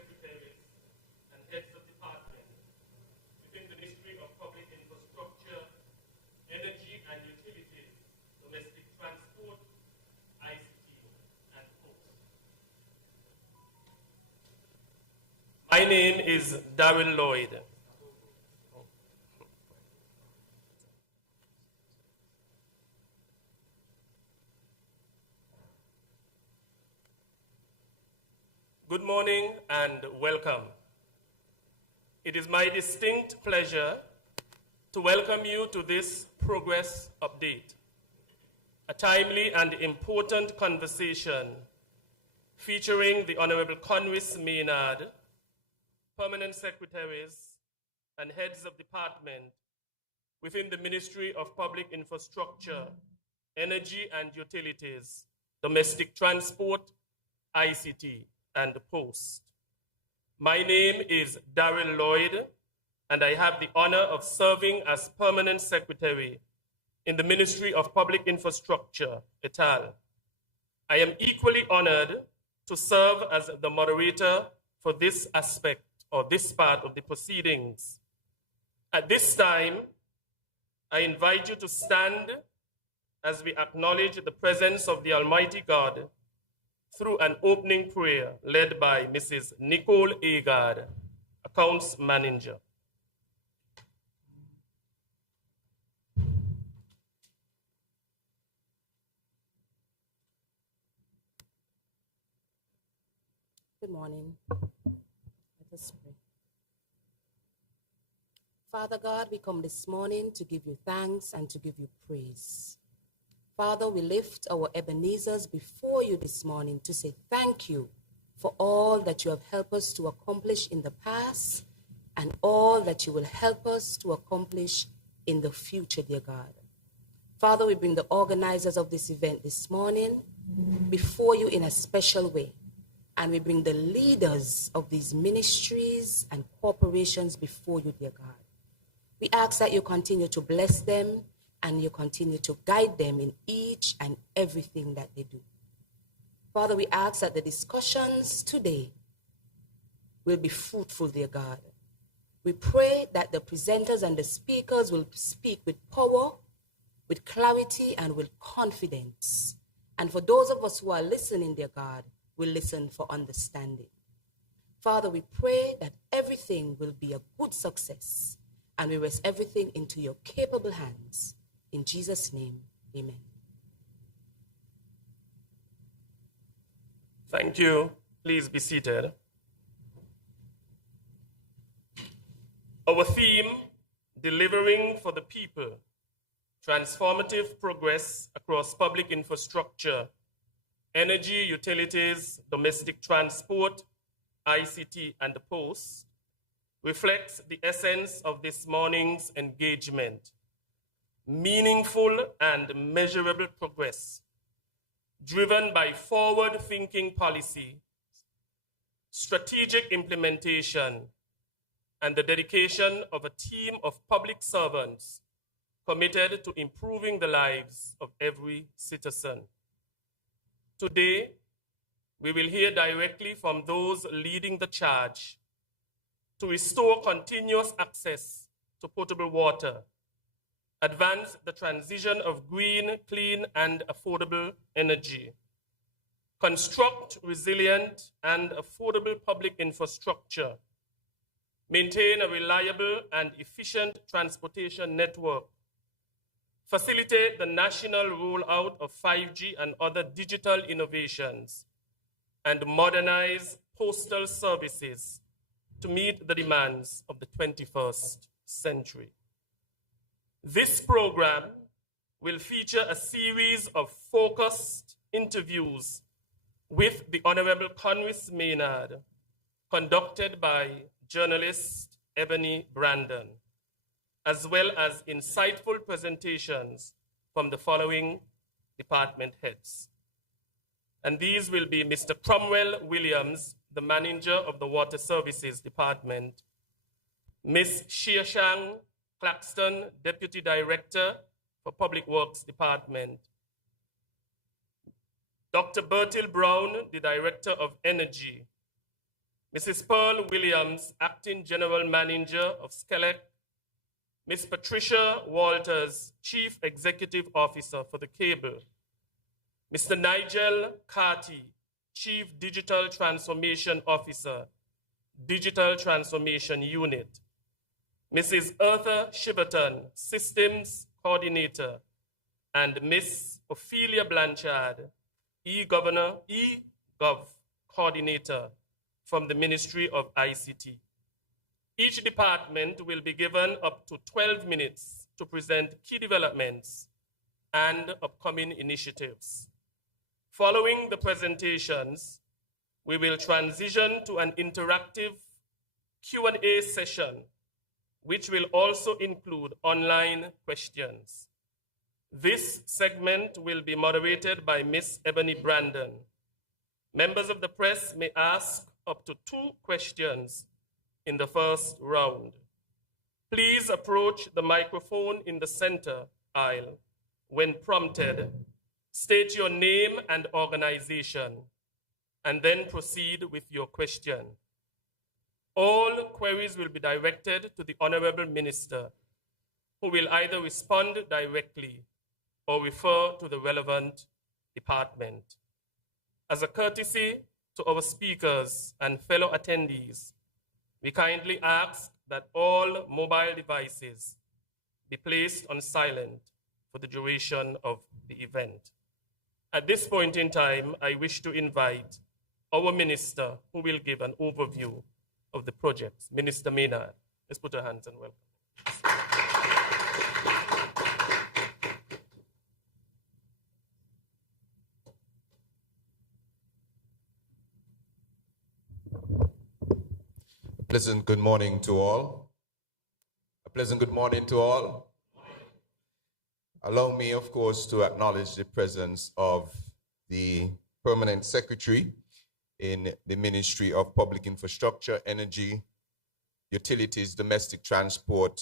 Secretaries and heads of department within the Ministry of Public Infrastructure, Energy and Utilities, Domestic Transport, ICT, and Post. My name is Darrell Lloyd. Good morning and welcome. It is my distinct pleasure to welcome you to this progress update, a timely and important conversation featuring the Honorable Conwys Maynard, permanent secretaries and heads of department within the Ministry of Public Infrastructure, Energy and Utilities, Domestic Transport, ICT, and Post. My name is Darrell Lloyd, and I have the honor of serving as Permanent Secretary in the Ministry of Public Infrastructure, etal. I am equally honored to serve as the moderator for this aspect or this part of the proceedings. At this time, I invite you to stand as we acknowledge the presence of the Almighty God through an opening prayer led by Mrs. Nicole Agard, Accounts Manager. Good morning. Let us pray. Father God, we come this morning to give you thanks and to give you praise. Father, we lift our Ebenezers before you this morning to say thank you for all that you have helped us to accomplish in the past and all that you will help us to accomplish in the future, dear God. Father, we bring the organizers of this event this morning before you in a special way. And we bring the leaders of these ministries and corporations before you, dear God. We ask that you continue to bless them and you continue to guide them in each and everything that they do. Father, we ask that the discussions today will be fruitful, dear God. We pray that the presenters and the speakers will speak with power, with clarity, and with confidence. And for those of us who are listening, dear God, will listen for understanding. Father, we pray that everything will be a good success, and we rest everything into your capable hands. In Jesus' name, amen. Thank you. Please be seated. Our theme, Delivering for the People, Transformative Progress Across Public Infrastructure, Energy, Utilities, Domestic Transport, ICT, and the Post, reflects the essence of this morning's engagement: meaningful and measurable progress, driven by forward-thinking policy, strategic implementation, and the dedication of a team of public servants committed to improving the lives of every citizen. Today, we will hear directly from those leading the charge to restore continuous access to potable water, advance the transition of green, clean, and affordable energy, construct resilient and affordable public infrastructure, maintain a reliable and efficient transportation network, facilitate the national rollout of 5G and other digital innovations, and modernize postal services to meet the demands of the 21st century. This program will feature a series of focused interviews with the Honorable Conwys Maynard, conducted by journalist Ebony Brandon, as well as insightful presentations from the following department heads. And these will be Mr. Cromwell Williams, the manager of the Water Services Department, Ms. Shearshang Claxton, Deputy Director for Public Works Department, Dr. Bertil Brown, the Director of Energy, Mrs. Pearl Williams, Acting General Manager of SCELEC, Ms. Patricia Walters, Chief Executive Officer for the Cable, Mr. Nigel Carty, Chief Digital Transformation Officer, Digital Transformation Unit, Mrs. Eartha Shiverton, Systems Coordinator, and Ms. Ophelia Blanchard, e-Gov Coordinator from the Ministry of ICT. Each department will be given up to 12 minutes to present key developments and upcoming initiatives. Following the presentations, we will transition to an interactive Q&A session, which will also include online questions. This segment will be moderated by Ms. Ebony Brandon. Members of the press may ask up to 2 questions in the first round. Please approach the microphone in the center aisle. When prompted, state your name and organization, and then proceed with your question. All queries will be directed to the Honorable Minister, who will either respond directly or refer to the relevant department. As a courtesy to our speakers and fellow attendees, we kindly ask that all mobile devices be placed on silent for the duration of the event. At this point in time, I wish to invite our minister who will give an overview of the project. Minister Maynard, let's put our hands and welcome. A pleasant good morning to all. A pleasant good morning to all. Allow me, of course, to acknowledge the presence of the Permanent Secretary in the Ministry of Public Infrastructure, Energy, Utilities, Domestic Transport,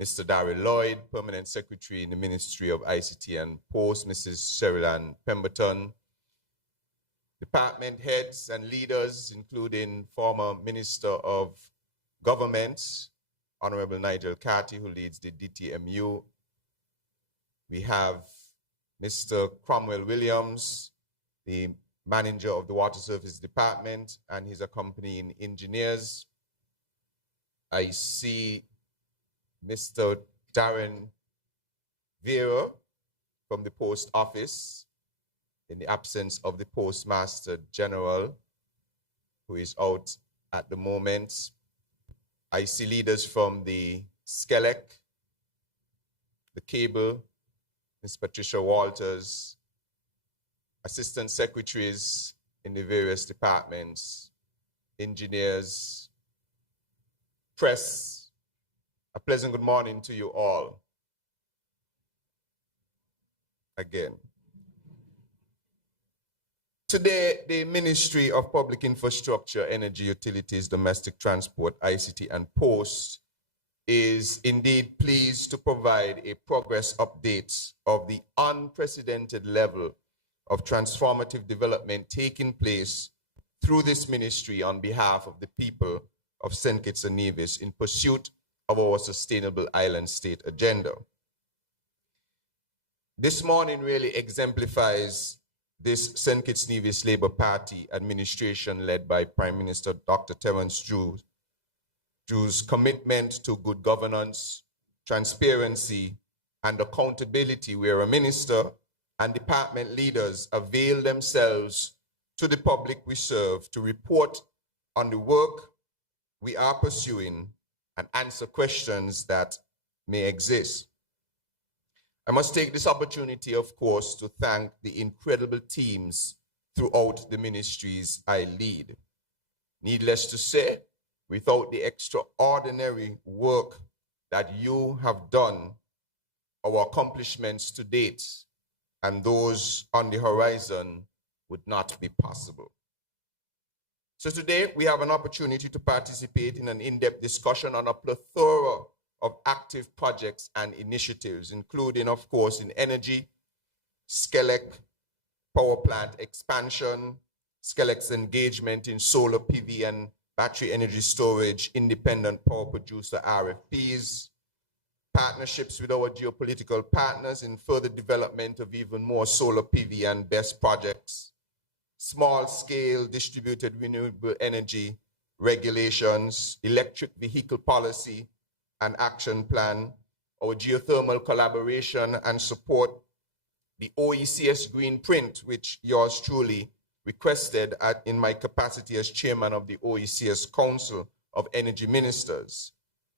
Mr. Darryl Lloyd, Permanent Secretary in the Ministry of ICT and Post, Mrs. Sherilyn Pemberton, department heads and leaders, including former Minister of Government, Honorable Nigel Carty, who leads the DTMU. We have Mr. Cromwell Williams, the manager of the Water Service Department, and his accompanying engineers. I see Mr. Darren Vera from the Post Office, in the absence of the Postmaster General, who is out at the moment. I see leaders from the SCELEC, the Cable, Ms. Patricia Walters, assistant secretaries in the various departments, engineers, press. A pleasant good morning to you all. Again. Today, the Ministry of Public Infrastructure, Energy, Utilities, Domestic Transport, ICT, and Post is indeed pleased to provide a progress update of the unprecedented level of transformative development taking place through this ministry on behalf of the people of St. Kitts and Nevis in pursuit of our sustainable island state agenda. This morning really exemplifies this St. Kitts Nevis Labour Party administration led by Prime Minister Dr. Terence Drew's commitment to good governance, transparency, and accountability, where a minister and department leaders avail themselves to the public we serve to report on the work we are pursuing and answer questions that may exist. I must take this opportunity, of course, to thank the incredible teams throughout the ministries I lead. Needless to say, without the extraordinary work that you have done, our accomplishments to date and those on the horizon would not be possible. So today we have an opportunity to participate in an in-depth discussion on a plethora of active projects and initiatives, including, of course, in energy, SCELEC, power plant expansion, SCELEC's engagement in solar PV and battery energy storage, independent power producer RFPs, partnerships with our geopolitical partners in further development of even more solar PV and BESS projects, small-scale distributed renewable energy regulations, electric vehicle policy and action plan, our geothermal collaboration and support, the OECS Green Print, which yours truly requested in my capacity as chairman of the OECS Council of Energy Ministers.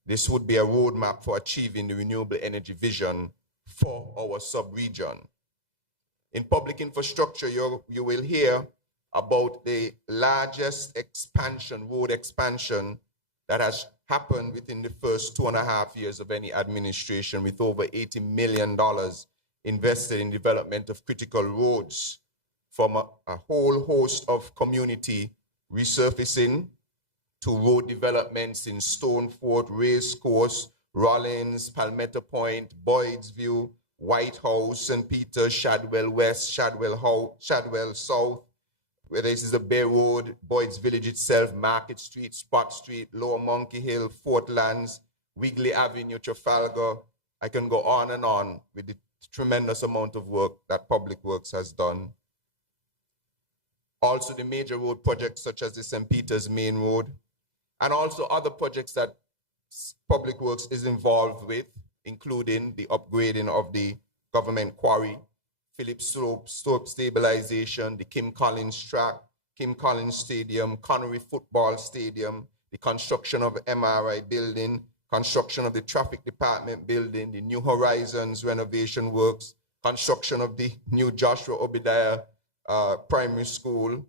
This would be a roadmap for achieving the renewable energy vision for our sub-region. In public infrastructure, you will hear about the largest expansion, road expansion, that has happened within the first 2.5 years of any administration, with over $80 million invested in development of critical roads, from a whole host of community resurfacing, to road developments in Stonefort, Racecourse, Rollins, Palmetto Point, Boydsview, White House, St. Peter's, Shadwell West, Shadwell South, whether this is the Bay Road, Boyd's Village itself, Market Street, Spot Street, Lower Monkey Hill, Fort Lands, Wigley Avenue, Trafalgar. I can go on with the tremendous amount of work that Public Works has done. Also the major road projects such as the St. Peter's Main Road, and also other projects that Public Works is involved with, including the upgrading of the government quarry, Phillips Slope stabilization, the Kim Collins track, Kim Collins Stadium, Connery Football Stadium, the construction of MRI building, construction of the traffic department building, the New Horizons renovation works, construction of the new Joshua Obadiah primary school,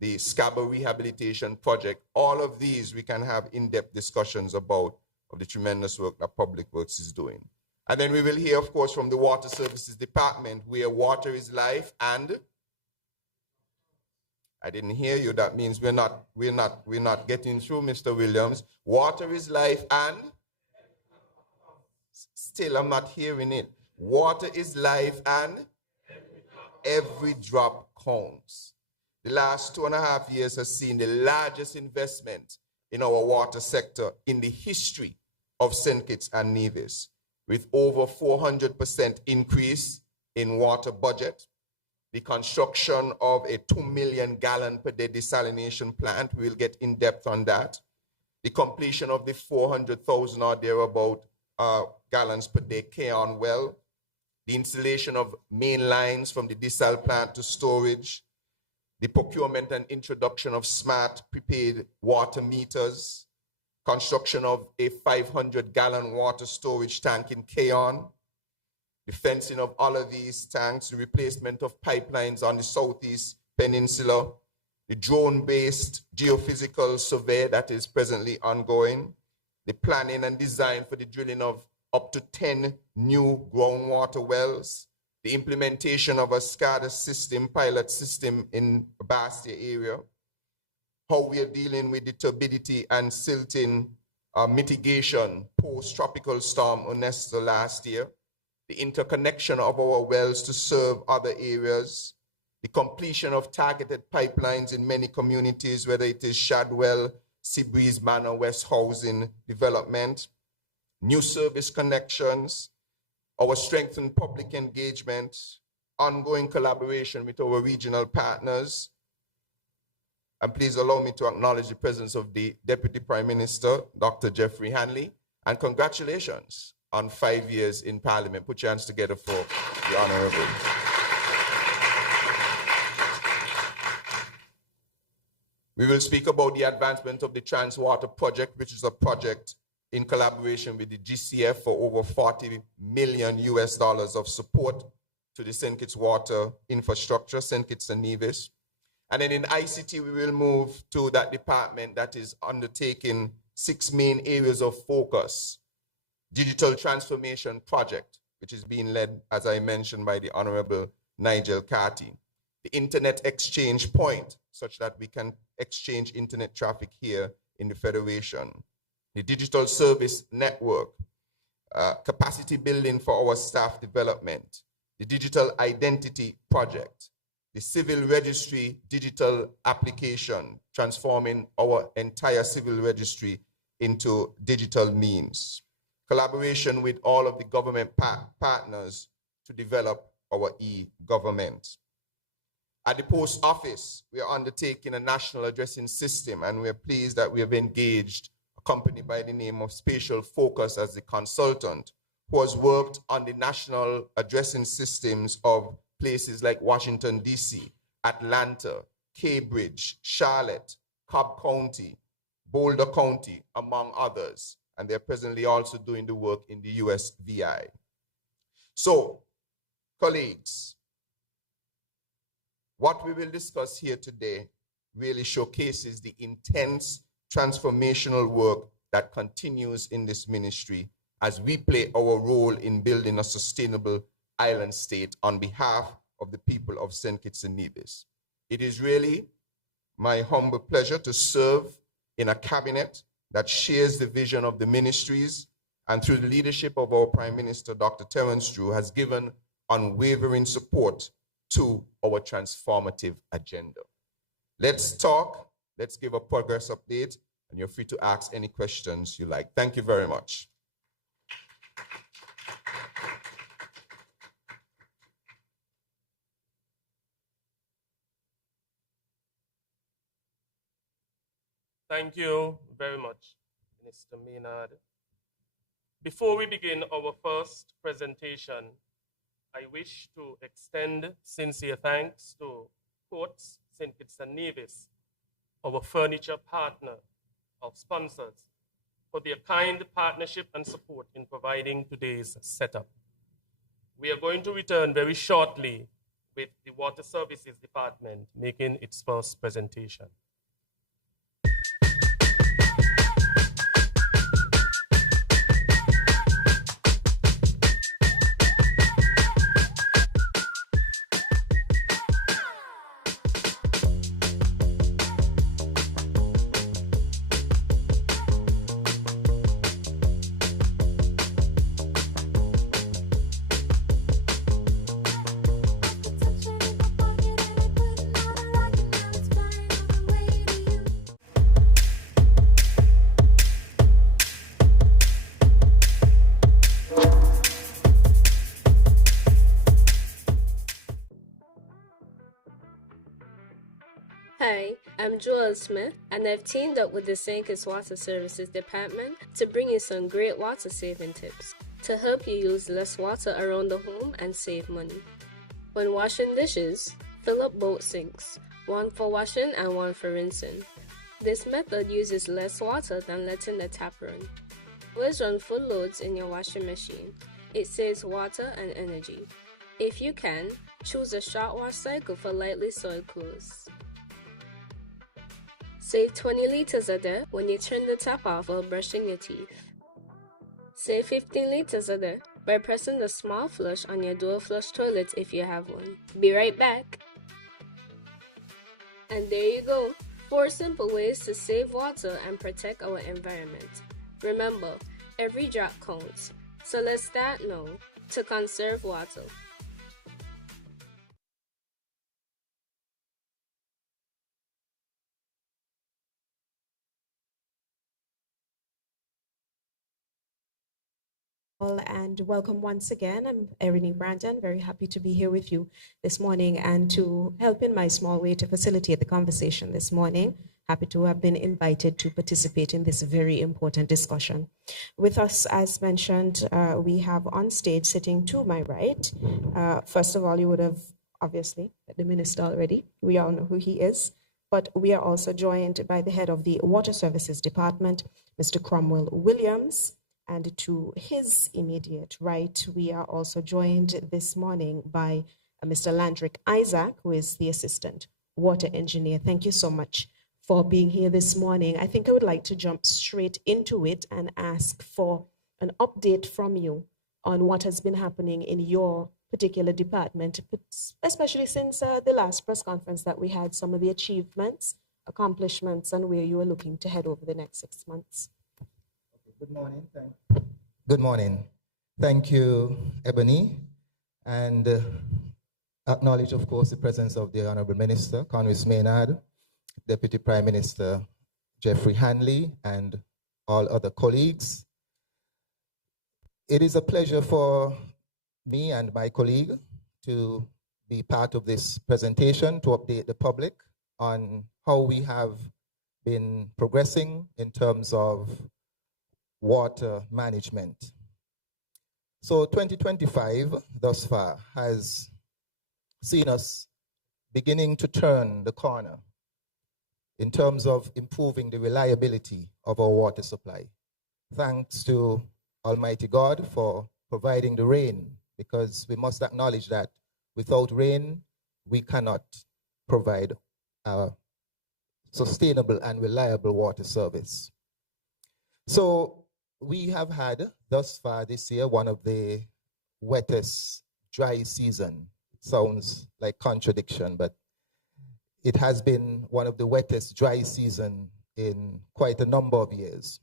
the Scarborough rehabilitation project. All of these we can have in-depth discussions about of the tremendous work that Public Works is doing. And then we will hear, of course, from the Water Services Department, where water is life and I didn't hear you. That means we're not getting through, Mr. Williams. Water is life and still I'm not hearing it. Water is life and every drop counts. The last 2.5 years has seen the largest investment in our water sector in the history of St. Kitts and Nevis, with over 400% increase in water budget, the construction of a 2 million gallon per day desalination plant. We'll get in depth on that. The completion of the 400,000 or thereabout gallons per day Keon well, the installation of main lines from the desal plant to storage, the procurement and introduction of smart prepaid water meters, construction of a 500-gallon water storage tank in Keon, the fencing of all of these tanks, the replacement of pipelines on the Southeast Peninsula, the drone-based geophysical survey that is presently ongoing, the planning and design for the drilling of up to 10 new groundwater wells, the implementation of a SCADA system, pilot system in the Bastia area, how we are dealing with the turbidity and silting mitigation post-tropical storm Onesta last year, the interconnection of our wells to serve other areas, the completion of targeted pipelines in many communities, whether it is Shadwell, Seabreeze Manor, West Housing Development, new service connections, our strengthened public engagement, ongoing collaboration with our regional partners. And please allow me to acknowledge the presence of the Deputy Prime Minister, Dr. Jeffrey Hanley, and congratulations on 5 years in Parliament. Put your hands together for the Honorable. We will speak about the advancement of the Transwater project, which is a project in collaboration with the GCF for over $40 million of support to the St. Kitts water infrastructure, St. Kitts and Nevis. And then in ICT, we will move to that department that is undertaking 6 main areas of focus. Digital transformation project, which is being led, as I mentioned, by the Honorable Nigel Carty. The internet exchange point, such that we can exchange internet traffic here in the Federation. The digital service network, capacity building for our staff development, the digital identity project, the civil registry digital application, transforming our entire civil registry into digital means, collaboration with all of the government partners to develop our e-government. At the post office, we are undertaking a national addressing system, and we are pleased that we have engaged a company by the name of Spatial Focus as the consultant, who has worked on the national addressing systems of places like Washington, D.C., Atlanta, Cambridge, Charlotte, Cobb County, Boulder County, among others. And they're presently also doing the work in the US VI. So, colleagues, what we will discuss here today really showcases the intense transformational work that continues in this ministry as we play our role in building a sustainable island state on behalf of the people of St. Kitts and Nevis. It is really my humble pleasure to serve in a cabinet that shares the vision of the ministries and through the leadership of our Prime Minister, Dr. Terence Drew, has given unwavering support to our transformative agenda. Let's talk, let's give a progress update, and you're free to ask any questions you like. Thank you very much. Thank you very much, Mr. Maynard. Before we begin our first presentation, I wish to extend sincere thanks to Courts, St. Kitts and Nevis, our furniture partner of sponsors, for their kind partnership and support in providing today's setup. We are going to return very shortly with the Water Services Department making its first presentation. Hi, I'm Joel Smith, and I've teamed up with the St. Kitts Water Services Department to bring you some great water saving tips to help you use less water around the home and save money. When washing dishes, fill up both sinks, one for washing and one for rinsing. This method uses less water than letting the tap run. Always run full loads in your washing machine. It saves water and energy. If you can, choose a short wash cycle for lightly soiled clothes. Save 20 liters a day when you turn the tap off while brushing your teeth. Save 15 liters a day by pressing the small flush on your dual flush toilet if you have one. Be right back. And there you go, 4 simple ways to save water and protect our environment. Remember, every drop counts, so let's start now to conserve water. And welcome once again. I'm Erin Branton, very happy to be here with you this morning and to help in my small way to facilitate the conversation this morning. Happy to have been invited to participate in this very important discussion. With us, as mentioned, we have on stage sitting to my right. First of all, you would have obviously met the minister already. We all know who he is. But we are also joined by the head of the Water Services Department, Mr. Cromwell Williams. And to his immediate right, we are also joined this morning by Mr. Landrick Isaac, who is the Assistant Water Engineer. Thank you so much for being here this morning. I think I would like to jump straight into it and ask for an update from you on what has been happening in your particular department, especially since the last press conference that we had, some of the achievements, accomplishments, and where you are looking to head over the next 6 months. Good morning. Good morning. Thank you, Ebony, and acknowledge, of course, the presence of the Honorable Minister, Conway Maynard, Deputy Prime Minister Jeffrey Hanley, and all other colleagues. It is a pleasure for me and my colleague to be part of this presentation to update the public on how we have been progressing in terms of water management. So 2025 thus far has seen us beginning to turn the corner in terms of improving the reliability of our water supply. Thanks to Almighty God for providing the rain, because we must acknowledge that without rain, we cannot provide a sustainable and reliable water service. So we have had thus far this year one of the wettest dry season. It sounds like contradiction, but it has been one of the wettest dry season in quite a number of years.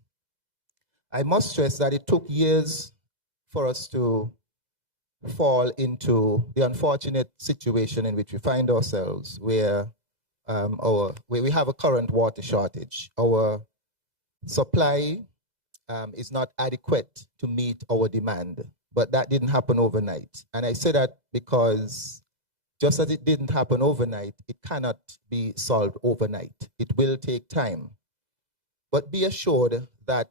I must stress that it took years for us to fall into the unfortunate situation in which we find ourselves, where we have a current water shortage. Our supply is not adequate to meet our demand, but that didn't happen overnight. And I say that because just as it didn't happen overnight, it cannot be solved overnight. It will take time. But be assured that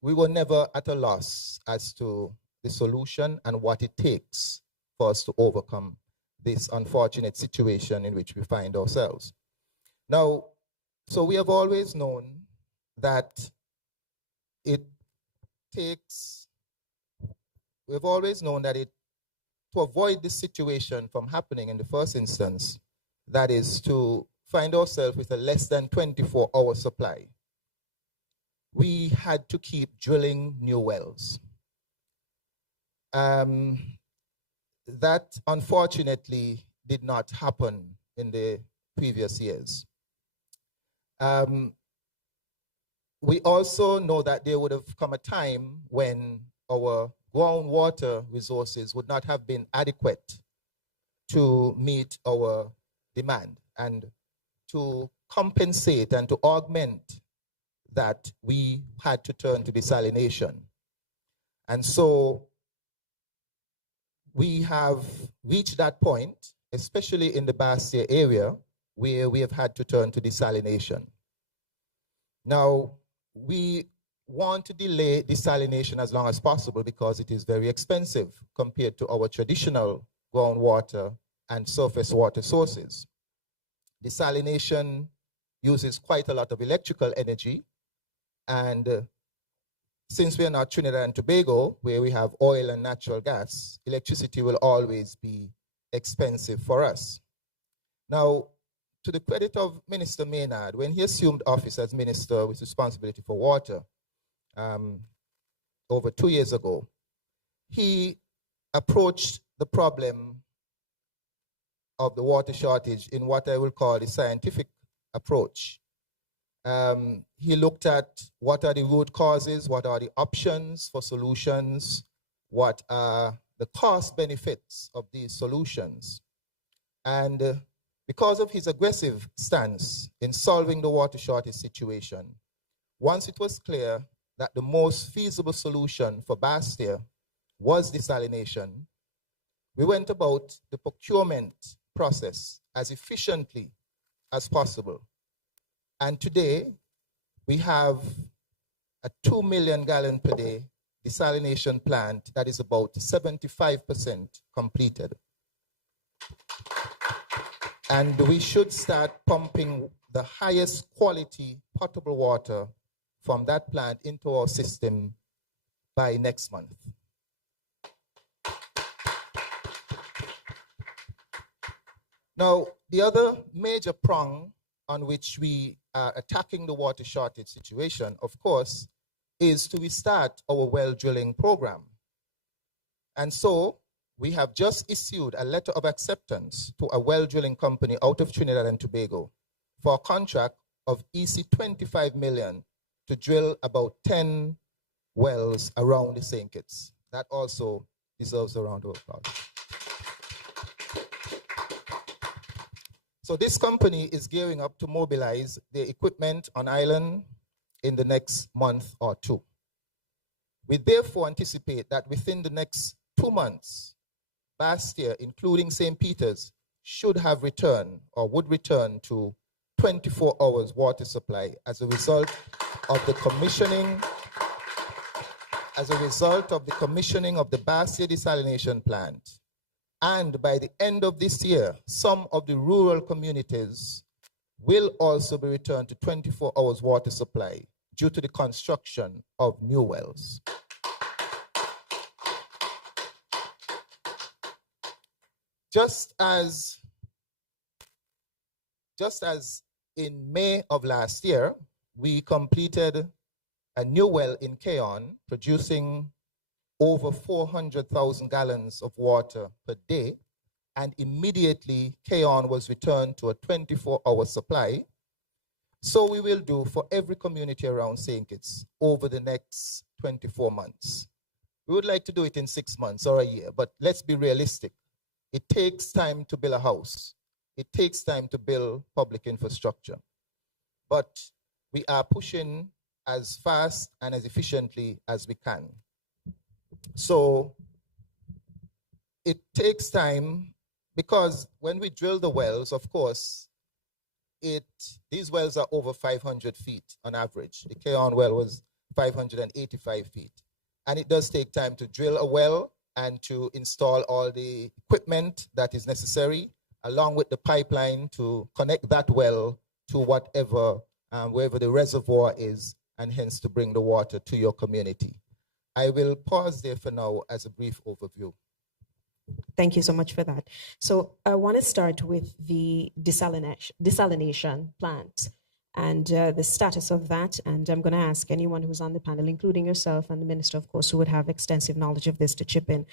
we were never at a loss as to the solution and what it takes for us to overcome this unfortunate situation in which we find ourselves. Now, so we have always known that to avoid this situation from happening in the first instance, that is to find ourselves with a less than 24-hour supply, we had to keep drilling new wells. That unfortunately did not happen in the previous years. We also know that there would have come a time when our groundwater resources would not have been adequate to meet our demand, and to compensate and to augment that, we had to turn to desalination. And so we have reached that point, especially in the Bastia area, where we have had to turn to desalination. Now, we want to delay desalination as long as possible because it is very expensive compared to our traditional groundwater and surface water sources. Desalination uses quite a lot of electrical energy, and since we are not Trinidad and Tobago, where we have oil and natural gas, electricity will always be expensive for us. Now, to the credit of Minister Maynard, when he assumed office as Minister with responsibility for water over 2 years ago, he approached the problem of the water shortage in what I will call the scientific approach. He looked at what are the root causes, what are the options for solutions, what are the cost benefits of these solutions. And because of his aggressive stance in solving the water shortage situation, once it was clear that the most feasible solution for Bastia was desalination, we went about the procurement process as efficiently as possible. And today, we have a 2 million gallon per day desalination plant that is about 75% completed. And we should start pumping the highest quality potable water from that plant into our system by next month. Now, the other major prong on which we are attacking the water shortage situation, of course, is to restart our well drilling program. And so we have just issued a letter of acceptance to a well drilling company out of Trinidad and Tobago for a contract of EC 25 million to drill about 10 wells around the St. Kitts. That also deserves a round of applause. So this company is gearing up to mobilize their equipment on island in the next month or two. We therefore anticipate that within the next 2 months, Bastia, including St. Peter's, should have returned or would return to 24 hours water supply as a result of the commissioning of the Bastia desalination plant. And by the end of this year, some of the rural communities will also be returned to 24 hours water supply due to the construction of new wells. Just as in May of last year, we completed a new well in Keon, producing over 400,000 gallons of water per day, and immediately Keon was returned to a 24-hour supply. So we will do for every community around St. Kitts over the next 24 months. We would like to do it in 6 months or a year, but let's be realistic. It takes time to build a house. It takes time to build public infrastructure. But we are pushing as fast and as efficiently as we can. So it takes time because when we drill the wells, of course, these wells are over 500 feet on average. The Keon well was 585 feet. And it does take time to drill a well and to install all the equipment that is necessary, along with the pipeline to connect that well to whatever, wherever the reservoir is, and hence to bring the water to your community. I will pause there for now as a brief overview. Thank you so much for that. So I want to start with the desalination plant and the status of that. And I'm going to ask anyone who's on the panel, including yourself and the minister, of course, who would have extensive knowledge of this, to chip in.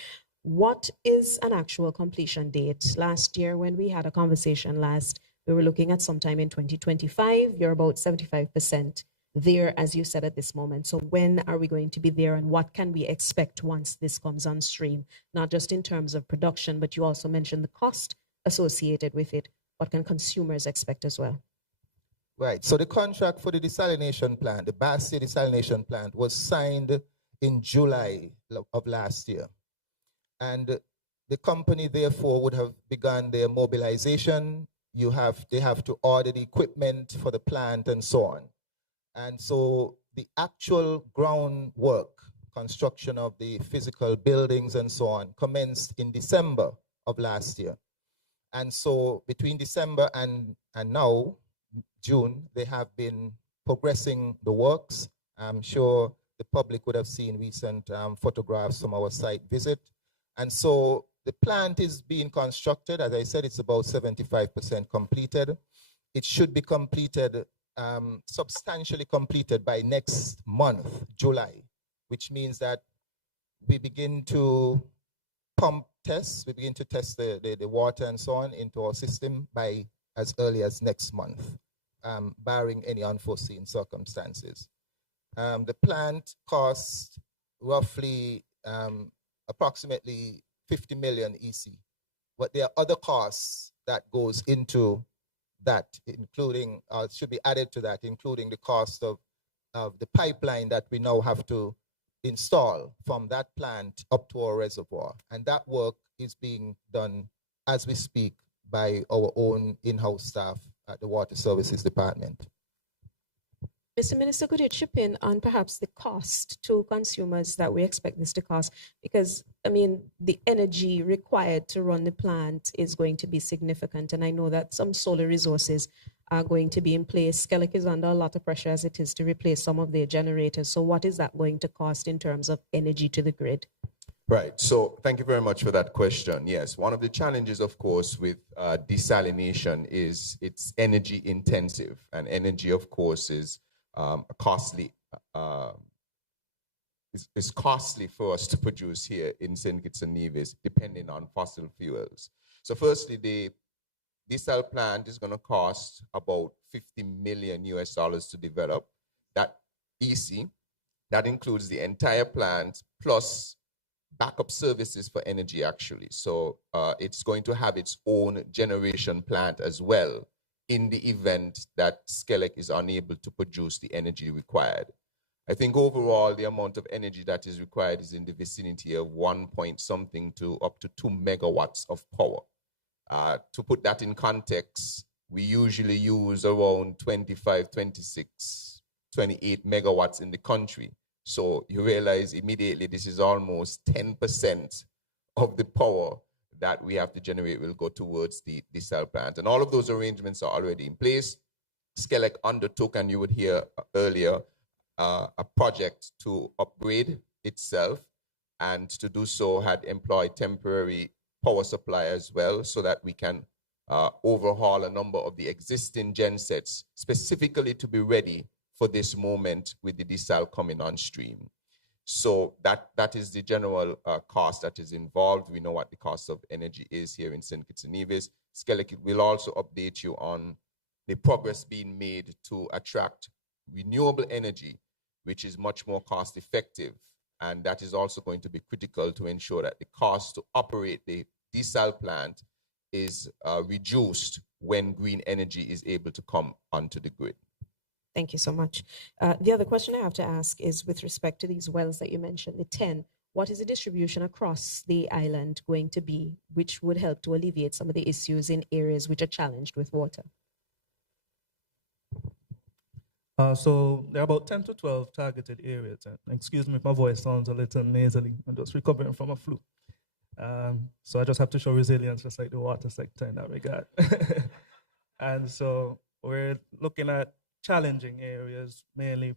What is an actual completion date? Last year, when we had a conversation we were looking at sometime in 2025. You're about 75% there, as you said, at this moment. So when are we going to be there, and what can we expect once this comes on stream? Not just in terms of production, but you also mentioned the cost associated with it. What can consumers expect as well? Right. So the contract for the desalination plant, the Bastia desalination plant, was signed in July of last year. And the company, therefore, would have begun their mobilization. They have to order the equipment for the plant and so on. And so the actual groundwork, construction of the physical buildings and so on, commenced in December of last year. And so between December and now, June, they have been progressing the works. I'm sure the public would have seen recent photographs from our site visit. And so the plant is being constructed. As I said, it's about 75% completed. It should be completed, substantially completed by next month, July, which means that we begin to pump tests, we begin to test the water and so on into our system by as early as next month, barring any unforeseen circumstances. The plant costs roughly approximately 50 million EC, but there are other costs that goes into that, including, should be added to that, including the cost of the pipeline that we now have to install from that plant up to our reservoir. And that work is being done as we speak by our own in-house staff at the Water Services Department. Mr. Minister, could you chip in on perhaps the cost to consumers that we expect this to cost? Because, I mean, the energy required to run the plant is going to be significant. And I know that some solar resources are going to be in place. Skelec is under a lot of pressure as it is to replace some of their generators. So what is that going to cost in terms of energy to the grid? Right. So thank you very much for that question. Yes, one of the challenges, of course, with desalination is it's energy intensive, and energy, of course, is costly. It's costly for us to produce here in St. Kitts and Nevis, depending on fossil fuels. So firstly, the desal plant is going to cost about $50 million to develop. That EC, that includes the entire plant plus backup services for energy, actually. So it's going to have its own generation plant as well in the event that Skelec is unable to produce the energy required. I think overall the amount of energy that is required is in the vicinity of 1 point something to up to 2 megawatts of power. To put that in context, we usually use around 25, 26, 28 megawatts in the country. So you realize immediately this is almost 10% of the power that we have to generate will go towards the desal plant. And all of those arrangements are already in place. Skelec undertook, and you would hear earlier, a project to upgrade itself, and to do so had employed temporary power supply as well, so that we can overhaul a number of the existing gensets specifically to be ready for this moment with the desal coming on stream. So that is the general cost that is involved. We know what the cost of energy is here in St. Kitts and Nevis. Skelec will also update you on the progress being made to attract renewable energy, which is much more cost effective. And that is also going to be critical to ensure that the cost to operate the desal plant is reduced when green energy is able to come onto the grid. Thank you so much. The other question I have to ask is with respect to these wells that you mentioned, the 10, what is the distribution across the island going to be, which would help to alleviate some of the issues in areas which are challenged with water? So there are about 10 to 12 targeted areas. And excuse me if my voice sounds a little nasally. I'm just recovering from a flu. So I just have to show resilience, just like the water sector in that regard. And so we're looking at challenging areas, mainly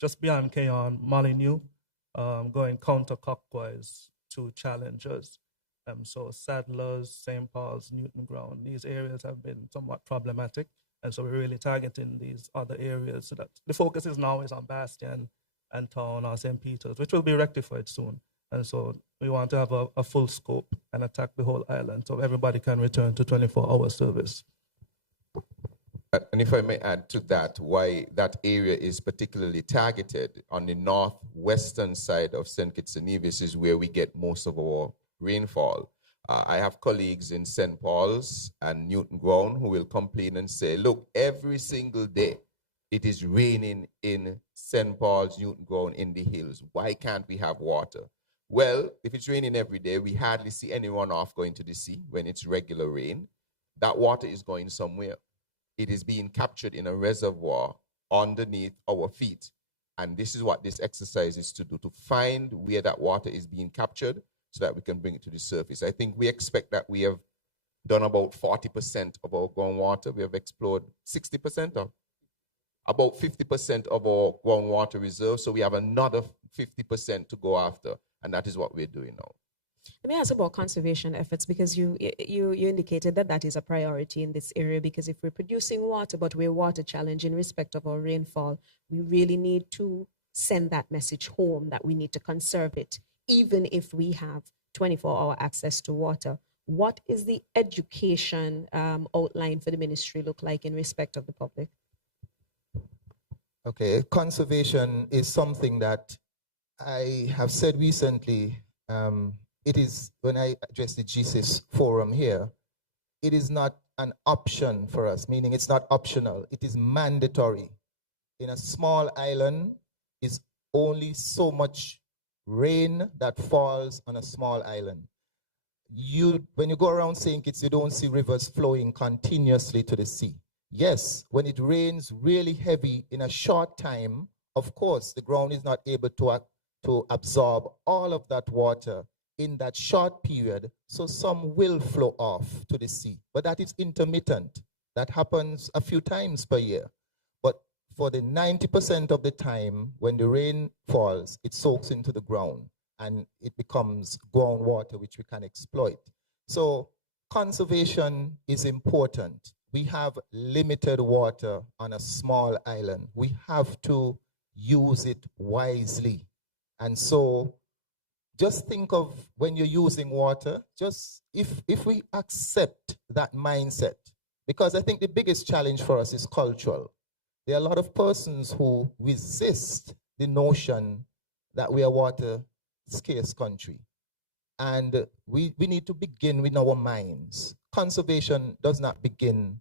just beyond Keon, Molyneux, going counterclockwise to challengers. So Sadler's, St. Paul's, Newton Ground, these areas have been somewhat problematic. And so we're really targeting these other areas so that the focus is now on Bastion and Town or St. Peter's, which will be rectified soon. And so we want to have a full scope and attack the whole island so everybody can return to 24-hour service. And if I may add to that, why that area is particularly targeted on the northwestern side of St. Kitts and Nevis is where we get most of our rainfall. I have colleagues in St. Paul's and Newton Ground who will complain and say, look, every single day it is raining in St. Paul's, Newton Ground, in the hills. Why can't we have water? Well, if it's raining every day, we hardly see any runoff going to the sea when it's regular rain. That water is going somewhere. It is being captured in a reservoir underneath our feet. And this is what this exercise is to do, to find where that water is being captured so that we can bring it to the surface. I think we expect that we have done about 40% of our groundwater. We have explored 60% or about 50% of our groundwater reserves. So we have another 50% to go after. And that is what we're doing now. Let me ask about conservation efforts, because you indicated that that is a priority in this area, because if we're producing water, but we're water challenged in respect of our rainfall, we really need to send that message home that we need to conserve it, even if we have 24-hour access to water. What is the education outline for the ministry look like in respect of the public? Okay, conservation is something that I have said recently. It is, when I address the GCIS forum here, it is not an option for us, meaning it's not optional, it is mandatory. In a small island, is only so much rain that falls on a small island. When you go around St. Kitts, you don't see rivers flowing continuously to the sea. Yes, when it rains really heavy in a short time, of course, the ground is not able to absorb all of that water in that short period, so some will flow off to the sea. But that is intermittent. That happens a few times per year. But for the 90% of the time, when the rain falls, it soaks into the ground and it becomes groundwater, which we can exploit. So conservation is important. We have limited water on a small island. We have to use it wisely. And so just think of when you're using water, just if we accept that mindset, because I think the biggest challenge for us is cultural. There are a lot of persons who resist the notion that we are a water scarce country. And we need to begin with our minds. Conservation does not begin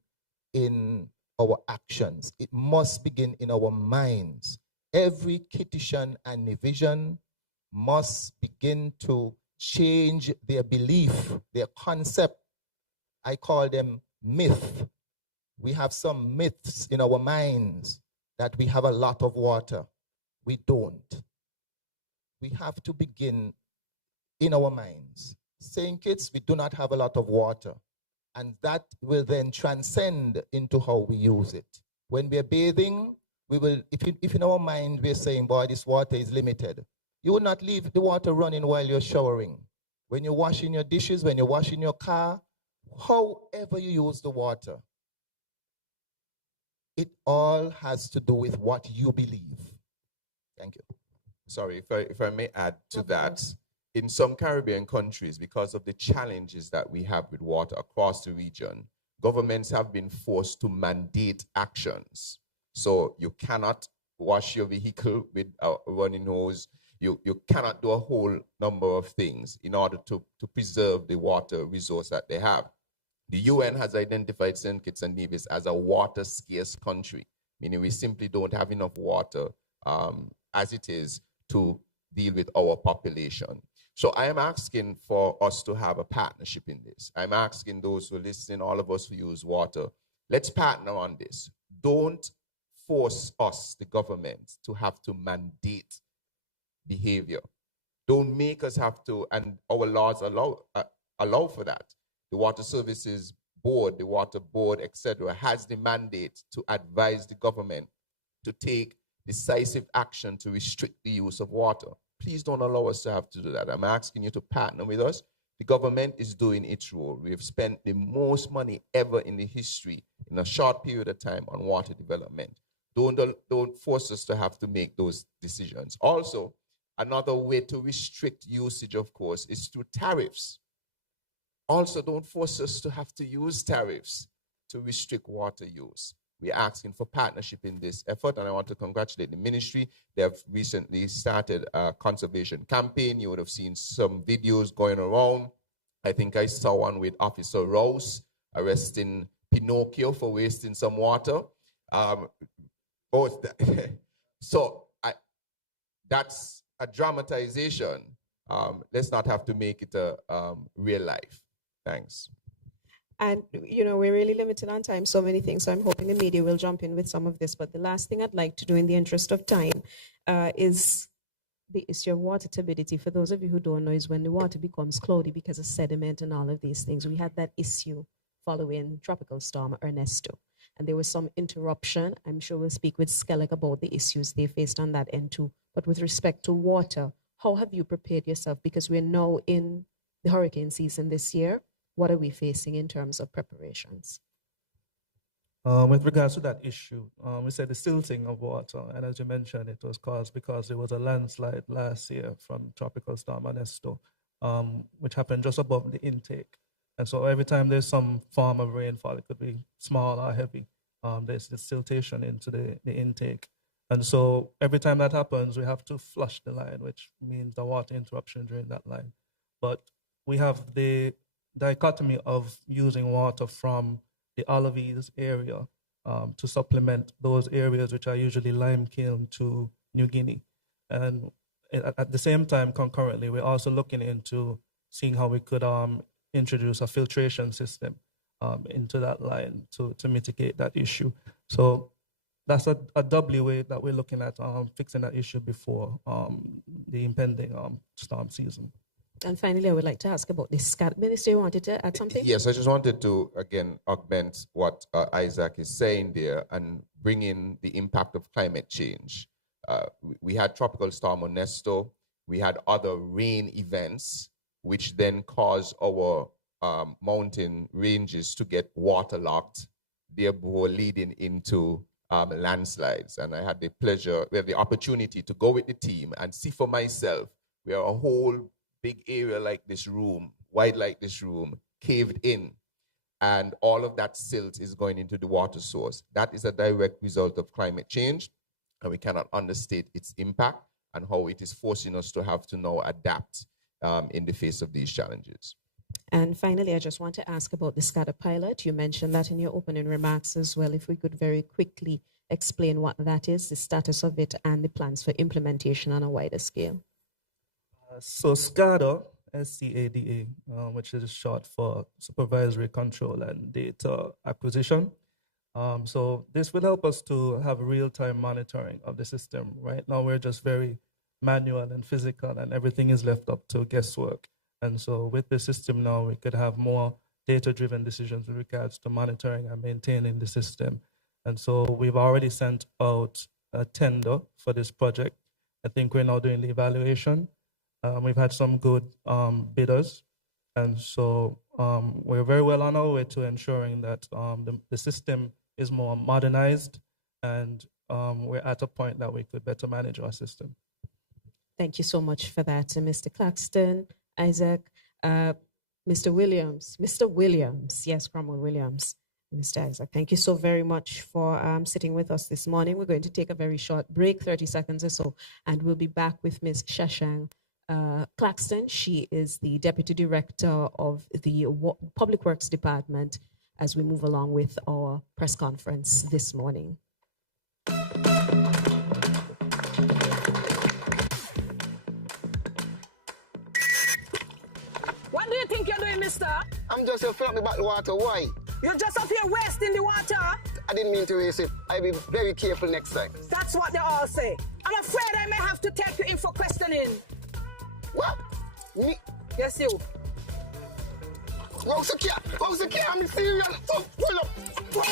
in our actions. It must begin in our minds. Every Kittitian and Nevisian must begin to change their belief, their concept. I call them myth. We have some myths in our minds that we have a lot of water. We don't. We have to begin in our minds. St. Kitts, we do not have a lot of water. And that will then transcend into how we use it. When we're bathing, we will, if in our mind we're saying, boy, this water is limited, you will not leave the water running while you're showering. When you're washing your dishes, when you're washing your car, however you use the water, it all has to do with what you believe. Thank you. Sorry, if I may add to that, in some Caribbean countries, because of the challenges that we have with water across the region, governments have been forced to mandate actions. So you cannot wash your vehicle with a running hose. You cannot do a whole number of things in order to preserve the water resource that they have. The UN has identified St. Kitts and Nevis as a water scarce country, meaning we simply don't have enough water as it is to deal with our population. So I am asking for us to have a partnership in this. I'm asking those who are listening, all of us who use water, let's partner on this. Don't force us, the government, to have to mandate behavior. Don't make us have to, and our laws allow for that. The Water Services Board, the Water Board, etc., has the mandate to advise the government to take decisive action to restrict the use of water. Please don't allow us to have to do that. I'm asking you to partner with us. The government is doing its role. We have spent the most money ever in the history in a short period of time on water development. Don't force us to have to make those decisions. Also, another way to restrict usage, of course, is through tariffs. Also, don't force us to have to use tariffs to restrict water use. We're asking for partnership in this effort, and I want to congratulate the ministry. They have recently started a conservation campaign. You would have seen some videos going around. I think I saw one with Officer Rouse arresting Pinocchio for wasting some water. So that's a dramatization. Let's not have to make it a real life. Thanks. And, you know, we're really limited on time, so many things. So I'm hoping the media will jump in with some of this. But the last thing I'd like to do in the interest of time is the issue of water turbidity. For those of you who don't know, is when the water becomes cloudy because of sediment and all of these things. We had that issue following Tropical Storm Ernesto. And there was some interruption. I'm sure we'll speak with Skellig about the issues they faced on that end too. But with respect to water, how have you prepared yourself? Because we're now in the hurricane season this year. What are we facing in terms of preparations? With regards to that issue, we said the silting of water, and as you mentioned, it was caused because there was a landslide last year from Tropical Storm Ernesto, which happened just above the intake. And so every time there's some form of rainfall, it could be small or heavy, there's the siltation into the intake. And so every time that happens, we have to flush the line, which means the water interruption during that line. But we have the dichotomy of using water from the Olives area to supplement those areas which are usually lime kiln to New Guinea. And at the same time, concurrently, we're also looking into seeing how we could introduce a filtration system into that line to mitigate that issue. So that's a double way that we're looking at fixing that issue before the impending storm season. And finally, I would like to ask about the SCADA. Minister, you wanted to add something? Yes, I just wanted to, again, augment what Isaac is saying there and bring in the impact of climate change. We had Tropical Storm Ernesto. We had other rain events, which then caused our mountain ranges to get waterlogged, therefore leading into landslides. And I had the opportunity to go with the team and see for myself where a whole big area like this room, wide like this room, caved in, and all of that silt is going into the water source. That is a direct result of climate change, and we cannot understate its impact and how it is forcing us to have to now adapt in the face of these challenges. And finally, I just want to ask about the SCADA pilot. You mentioned that in your opening remarks as well. If we could very quickly explain what that is, the status of it, and the plans for implementation on a wider scale. So SCADA, SCADA, which is short for Supervisory Control and Data Acquisition. So this will help us to have real-time monitoring of the system. Right now, we're just very manual and physical, and everything is left up to guesswork. And so with the system now, we could have more data-driven decisions with regards to monitoring and maintaining the system. And so we've already sent out a tender for this project. I think we're now doing the evaluation. We've had some good bidders, and so we're very well on our way to ensuring that the system is more modernized, and we're at a point that we could better manage our system. Thank you so much for that, Mr. Claxton, Isaac, Mr. Williams, yes, Cromwell Williams. Mr. Isaac, thank you so very much for sitting with us this morning. We're going to take a very short break, 30 seconds or so, and we'll be back with Ms. Shashank Claxton. She is the Deputy Director of the Public Works Department as we move along with our press conference this morning. What do you think you're doing, mister? I'm just filling up the water. Why? You're just up here wasting the water. I didn't mean to waste it. I'll be very careful next time. That's what they all say. I'm afraid I may have to take you in for questioning. What? Me? Yes, you. Rose, I'm serious. Oh, pull up.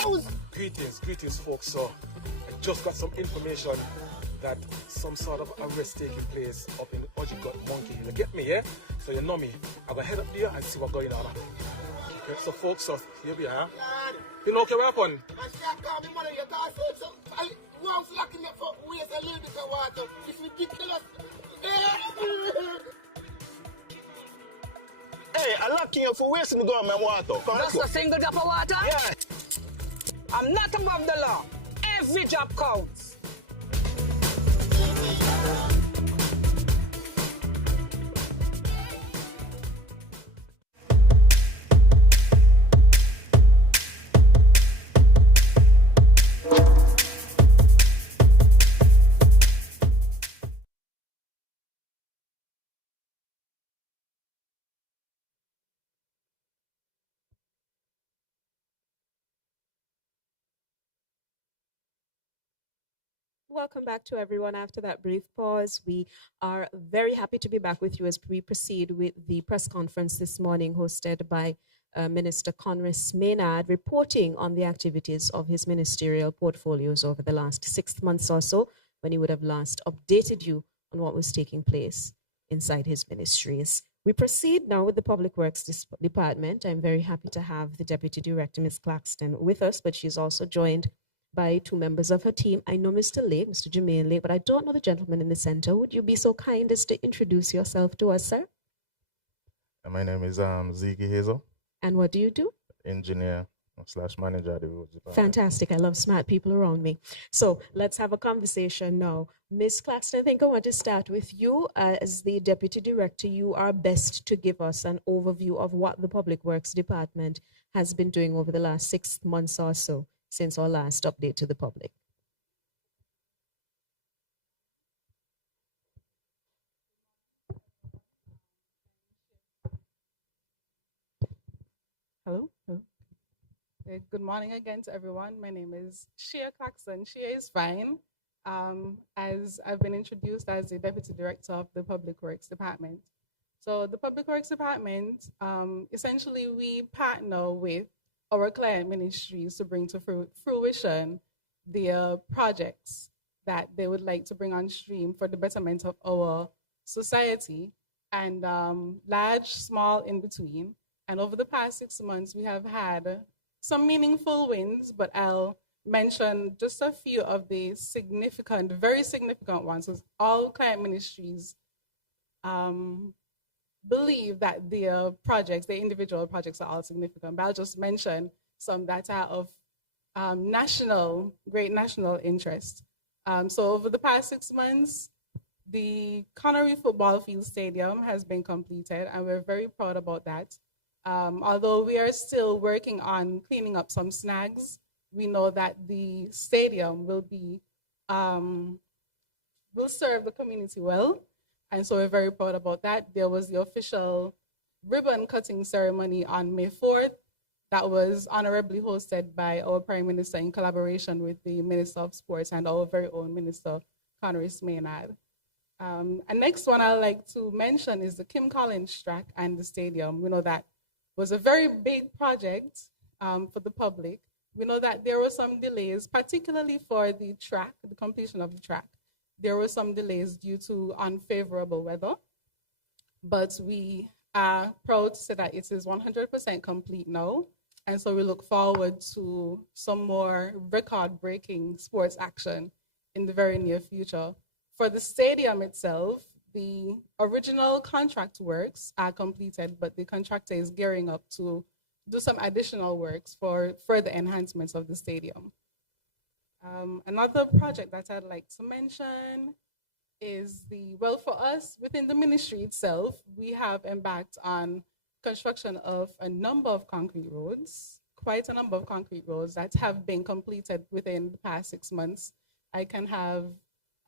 Rose. Greetings, folks. So, I just got some information that some sort of arrest taking place up in Ojigot Monkey. You get me, yeah? So you know me. I'm going to head up there and see what's going on. Okay, so folks, so here we are. You know what happened? I was locking up for waste a little bit of water. It's ridiculous. Hey, I lock you for wasting the government water. Just a single drop of water? Yeah. I'm not above the law. Every drop counts. Welcome back to everyone after that brief pause. We are very happy to be back with you as we proceed with the press conference this morning hosted by Minister Conris Maynard, reporting on the activities of his ministerial portfolios over the last 6 months or so, when he would have last updated you on what was taking place inside his ministries. We proceed now with the Public Works Department. I'm very happy to have the Deputy Director, Ms. Claxton, with us, but she's also joined by two members of her team. I know Mr. Lake, Mr. Jermaine Lake, but I don't know the gentleman in the center. Would you be so kind as to introduce yourself to us, sir? My name is Ziggy Hazel. And what do you do? Engineer / manager at the roads department. Fantastic. I love smart people around me. So let's have a conversation now. Ms. Claxton, I think I want to start with you. As the Deputy Director, you are best to give us an overview of what the Public Works Department has been doing over the last 6 months or so, since our last update to the public. Hello? Hello? Good morning again to everyone. My name is Shea Claxton. Shea is fine. As I've been introduced as the Deputy Director of the Public Works Department. So the Public Works Department, essentially we partner with our client ministries to bring to fruition their projects that they would like to bring on stream for the betterment of our society, and large, small, in between. And over the past 6 months, we have had some meaningful wins, but I'll mention just a few of the significant, very significant ones. All client ministries believe that their projects, their individual projects are all significant, but I'll just mention some that are of great national interest. So over the past 6 months, the Connery Football Field Stadium has been completed, and we're very proud about that. Although we are still working on cleaning up some snags, we know that the stadium will serve the community well. And so we're very proud about that. There was the official ribbon cutting ceremony on May 4th that was honorably hosted by our Prime Minister in collaboration with the Minister of Sports and our very own Minister, Conris Maynard. And next one I'd like to mention is the Kim Collins track and the stadium. We know that was a very big project for the public. We know that there were some delays, particularly for the track, the completion of the track. There were some delays due to unfavorable weather, but we are proud to say that it is 100% complete now. And so we look forward to some more record-breaking sports action in the very near future. For the stadium itself, the original contract works are completed, but the contractor is gearing up to do some additional works for further enhancements of the stadium. Another project that I'd like to mention is for us, within the ministry itself, we have embarked on construction of a number of concrete roads, quite a number of concrete roads that have been completed within the past 6 months. I can have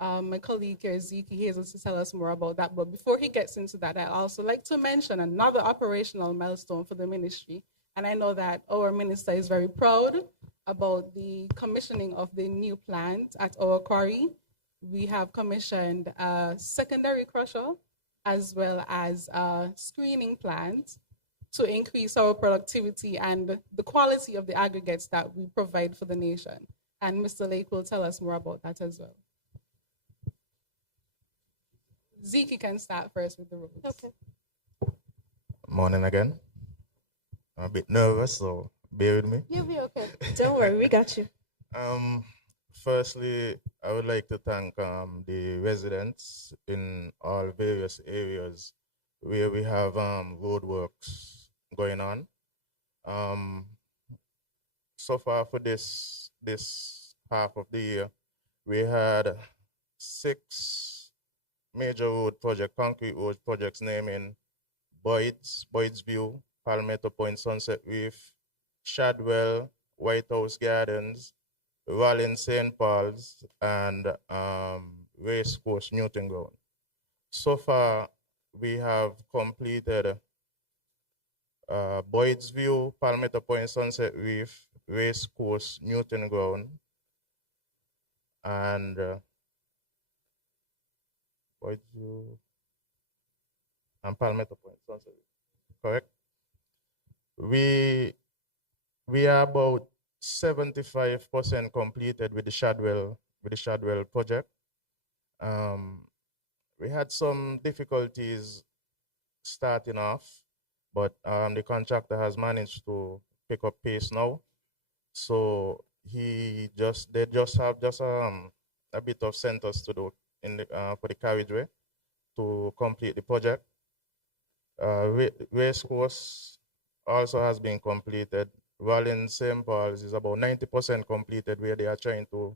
my colleague here, Zeke Hazel, to tell us more about that. But before he gets into that, I'd also like to mention another operational milestone for the ministry. And I know that our minister is very proud about the commissioning of the new plant at our quarry. We have commissioned a secondary crusher as well as a screening plant to increase our productivity and the quality of the aggregates that we provide for the nation. And Mr. Lake will tell us more about that as well. Zeke can start first with the rules. Okay. Morning again. I'm a bit nervous, so bear with me. You'll be okay. Don't worry, we got you. Firstly, I would like to thank the residents in all various areas where we have roadworks going on. So far for this half of the year, we had 6 major road project, concrete road projects, naming Boyd's View, Palmetto Point, Sunset Reef, Shadwell, White House Gardens, Rollins St. Paul's, and Race Course Newton Ground. So far, we have completed Boyd's View, Palmetto Point, Sunset Reef, Race Course Newton Ground, and Boyd's View and Palmetto Point, Sunset Reef. Correct? We are about 75% completed with the Shadwell project. We had some difficulties starting off, but the contractor has managed to pick up pace now. So they just have a bit of centers to do for the carriageway to complete the project. Race course also has been completed. Rollins St. Paul's is about 90% completed, where they are trying to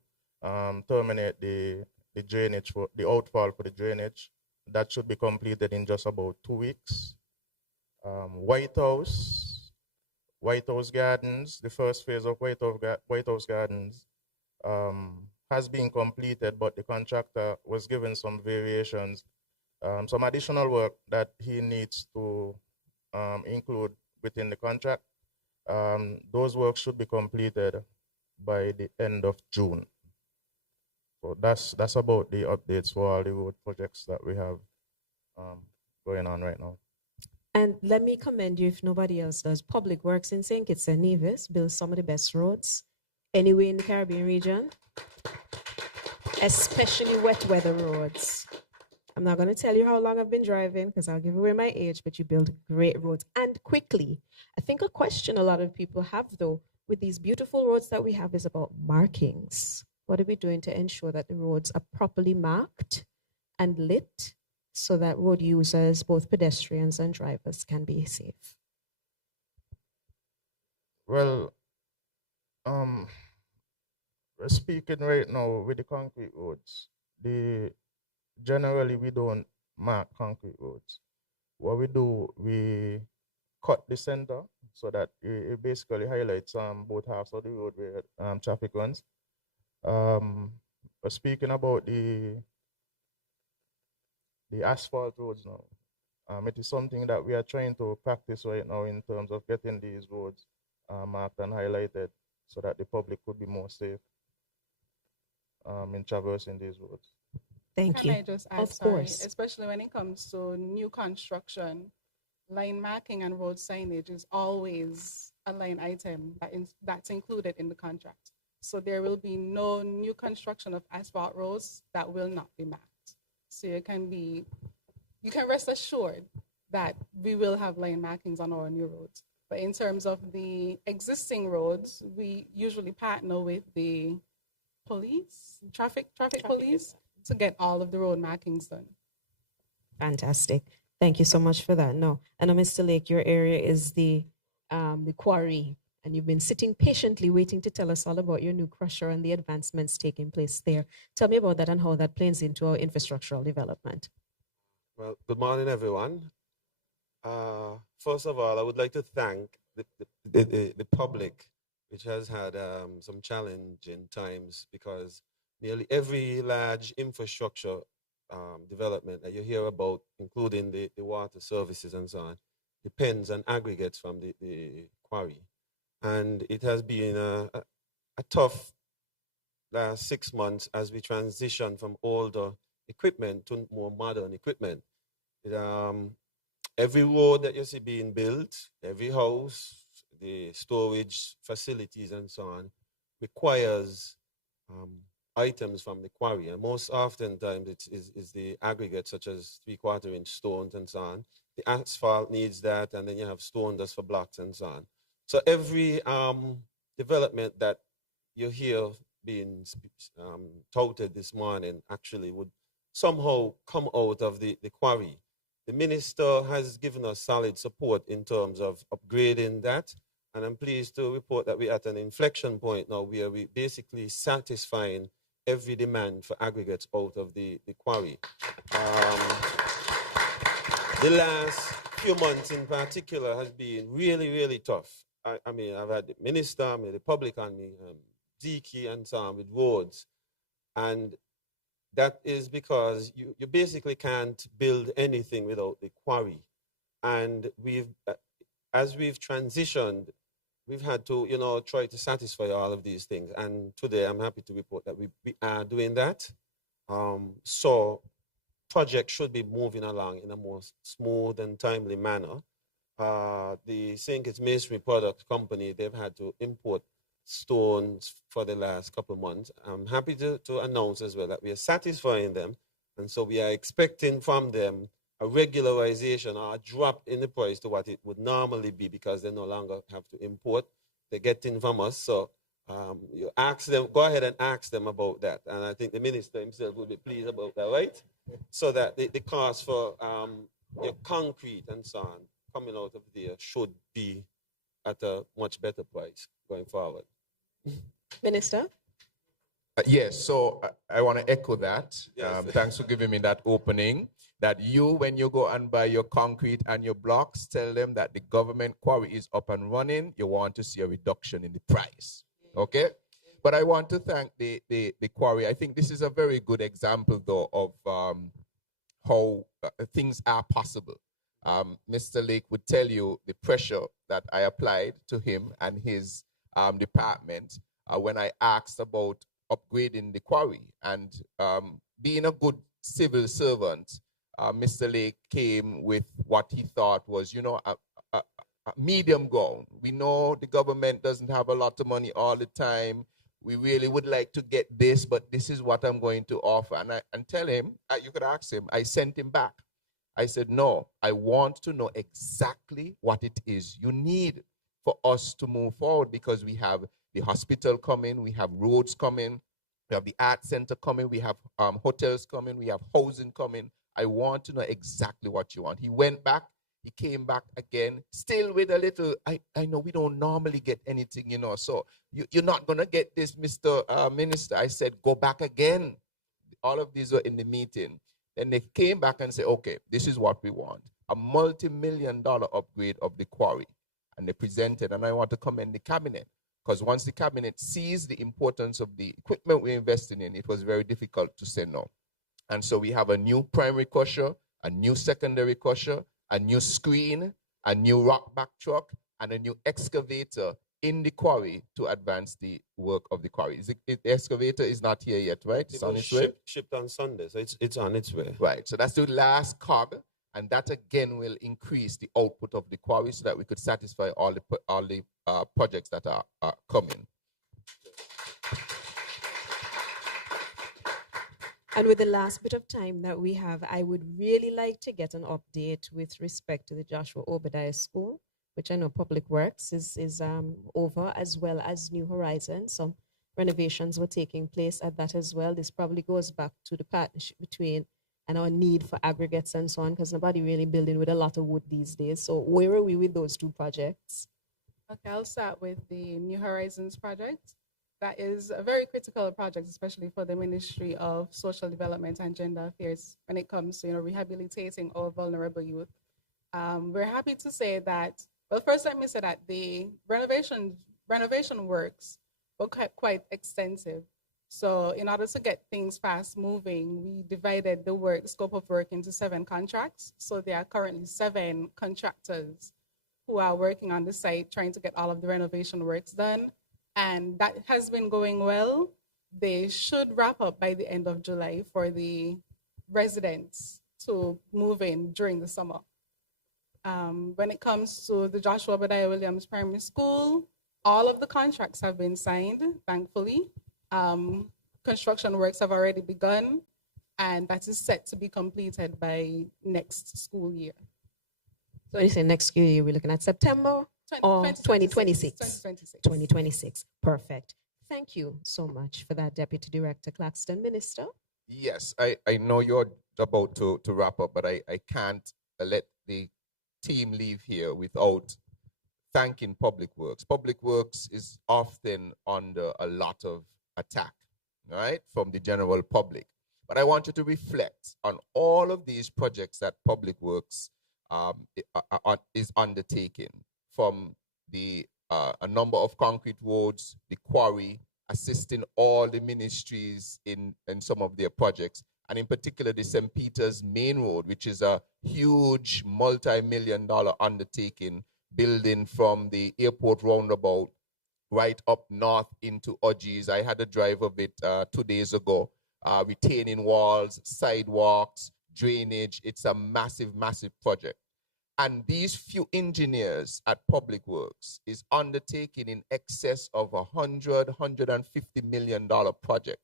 terminate the drainage, for the outfall for the drainage. That should be completed in just about 2 weeks. White House Gardens, the first phase of White House Gardens has been completed, but the contractor was given some variations, some additional work that he needs to include within the contract. Those works should be completed by the end of June. So that's about the updates for all the road projects that we have going on right now. And let me commend you, if nobody else does. Public Works in St. Kitts and Nevis builds some of the best roads anywhere in the Caribbean region, especially wet weather roads. I'm not going to tell you how long I've been driving because I'll give away my age, but you build great roads and quickly. I think a question a lot of people have, though, with these beautiful roads that we have is about markings. What are we doing to ensure that the roads are properly marked and lit so that road users, both pedestrians and drivers, can be safe? Well, we're speaking right now with the concrete roads. Generally, we don't mark concrete roads. What we do, we cut the center so that it basically highlights both halves of the road where traffic runs. We're speaking about the asphalt roads now. It is something that we are trying to practice right now in terms of getting these roads marked and highlighted so that the public could be more safe in traversing these roads. Thank you. Can I just add, of course. Especially when it comes to new construction, line marking and road signage is always a line item that's included in the contract. So there will be no new construction of asphalt roads that will not be marked. So you can rest assured that we will have line markings on our new roads. But in terms of the existing roads, we usually partner with the police, traffic police, to get all of the road markings done. Fantastic. Thank you so much for that. No, and Mr. Lake, your area is the the quarry, and you've been sitting patiently waiting to tell us all about your new crusher and the advancements taking place there. Tell me about that and how that plays into our infrastructural development. Well, good morning, everyone. First of all, I would like to thank the public, which has had some challenging times because nearly every large infrastructure development that you hear about, including the water services and so on, depends on aggregates from the quarry. And it has been a tough last 6 months as we transition from older equipment to more modern equipment. Every road that you see being built, every house, the storage facilities and so on, requires items from the quarry. And most often times it is the aggregate such as 3/4 inch stones and so on. The asphalt needs that, and then you have stone dust for blocks and so on. So every development that you hear being touted this morning actually would somehow come out of the quarry. The minister has given us solid support in terms of upgrading that, and I'm pleased to report that we're at an inflection point now where we're basically satisfying every demand for aggregates out of the quarry. The last few months in particular has been really, really tough. I mean, I've had the minister, the public on me, Zeke and so on with roads. And that is because you basically can't build anything without the quarry. And as we've transitioned, we've had to, try to satisfy all of these things. And today I'm happy to report that we are doing that. So projects should be moving along in a more smooth and timely manner. The St. Kitts Masonry Product Company, they've had to import stones for the last couple of months. I'm happy to announce as well that we are satisfying them. And so we are expecting from them a regularization or a drop in the price to what it would normally be because they no longer have to import. They're getting from us. So you ask them, go ahead and ask them about that. And I think the minister himself will be pleased about that, right? So that the cost for your concrete and so on coming out of there should be at a much better price going forward. Minister? Yes, so I want to echo that. Yes. Thanks for giving me that opening. That when you go and buy your concrete and your blocks, tell them that the government quarry is up and running. You want to see a reduction in the price. Okay? But I want to thank the quarry. I think this is a very good example, though, of how things are possible. Mr. Lake would tell you the pressure that I applied to him and his department when I asked about upgrading the quarry. And being a good civil servant, Mr. Lake came with what he thought was, a medium ground. We know the government doesn't have a lot of money all the time. We really would like to get this, but this is what I'm going to offer. And tell him, you could ask him, I sent him back. I said, no, I want to know exactly what it is you need for us to move forward because we have the hospital coming, we have roads coming, we have the art center coming, we have hotels coming, we have housing coming. I want to know exactly what you want. He went back, he came back again, still with a little, I know we don't normally get anything, so you're not going to get this, Mr. Minister. I said, go back again. All of these were in the meeting. Then they came back and said, okay, this is what we want. A multi-million-dollar upgrade of the quarry. And they presented, and I want to commend the cabinet, because once the cabinet sees the importance of the equipment we're investing in, it was very difficult to say no. And so we have a new primary crusher, a new secondary crusher, a new screen, a new rock back truck, and a new excavator in the quarry to advance the work of the quarry. The excavator is not here yet, right? It's on its way? Shipped on Sunday, so it's on its way. Right, so that's the last cog, and that again will increase the output of the quarry so that we could satisfy all the projects that are coming. And with the last bit of time that we have, I would really like to get an update with respect to the Joshua Obadiah School, which I know Public Works is over, as well as New Horizons. Some renovations were taking place at that as well. This probably goes back to the partnership between and our need for aggregates and so on, because nobody really building with a lot of wood these days. So where are we with those two projects? Okay, I'll start with the New Horizons project. That is a very critical project, especially for the Ministry of Social Development and Gender Affairs when it comes to rehabilitating our vulnerable youth. We're happy to say that, well, first let me say that the renovation works were quite extensive. So in order to get things fast moving, we divided the scope of work into 7 contracts. So there are currently 7 contractors who are working on the site trying to get all of the renovation works done. And that has been going well. They should wrap up by the end of July for the residents to move in during the summer. When it comes to the Joshua Obadiah Williams Primary School, all of the contracts have been signed, thankfully. Construction works have already begun, and that is set to be completed by next school year. So when you say next school year, we're looking at September or 2026? 2026. 2026. Perfect. Thank you so much for that, Deputy Director Claxton. Minister? Yes, I know you're about to wrap up, but I can't let the team leave here without thanking Public Works. Public Works is often under a lot of attack, right, from the general public. But I want you to reflect on all of these projects that Public Works is undertaking, from the a number of concrete roads, the quarry, assisting all the ministries in some of their projects, and in particular the St. Peter's Main Road, which is a huge multi-million-dollar undertaking, building from the airport roundabout right up north into Orjies. I had a drive of it 2 days ago. Retaining walls, sidewalks, drainage. It's a massive, massive project. And these few engineers at Public Works is undertaking in excess of $150 million project.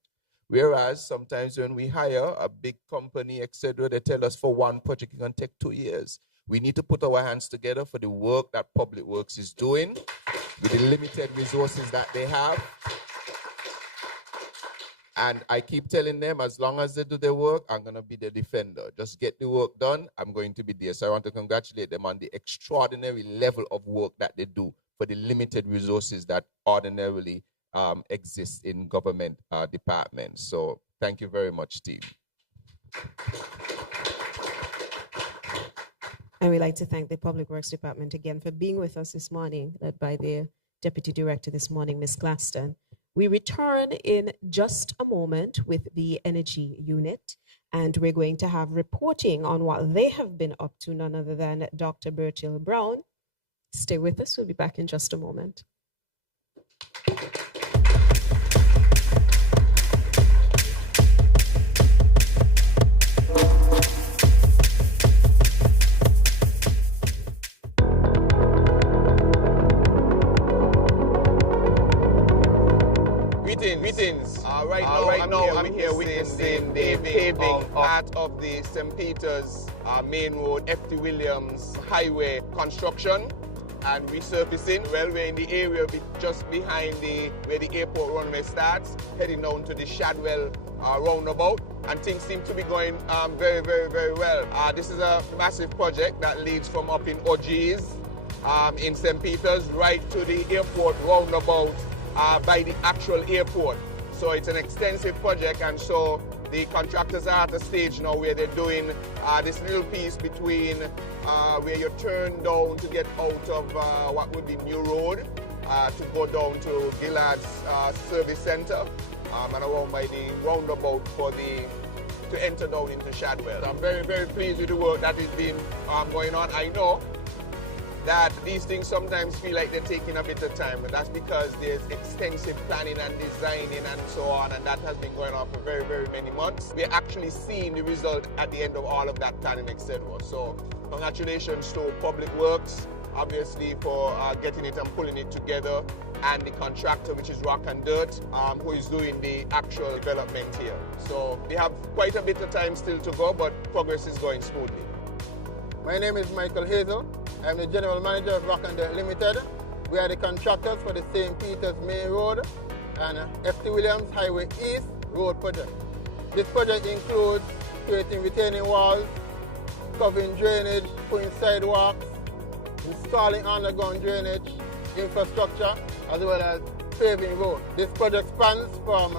Whereas sometimes when we hire a big company, etc., they tell us for one project it can take 2 years. We need to put our hands together for the work that Public Works is doing with the limited resources that they have. And I keep telling them, as long as they do their work, I'm going to be the defender. Just get the work done, I'm going to be there. So I want to congratulate them on the extraordinary level of work that they do for the limited resources that ordinarily exist in government departments. So thank you very much, team. And we'd like to thank the Public Works Department again for being with us this morning, led by their Deputy Director this morning, Ms. Claxton. We return in just a moment with the Energy Unit, and we're going to have reporting on what they have been up to, none other than Dr. Bertil Brown. Stay with us. We'll be back in just a moment. Greetings. Right now I'm here witnessing the paving part of the St. Peter's Main Road, F.T. Williams Highway construction and resurfacing. Well, we're in the area just behind where the airport runway starts, heading down to the Shadwell roundabout, and things seem to be going very, very, very well. This is a massive project that leads from up in Orjies in St. Peter's right to the airport roundabout by the actual airport. So it's an extensive project, and so the contractors are at a stage now where they're doing this little piece between where you turn down to get out of what would be New Road to go down to Gillard's Service Center and around by the roundabout to enter down into Shadwell. I'm very, very pleased with the work that is being going on. I know that these things sometimes feel like they're taking a bit of time, but that's because there's extensive planning and designing and so on, and that has been going on for very, very many months. We're actually seeing the result at the end of all of that planning, etc. So congratulations to Public Works, obviously, for getting it and pulling it together, and the contractor, which is Rock and Dirt, who is doing the actual development here. So we have quite a bit of time still to go, but progress is going smoothly. My name is Michael Hazel. I'm the General Manager of Rock and Dirt Limited. We are the contractors for the St. Peter's Main Road and F.T. Williams Highway East Road project. This project includes creating retaining walls, covering drainage, putting sidewalks, installing underground drainage, infrastructure as well as paving road. This project spans from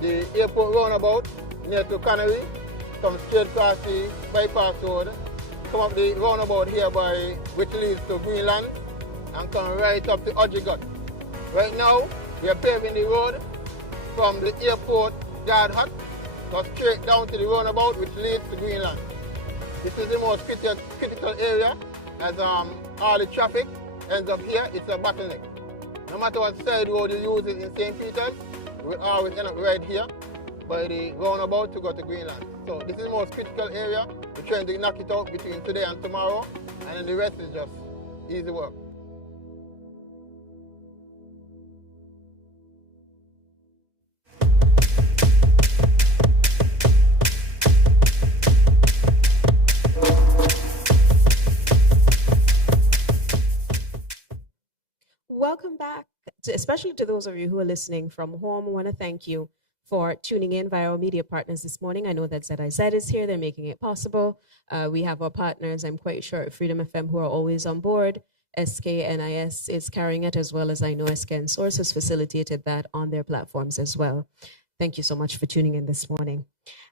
the airport roundabout near to Canary, come straight across the bypass road, come up the roundabout here which leads to Greenland, and come right up to Ojigot. Right now, we are paving the road from the airport guard hut, go straight down to the roundabout which leads to Greenland. This is the most critical area as all the traffic ends up here. It's a bottleneck. No matter what side road you use in St. Peter's, we always end up right here by the roundabout to go to Greenland. So this is the most critical area. We're trying to knock it out between today and tomorrow, and then the rest is just easy work. Welcome back, especially to those of you who are listening from home. I want to thank you for tuning in via our media partners this morning. I know that ZIZ is here. They're making it possible. We have our partners, I'm quite sure, at Freedom FM, who are always on board. SKNIS is carrying it, as well as I know SKN Source has facilitated that on their platforms as well. Thank you so much for tuning in this morning.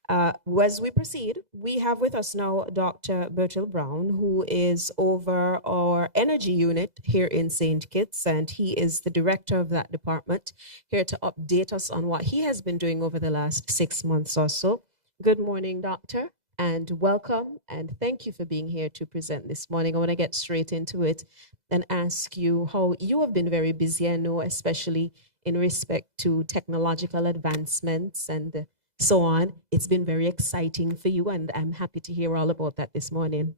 As we proceed, we have with us now Dr. Bertil Brown, who is over our energy unit here in St. Kitts, and he is the director of that department, here to update us on what he has been doing over the last 6 months or so. Good morning, Doctor, and welcome, and thank you for being here to present this morning. I want to get straight into it and ask you how you have been very busy, I know, especially in respect to technological advancements and so on. It's been very exciting for you, and I'm happy to hear all about that this morning.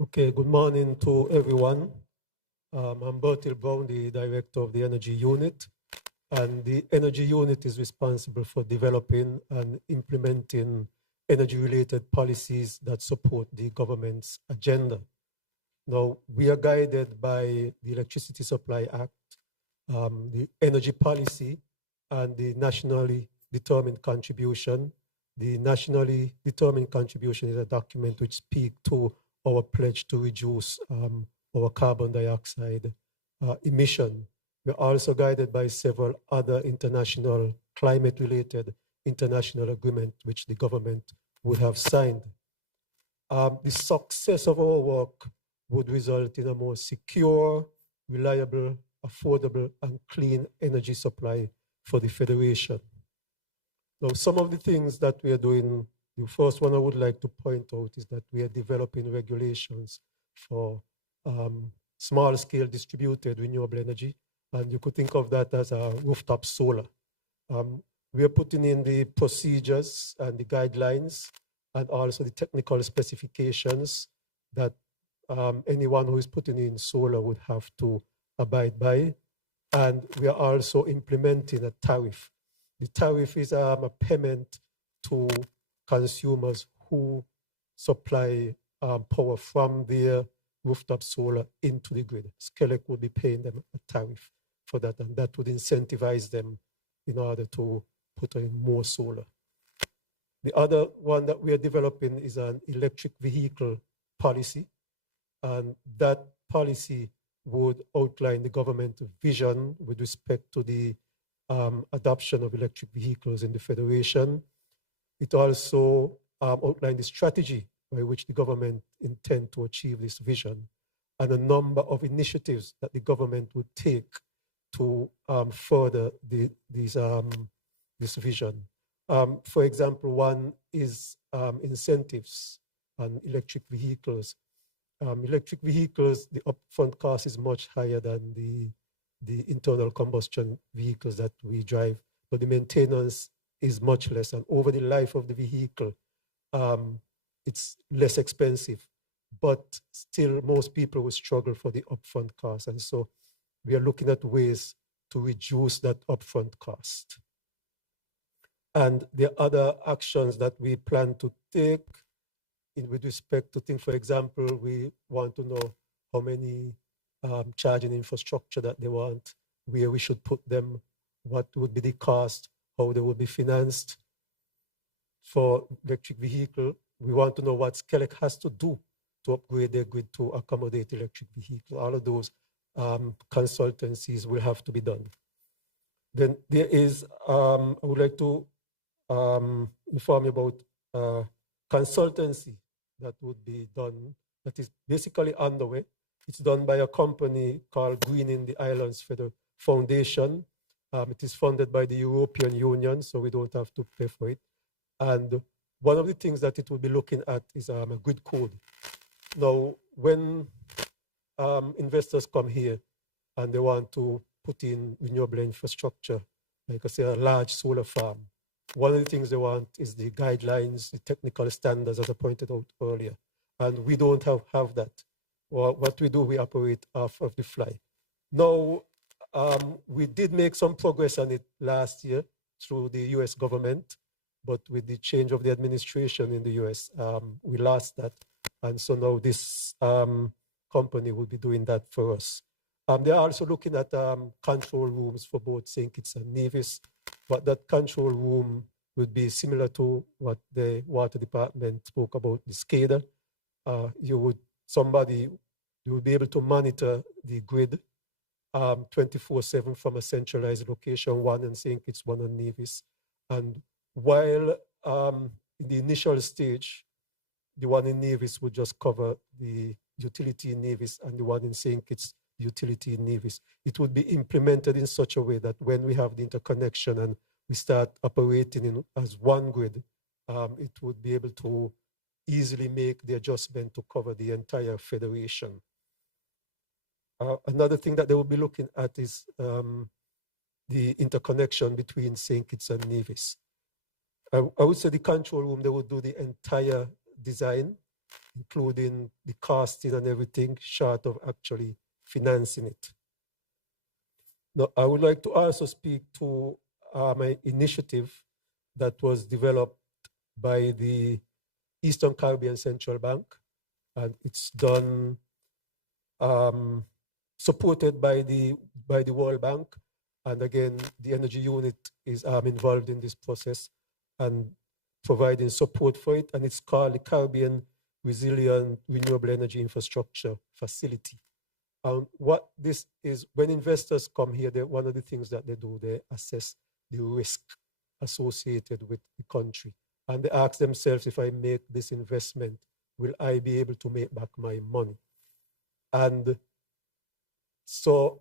Okay, good morning to everyone. I'm Bertil Brown, the director of the Energy Unit, and the Energy Unit is responsible for developing and implementing energy-related policies that support the government's agenda. Now, we are guided by the Electricity Supply Act, the energy policy, and the nationally determined contribution. The nationally determined contribution is a document which speaks to our pledge to reduce our carbon dioxide emission. We're also guided by several other international climate-related international agreements which the government would have signed. The success of our work would result in a more secure, reliable, affordable, and clean energy supply for the Federation. Now, some of the things that we are doing, the first one I would like to point out is that we are developing regulations for small-scale distributed renewable energy, and you could think of that as a rooftop solar. We are putting in the procedures and the guidelines and also the technical specifications that anyone who is putting in solar would have to abide by. And we are also implementing a tariff. The tariff is a payment to consumers who supply power from their rooftop solar into the grid. SKELEC would be paying them a tariff for that, and that would incentivize them in order to put in more solar. The other one that we are developing is an electric vehicle policy, and that policy would outline the government vision with respect to the adoption of electric vehicles in the Federation. It also outlined the strategy by which the government intend to achieve this vision and a number of initiatives that the government would take to further this vision. For example, one is incentives on electric vehicles. Electric vehicles, the upfront cost is much higher than the internal combustion vehicles that we drive, but the maintenance is much less. And over the life of the vehicle, it's less expensive, but still most people will struggle for the upfront cost. And so we are looking at ways to reduce that upfront cost. And the other actions that we plan to take with respect to things, for example, we want to know how many charging infrastructure that they want, where we should put them, what would be the cost, how they would be financed. For electric vehicle, we want to know what SKELEC has to do to upgrade their grid to accommodate electric vehicles. All of those consultancies will have to be done. Then there is, I would like to inform you about consultancy that would be done, that is basically underway. It's done by a company called Greening the Islands Foundation. It is funded by the European Union, so we don't have to pay for it. And one of the things that it will be looking at is a grid code. Now, when investors come here and they want to put in renewable infrastructure, like I say, a large solar farm, one of the things they want is the guidelines, the technical standards, as I pointed out earlier. And we don't have that. Well, what we do, we operate off of the fly. Now, we did make some progress on it last year through the US government, but with the change of the administration in the US, we lost that. And so now this company will be doing that for us. They're also looking at control rooms for both St. Kitts and Nevis, but that control room would be similar to what the water department spoke about, the SCADA. You would be able to monitor the grid 24/7 from a centralized location, one in St. Kitts, one on Nevis. And while in the initial stage, the one in Nevis would just cover the utility in Nevis, and the one in St. Kitts, the utility in Nevis. It would be implemented in such a way that when we have the interconnection and we start operating as one grid, it would be able to easily make the adjustment to cover the entire federation. Another thing that they will be looking at is the interconnection between St. Kitts and Nevis. I would say the control room, they would do the entire design, including the costing and everything, short of actually financing it. Now, I would like to also speak to my initiative that was developed by the Eastern Caribbean Central Bank, and it's done supported by the World Bank, and again, the energy unit is involved in this process and providing support for it, and it's called the Caribbean Resilient Renewable Energy Infrastructure Facility. What this is, when investors come here, one of the things that they do, they assess the risk associated with the country, and they ask themselves, if I make this investment, will I be able to make back my money? And so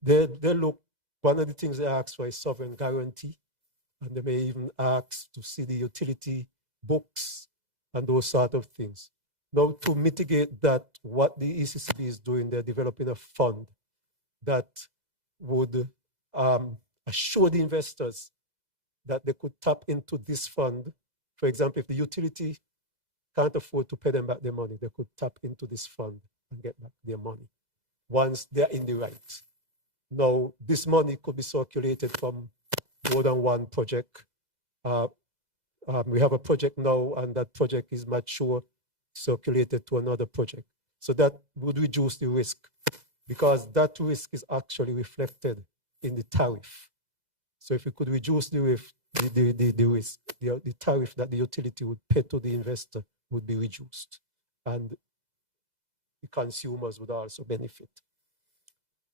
they look, one of the things they ask for is sovereign guarantee, and they may even ask to see the utility books and those sort of things. Now, to mitigate that, what the ECCB is doing, they're developing a fund that would assure the investors that they could tap into this fund. For example, if the utility can't afford to pay them back their money, they could tap into this fund and get back their money once they're in the right. Now, this money could be circulated from more than one project. We have a project now, and that project is mature, circulated to another project. So that would reduce the risk, because that risk is actually reflected in the tariff. So if we could reduce the risk, the tariff that the utility would pay to the investor would be reduced, and the consumers would also benefit.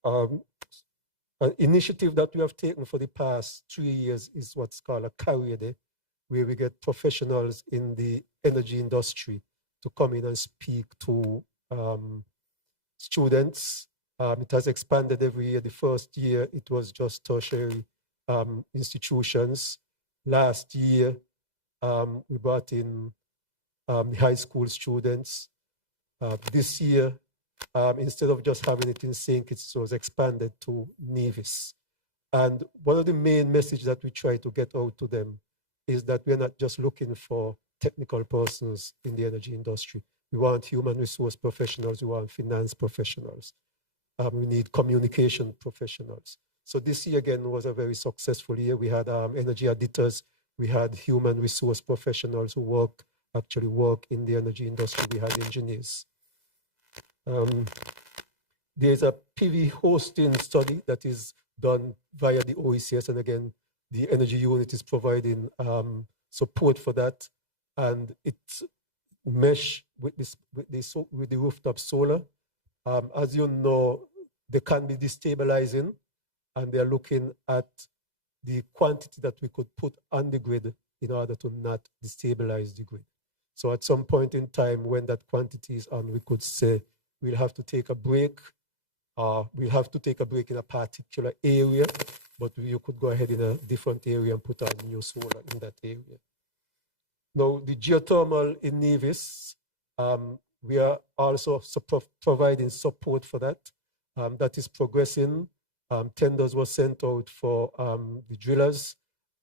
An initiative that we have taken for the past 3 years is what's called a Career Day, where we get professionals in the energy industry to come in and speak to students. It has expanded every year. The first year, it was just tertiary institutions. Last year, we brought in the high school students. This year, instead of just having it in St. Kitts, it was expanded to Nevis. And one of the main messages that we try to get out to them is that we're not just looking for technical persons in the energy industry. We want human resource professionals, we want finance professionals. We need communication professionals. So this year, again, was a very successful year. We had energy auditors, we had human resource professionals who actually work in the energy industry, we had engineers. There's a PV hosting study that is done via the OECS, and again, the energy unit is providing support for that, and it's mesh with the rooftop solar. As you know, they can be destabilizing, and they're looking at the quantity that we could put on the grid in order to not destabilize the grid. So at some point in time, when that quantity is on, we could say we'll have to take a break. We'll have to take a break in a particular area, but you could go ahead in a different area and put on new solar in that area. Now, the geothermal in Nevis, we are also providing support for that. That is progressing. Tenders were sent out for the drillers.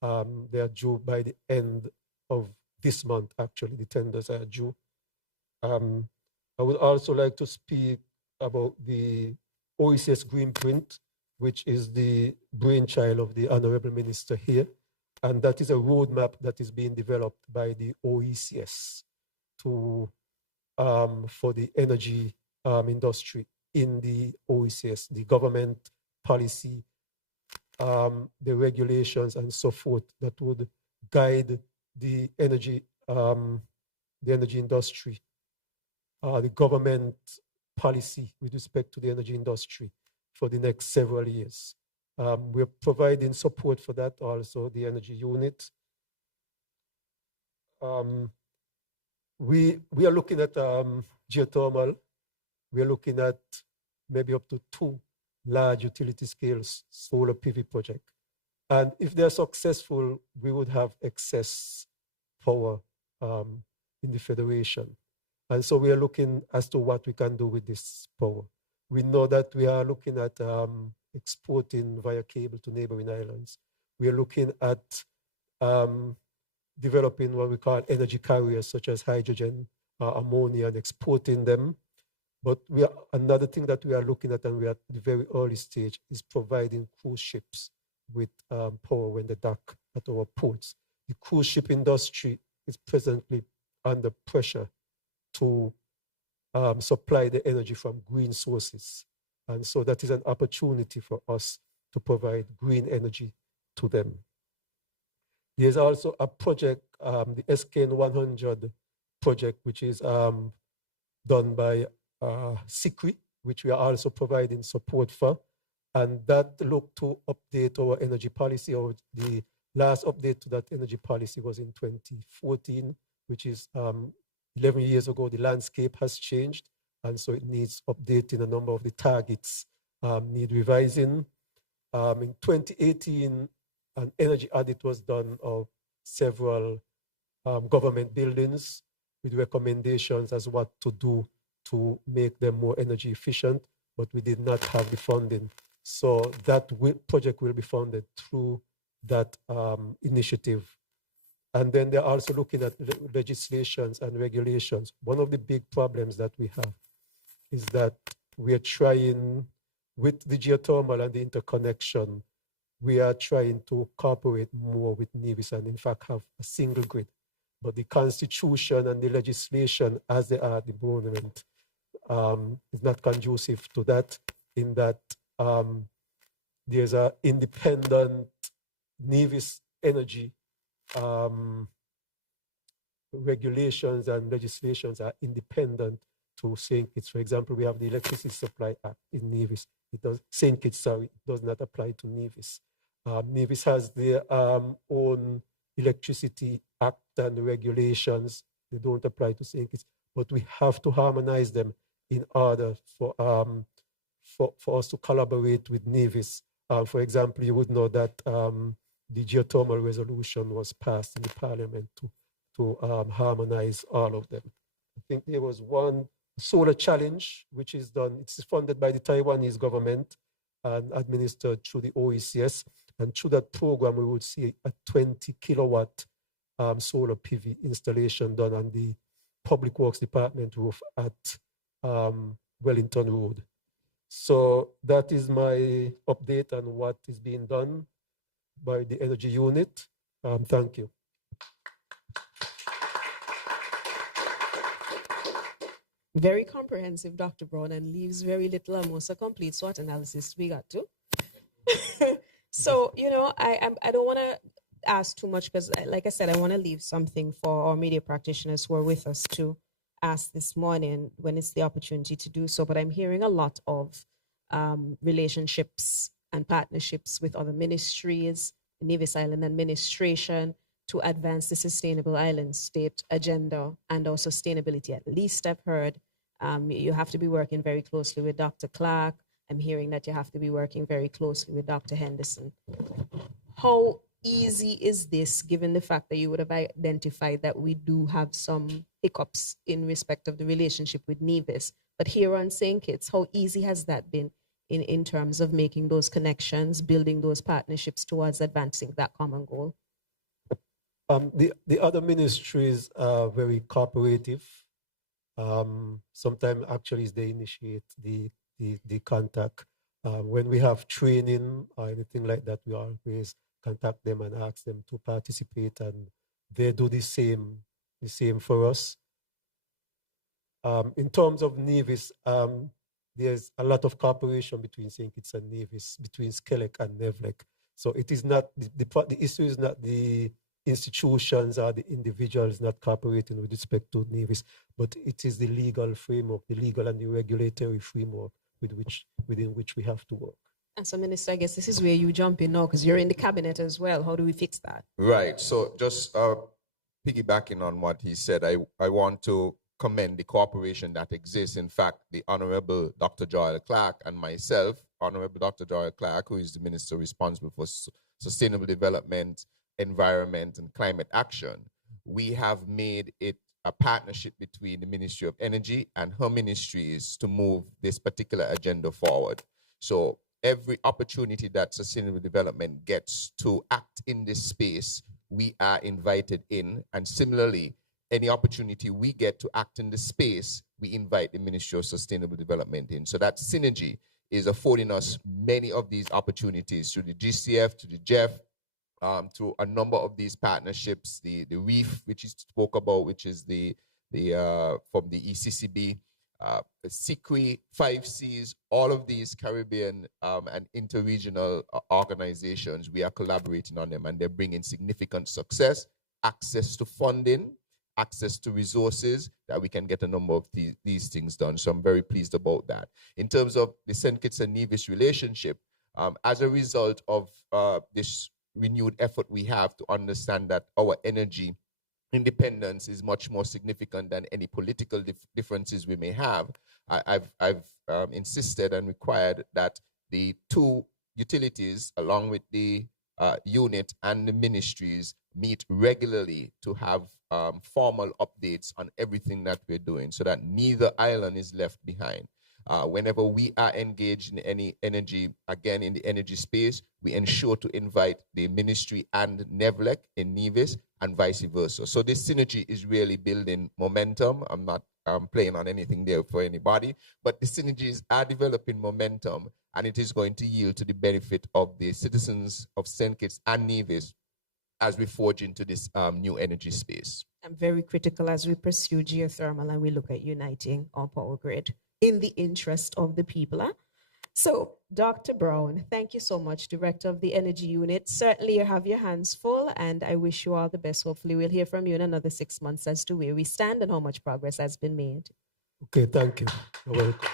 They are due by the end of this month, actually. The tenders are due. I would also like to speak about the OECS Greenprint, which is the brainchild of the Honorable Minister here. And that is a roadmap that is being developed by the OECS to, for the energy industry in the OECS, the government policy, the regulations and so forth that would guide the energy industry, the government policy with respect to the energy industry for the next several years. We're providing support for that also, the energy unit. We are looking at geothermal. We are looking at maybe up to 2 large utility scale solar PV projects. And if they're successful, we would have excess power in the Federation. And so we are looking as to what we can do with this power. We know that we are looking at exporting via cable to neighboring islands. We are looking at developing what we call energy carriers, such as hydrogen, ammonia, and exporting them. But another thing that we are looking at, and we are at the very early stage, is providing cruise ships with power when they dock at our ports. The cruise ship industry is presently under pressure to supply the energy from green sources. And so that is an opportunity for us to provide green energy to them. There's also a project, the SKN 100 project, which is done by SICRI, which we are also providing support for. And that looked to update our energy policy, or the last update to that energy policy was in 2014, which is 11 years ago. The landscape has changed, and so it needs updating. A number of the targets need revising. In 2018, an energy audit was done of several government buildings with recommendations as what to do to make them more energy efficient, but we did not have the funding. So that project will be funded through that initiative. And then they're also looking at legislations and regulations. One of the big problems that we have is that we are trying, with the geothermal and the interconnection, we are trying to cooperate more with Nevis and in fact have a single grid. But the constitution and the legislation as they are at the moment is not conducive to that, in that there's an independent Nevis energy regulations and legislations are independent to St. Kitts. For example, we have the Electricity Supply Act in Nevis. St. Kitts, sorry, it does not apply to Nevis. Nevis has their own Electricity Act and regulations. They don't apply to St. Kitts, but we have to harmonize them in order for us to collaborate with Nevis. For example, you would know that the geothermal resolution was passed in the parliament to harmonize all of them. I think there was one solar challenge, which is done. It's funded by the Taiwanese government and administered through the OECS. And through that program, we would see a 20 kilowatt solar PV installation done on the Public Works Department roof at Wellington Road. So that is my update on what is being done by the energy unit. Thank you. Very comprehensive, Dr. Brown, and leaves very little, almost a complete SWOT analysis we got to. So, you know, I don't want to ask too much because, like I said, I want to leave something for our media practitioners who are with us to ask this morning when it's the opportunity to do so, but I'm hearing a lot of relationships and partnerships with other ministries, the Nevis Island Administration, to advance the Sustainable Island State agenda and also sustainability. At least I've heard you have to be working very closely with Dr. Clark. I'm hearing that you have to be working very closely with Dr. Henderson. How easy is this, given the fact that you would have identified that we do have some hiccups in respect of the relationship with Nevis? But here on St. Kitts, how easy has that been in terms of making those connections, building those partnerships towards advancing that common goal? The other ministries are very cooperative. Sometimes actually they initiate the contact. When we have training or anything like that, we always contact them and ask them to participate, and they do the same for us. In terms of Nevis, there's a lot of cooperation between St. Kitts and Nevis, between Skelec and Nevlec. So it is not, the issue is not the institutions or the individuals not cooperating with respect to Nevis, but it is the legal framework, the legal and the regulatory framework within which we have to work. And so, Minister, I guess this is where you jump in now, because you're in the cabinet as well. How do we fix that? Right. So just piggybacking on what he said, I want to commend the cooperation that exists. In fact, the Honorable Dr. Joel Clark and myself, Honorable Dr. Joel Clark, who is the Minister responsible for Sustainable Development, Environment, and Climate Action, we have made it a partnership between the Ministry of Energy and her ministries to move this particular agenda forward. So every opportunity that Sustainable Development gets to act in this space, we are invited in. And similarly, any opportunity we get to act in the space, we invite the Ministry of Sustainable Development in. So that synergy is affording us many of these opportunities through the GCF, to the GEF, through a number of these partnerships, the REEF, which is spoke about, which is the from the ECCB, the SICRI, 5Cs, all of these Caribbean and interregional organizations, we are collaborating on them, and they're bringing significant success, access to funding, access to resources that we can get a number of these things done. So I'm very pleased about that. In terms of the St. Kitts and Nevis relationship, as a result of this renewed effort we have to understand that our energy independence is much more significant than any political differences we may have, I've insisted and required that the two utilities, along with the unit and the ministries, meet regularly to have formal updates on everything that we're doing, so that neither island is left behind. Whenever we are engaged in any energy, again, in the energy space, we ensure to invite the ministry and Nevlec in Nevis and vice versa. So this synergy is really building momentum. I'm not playing on anything there for anybody, but the synergies are developing momentum, and it is going to yield to the benefit of the citizens of St. Kitts and Nevis as we forge into this new energy space. I'm very critical as we pursue geothermal and we look at uniting our power grid in the interest of the people. Huh? So, Dr. Brown, thank you so much, Director of the Energy Unit. Certainly you have your hands full, and I wish you all the best. Hopefully we'll hear from you in another 6 months as to where we stand and how much progress has been made. Okay, thank you. You're welcome.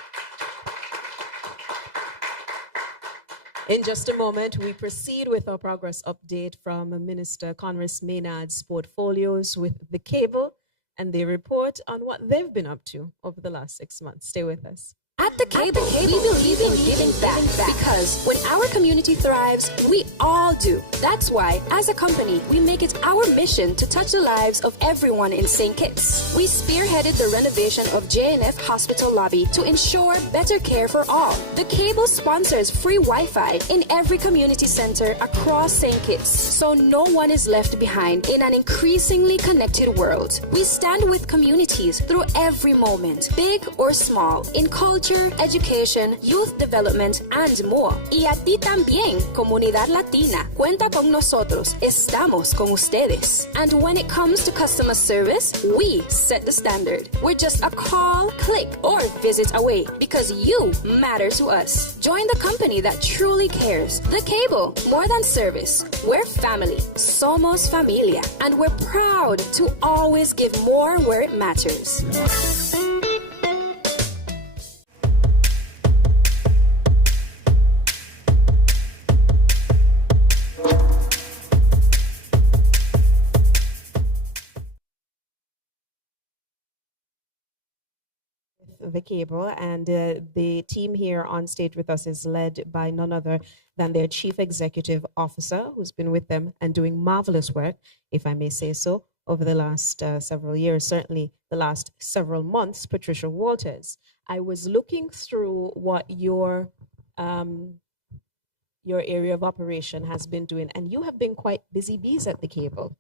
In just a moment, we proceed with our progress update from Minister Conress Maynard's portfolios with the cable, and they report on what they've been up to over the last 6 months. Stay with us. At the Cable, we believe in giving back, because when our community thrives, we all do. That's why, as a company, we make it our mission to touch the lives of everyone in St. Kitts. We spearheaded the renovation of JNF Hospital lobby to ensure better care for all. The Cable sponsors free Wi-Fi in every community center across St. Kitts, so no one is left behind in an increasingly connected world. We stand with communities through every moment, big or small, in culture, culture, education, youth development, and more. Y a ti también, comunidad latina. Cuenta con nosotros. Estamos con ustedes. And when it comes to customer service, we set the standard. We're just a call, click, or visit away because you matter to us. Join the company that truly cares. The Cable, more than service. We're family. Somos familia. And we're proud to always give more where it matters. The Cable, and the team here on stage with us is led by none other than their Chief Executive Officer, who's been with them and doing marvelous work, if I may say so, over the last several years, certainly the last several months, Patricia Walters. I was looking through what your area of operation has been doing, and you have been quite busy bees at the Cable,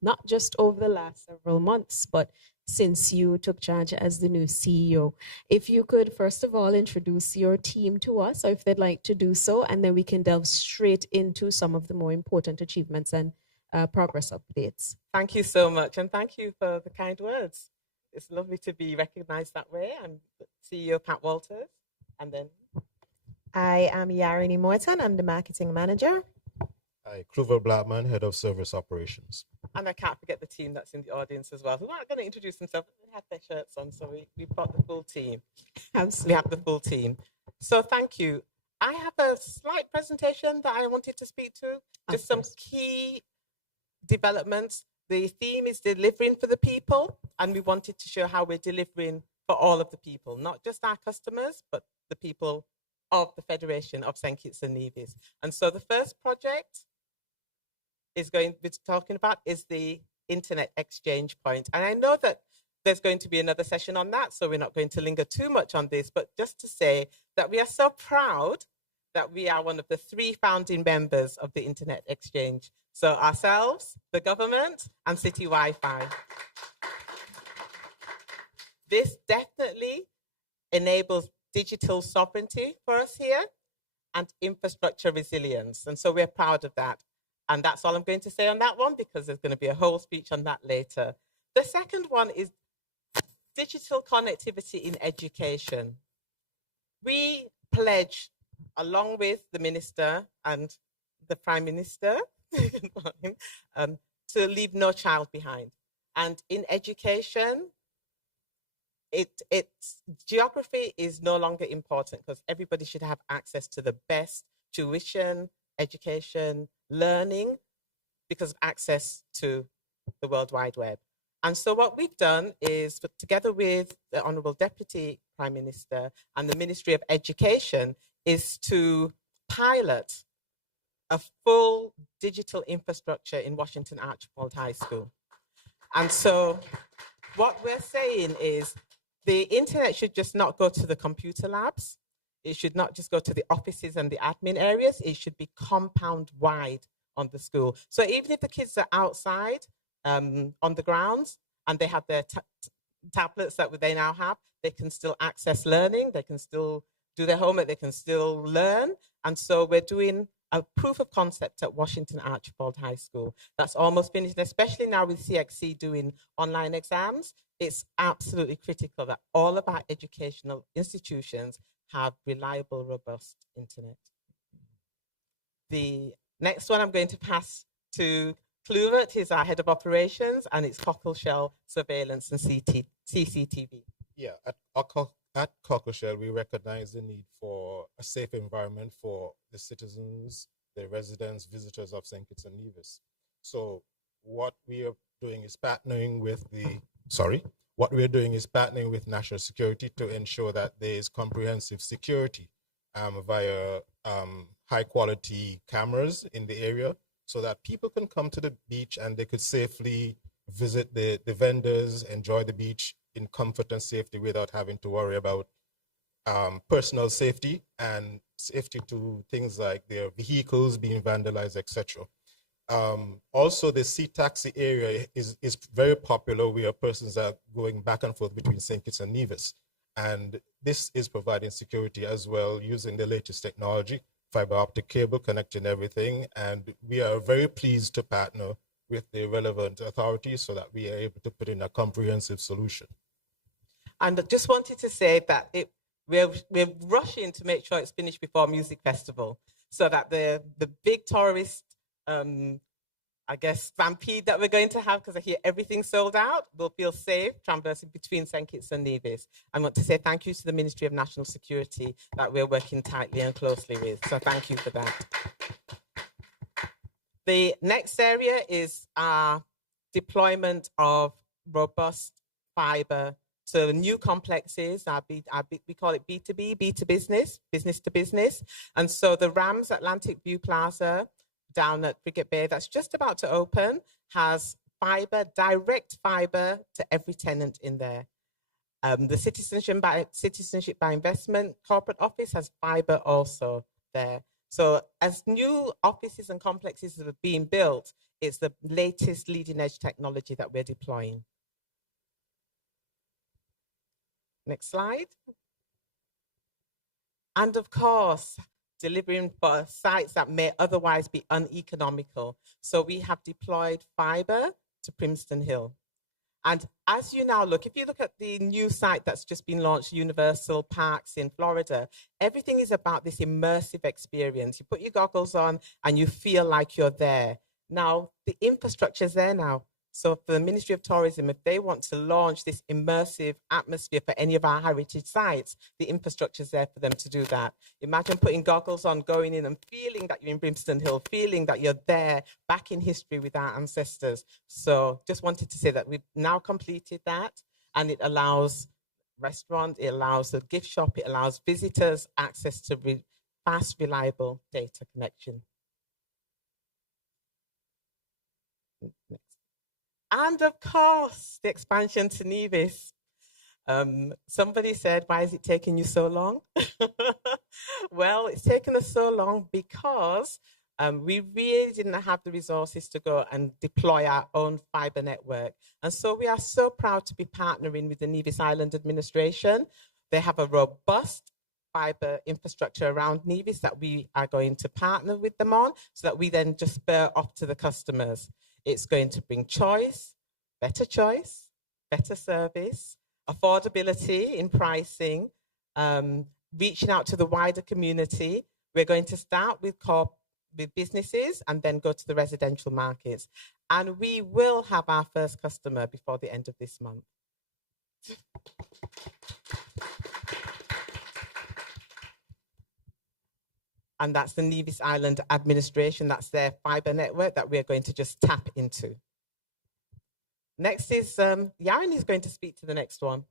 not just over the last several months, but since you took charge as the new CEO. If you could, first of all, introduce your team to us, or if they'd like to do so, and then we can delve straight into some of the more important achievements and progress updates. Thank you so much, and thank you for the kind words. It's lovely to be recognized that way. I'm CEO Pat Walters, and then I am Yarini Morton. I'm the marketing manager. Hi, Clover Blackman, head of service operations. And I can't forget the team that's in the audience as well, who aren't going to introduce themselves. They have their shirts on, so we've got the full team. Absolutely. We have the full team. So thank you. I have a slight presentation that I wanted to speak to, just some key developments. The theme is delivering for the people, and we wanted to show how we're delivering for all of the people, not just our customers, but the people of the Federation of St. Kitts and Nevis. And so the first project is going to be talking about is the Internet Exchange Point. And I know that there's going to be another session on that, so we're not going to linger too much on this, but just to say that we are so proud that we are one of the 3 founding members of the Internet Exchange. So ourselves, the government, and City Wi-Fi. This definitely enables digital sovereignty for us here and infrastructure resilience. And so we're proud of that. And that's all I'm going to say on that one, because there's going to be a whole speech on that later. The second one is digital connectivity in education. We pledge, along with the minister and the prime minister, to leave no child behind. And in education, geography is no longer important, because everybody should have access to the best tuition, education, learning, because of access to the World Wide Web. And so what we've done is, together with the Honourable Deputy Prime Minister and the Ministry of Education, is to pilot a full digital infrastructure in Washington Archibald High School. And so what we're saying is the internet should just not go to the computer labs. It should not just go to the offices and the admin areas. It should be compound wide on the school. So even if the kids are outside on the grounds and they have their tablets that they now have, they can still access learning. They can still do their homework. They can still learn. And so we're doing a proof of concept at Washington Archibald High School. That's almost finished, especially now with CXC doing online exams. It's absolutely critical that all of our educational institutions have reliable, robust internet. The next one I'm going to pass to Cluvert. He's our head of operations, and it's Cockleshell Surveillance and CCTV. Yeah, at Cockleshell, we recognize the need for a safe environment for the citizens, the residents, visitors of St. Kitts and Nevis. So what we are doing is partnering with national security to ensure that there is comprehensive security via high quality cameras in the area, so that people can come to the beach and they could safely visit the vendors, enjoy the beach in comfort and safety without having to worry about personal safety and safety to things like their vehicles being vandalized, etc. Also, the sea taxi area is very popular, where persons are going back and forth between St. Kitts and Nevis. And this is providing security as well using the latest technology, fiber optic cable connecting everything. And we are very pleased to partner with the relevant authorities so that we are able to put in a comprehensive solution. And I just wanted to say that we're rushing to make sure it's finished before Music Festival so that the big tourist, I guess, stampede that we're going to have, because I hear everything sold out, will feel safe traversing between St. Kitts and Nevis. I want to say thank you to the Ministry of National Security that we're working tightly and closely with. So thank you for that. The next area is deployment of robust fiber to new complexes. We call it B2B, B2 business, business to business. And so the Rams Atlantic View Plaza down at Frigate Bay, that's just about to open, has fiber, direct fiber to every tenant in there. The Citizenship by Investment corporate office has fiber also there. So as new offices and complexes are being built, it's the latest leading edge technology that we're deploying. Next slide. And of course, delivering for sites that may otherwise be uneconomical. So we have deployed fiber to Primston Hill. And as you now look, if you look at the new site that's just been launched, Universal Parks in Florida, everything is about this immersive experience. You put your goggles on and you feel like you're there. Now, the infrastructure is there now. So for the Ministry of Tourism, if they want to launch this immersive atmosphere for any of our heritage sites, the infrastructure is there for them to do that. Imagine putting goggles on, going in and feeling that you're in Brimston Hill, feeling that you're there back in history with our ancestors. So just wanted to say that we've now completed that, and it allows restaurants, it allows the gift shop, it allows visitors access to fast, reliable data connection. Next. And of course, the expansion to Nevis. Somebody said, why is it taking you so long? Well, it's taken us so long because we really didn't have the resources to go and deploy our own fiber network. And so we are so proud to be partnering with the Nevis Island Administration. They have a robust fiber infrastructure around Nevis that we are going to partner with them on so that we then just spur off to the customers. It's going to bring choice, better service, affordability in pricing, reaching out to the wider community. We're going to start with businesses and then go to the residential markets. And we will have our first customer before the end of this month. And that's the Nevis Island Administration. That's their fiber network that we're going to just tap into. Next is, Yaren is going to speak to the next one.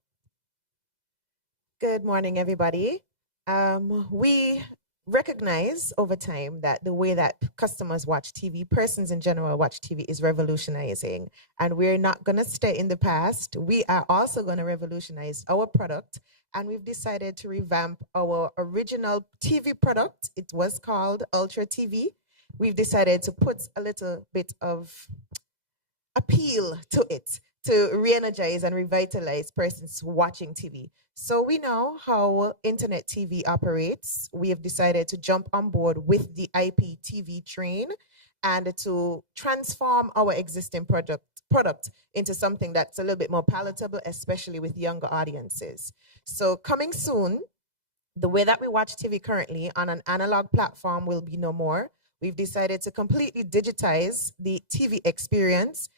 Good morning, everybody. We recognize over time that the way that customers watch TV, persons in general watch TV, is revolutionizing. And we're not going to stay in the past. We are also going to revolutionize our product. And we've decided to revamp our original TV product. It was called Ultra TV. We've decided to put a little bit of appeal to it to re-energize and revitalize persons watching TV. So we know how internet TV operates. We have decided to jump on board with the IPTV train and to transform our existing product into something that's a little bit more palatable, especially with younger audiences. So coming soon, the way that we watch TV currently on an analog platform will be no more. We've decided to completely digitize the TV experience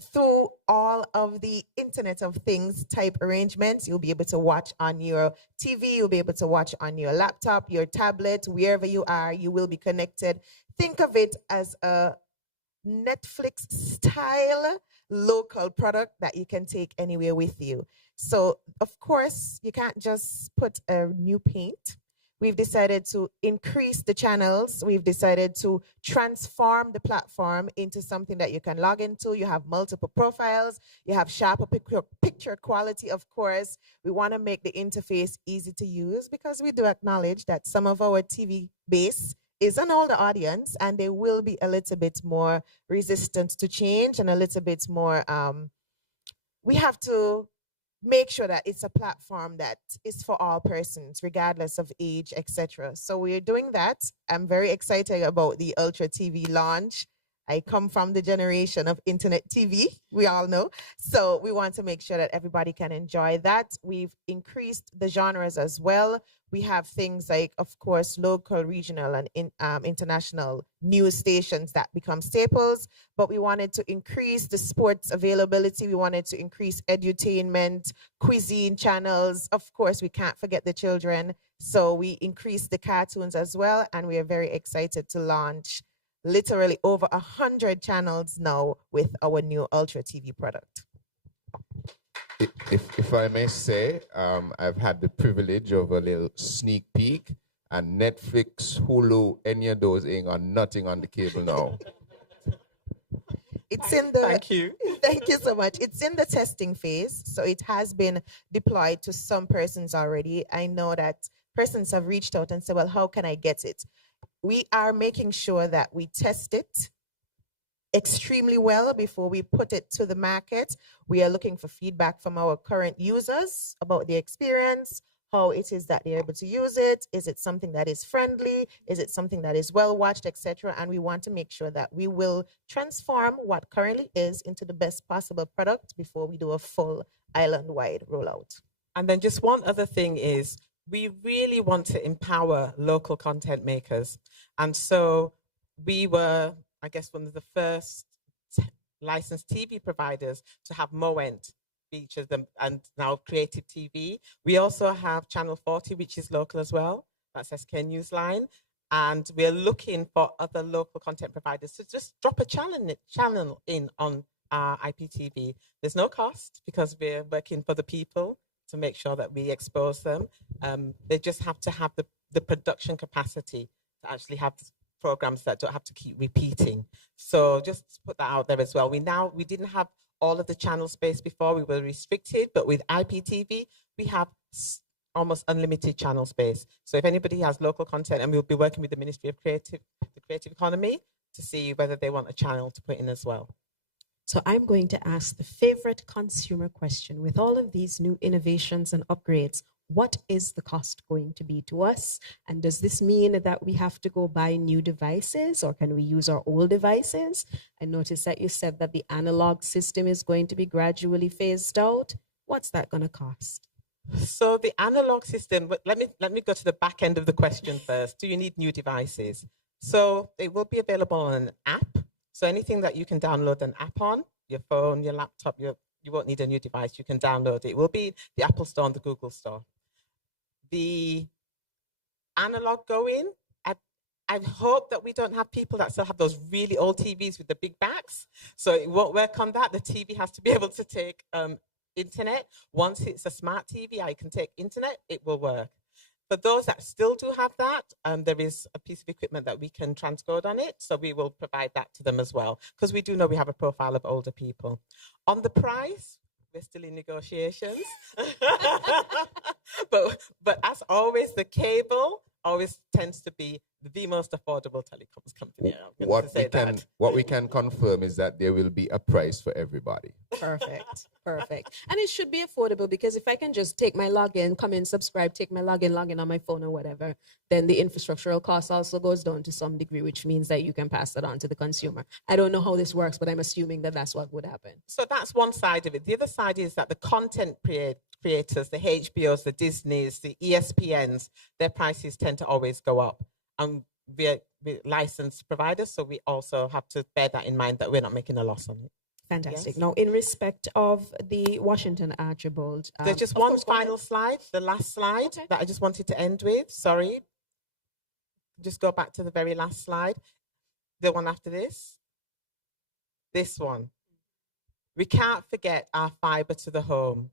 through all of the Internet of Things type arrangements. You'll be able to watch on your TV, you'll be able to watch on your laptop, your tablet, wherever you are, you will be connected. Think of it as a Netflix style local product that you can take anywhere with you. So of course, you can't just put a new paint. We've decided to increase the channels. We've decided to transform the platform into something that you can log into. You have multiple profiles. You have sharper picture quality, of course. We want to make the interface easy to use because we do acknowledge that some of our TV base is an older audience and they will be a little bit more resistant to change and a little bit more, we have to make sure that it's a platform that is for all persons, regardless of age, etc. So we're doing that. I'm very excited about the Ultra TV launch. I come from the generation of internet TV, we all know. So we want to make sure that everybody can enjoy that. We've increased the genres as well. We have things like, of course, local, regional, and international news stations that become staples, but we wanted to increase the sports availability. We wanted to increase edutainment, cuisine channels. Of course, we can't forget the children. So we increased the cartoons as well, and we are very excited to launch literally over 100 channels now with our new Ultra TV product. If I may say, I've had the privilege of a little sneak peek, and Netflix, Hulu, any of those ain't got nothing on the cable now. It's in the thank you. Thank you so much. It's in the testing phase, so it has been deployed to some persons already. I know that persons have reached out and said, well, how can I get it? We are making sure that we test it extremely well before we put it to the market. We are looking for feedback from our current users about the experience, how it is that they're able to use it. Is it something that is friendly? Is it something that is well watched, etc.? And we want to make sure that we will transform what currently is into the best possible product before we do a full island-wide rollout. And then just one other thing is, we really want to empower local content makers. And so we were, I guess, one of the first licensed TV providers to have MOENT features them, and now Creative TV. We also have Channel 40, which is local as well. That's SK Newsline. And we're looking for other local content providers to just drop a channel in on IPTV. There's no cost because we're working for the people to make sure that we expose them. They just have to have the production capacity to actually have programs that don't have to keep repeating. So just put that out there as well. We didn't have all of the channel space before, we were restricted, but with IPTV, we have almost unlimited channel space. So if anybody has local content, and we'll be working with the Ministry of the Creative Economy to see whether they want a channel to put in as well. So I'm going to ask the favorite consumer question. With all of these new innovations and upgrades, what is the cost going to be to us? And does this mean that we have to go buy new devices, or can we use our old devices? I noticed that you said that the analog system is going to be gradually phased out. What's that going to cost? So the analog system, let me go to the back end of the question first. Do you need new devices? So it will be available on an app. So anything that you can download an app on, your phone, your laptop, you won't need a new device. You can download it. It will be the Apple Store and the Google Store. The analog going, I hope that we don't have people that still have those really old TVs with the big backs. So it won't work on that. The TV has to be able to take internet. Once it's a smart TV, I can take internet, it will work. For those that still do have that, there is a piece of equipment that we can transcode on it. So we will provide that to them as well, because we do know we have a profile of older people. On the price, we're still in negotiations. but as always, the cable always tends to be the most affordable telecoms company. What we can confirm is that there will be a price for everybody. Perfect. Perfect. And it should be affordable, because if I can just take my login, come in, subscribe, take my login on my phone or whatever, then the infrastructural cost also goes down to some degree, which means that you can pass that on to the consumer. I don't know how this works, but I'm assuming that that's what would happen. So that's one side of it. The other side is that the content creators, the HBOs, the Disneys, the ESPNs, their prices tend to always go up. And we're licensed providers, so we also have to bear that in mind, that we're not making a loss on it. Fantastic. Yes. Now, in respect of the Washington Archibald, there's just one final slide, the last slide that I just wanted to end with. Sorry. Just go back to the very last slide. The one after this. This one. We can't forget our fiber to the home.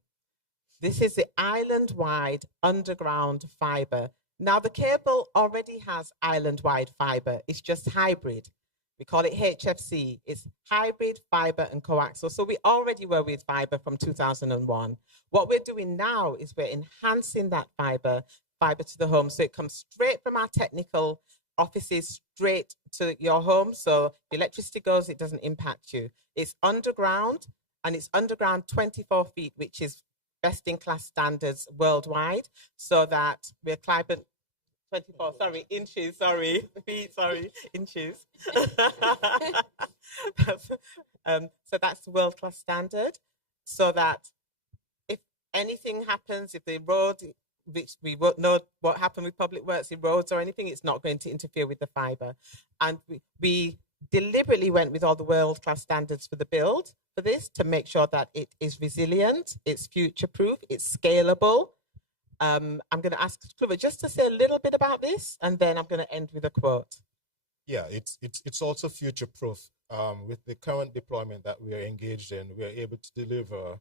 This is the island-wide underground fiber. Now, the cable already has island-wide fiber. It's just hybrid. We call it HFC. It's hybrid, fiber, and coaxial. So we already were with fiber from 2001. What we're doing now is we're enhancing that fiber to the home. So it comes straight from our technical offices straight to your home. So the electricity goes, it doesn't impact you. It's underground, and it's underground 24 feet, which is best-in-class standards worldwide, so that we're climate 24, sorry, inches, sorry, feet, sorry, inches. So that's world-class standard, so that if anything happens, if the road, which we won't know what happened with public works, the roads or anything, it's not going to interfere with the fiber. And we deliberately went with all the world-class standards for the build for this to make sure that it is resilient, it's future-proof, it's scalable. I'm going to ask Clover just to say a little bit about this, and then I'm going to end with a quote. Yeah, it's also future-proof. With the current deployment that we are engaged in, we are able to deliver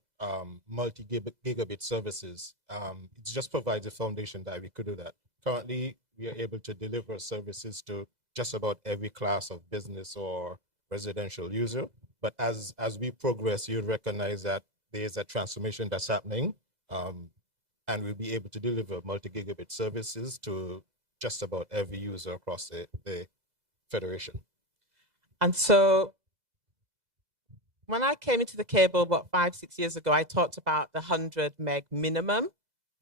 multi-gigabit services. It just provides a foundation that we could do that. Currently, we are able to deliver services to just about every class of business or residential user. But as we progress, you'll recognize that there's a transformation that's happening, and we'll be able to deliver multi-gigabit services to just about every user across the Federation. And so when I came into the cable, 5-6 years ago, I talked about the 100 meg minimum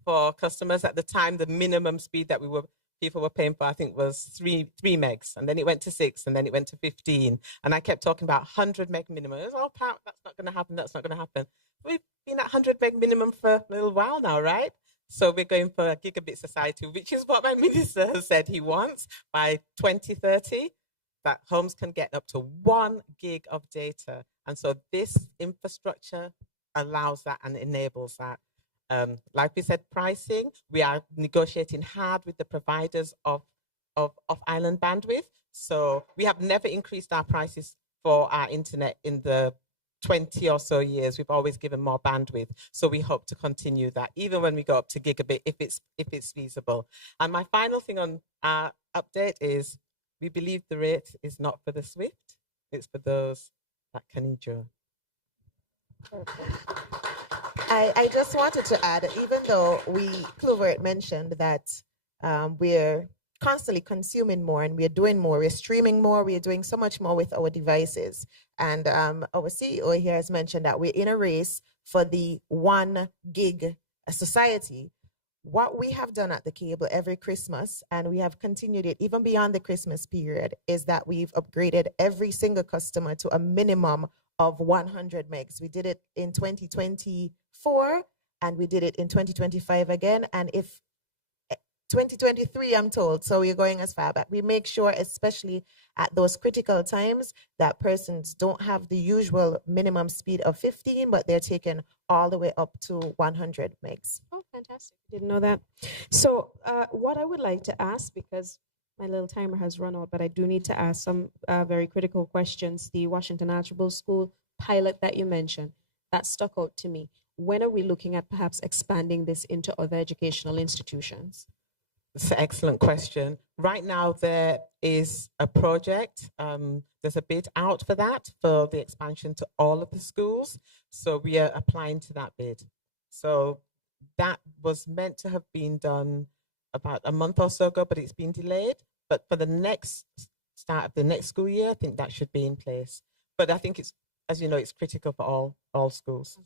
for customers. At the time, the minimum speed that people were paying for, I think, was 3 megs, and then it went to 6, and then it went to 15. And I kept talking about 100 meg minimum. It was, oh, that's not going to happen. That's not going to happen. We've been at 100 meg minimum for a little while now, right? So we're going for a gigabit society, which is what my minister has said he wants by 2030, that homes can get up to 1 gig of data. And so this infrastructure allows that and enables that. Like we said, pricing, we are negotiating hard with the providers of island bandwidth. So we have never increased our prices for our internet in the 20 or so years. We've always given more bandwidth. So we hope to continue that, even when we go up to gigabit, if it's feasible. And my final thing on our update is we believe the rate is not for the swift, it's for those that can endure. I just wanted to add, even though Clover mentioned that we're constantly consuming more and we're doing more, we're streaming more, we're doing so much more with our devices. And our CEO here has mentioned that we're in a race for the 1 gig society. What we have done at the cable every Christmas, and we have continued it even beyond the Christmas period, is that we've upgraded every single customer to a minimum of 100 megs. We did it in 2024, and we did it in 2025 again. And if 2023, I'm told, so we're going as far back. We make sure, especially at those critical times, that persons don't have the usual minimum speed of 15, but they're taken all the way up to 100 megs. Oh, fantastic. Didn't know that. So what I would like to ask, because my little timer has run out, but I do need to ask some very critical questions. The Washington Algebra School pilot that you mentioned, that stuck out to me. When are we looking at perhaps expanding this into other educational institutions? That's an excellent question. Right now, there is a project. There's a bid out for that, for the expansion to all of the schools. So we are applying to that bid. So that was meant to have been done about a month or so ago, but it's been delayed. But for the next start of the next school year, I think that should be in place. But I think it's, as you know, it's critical for all schools.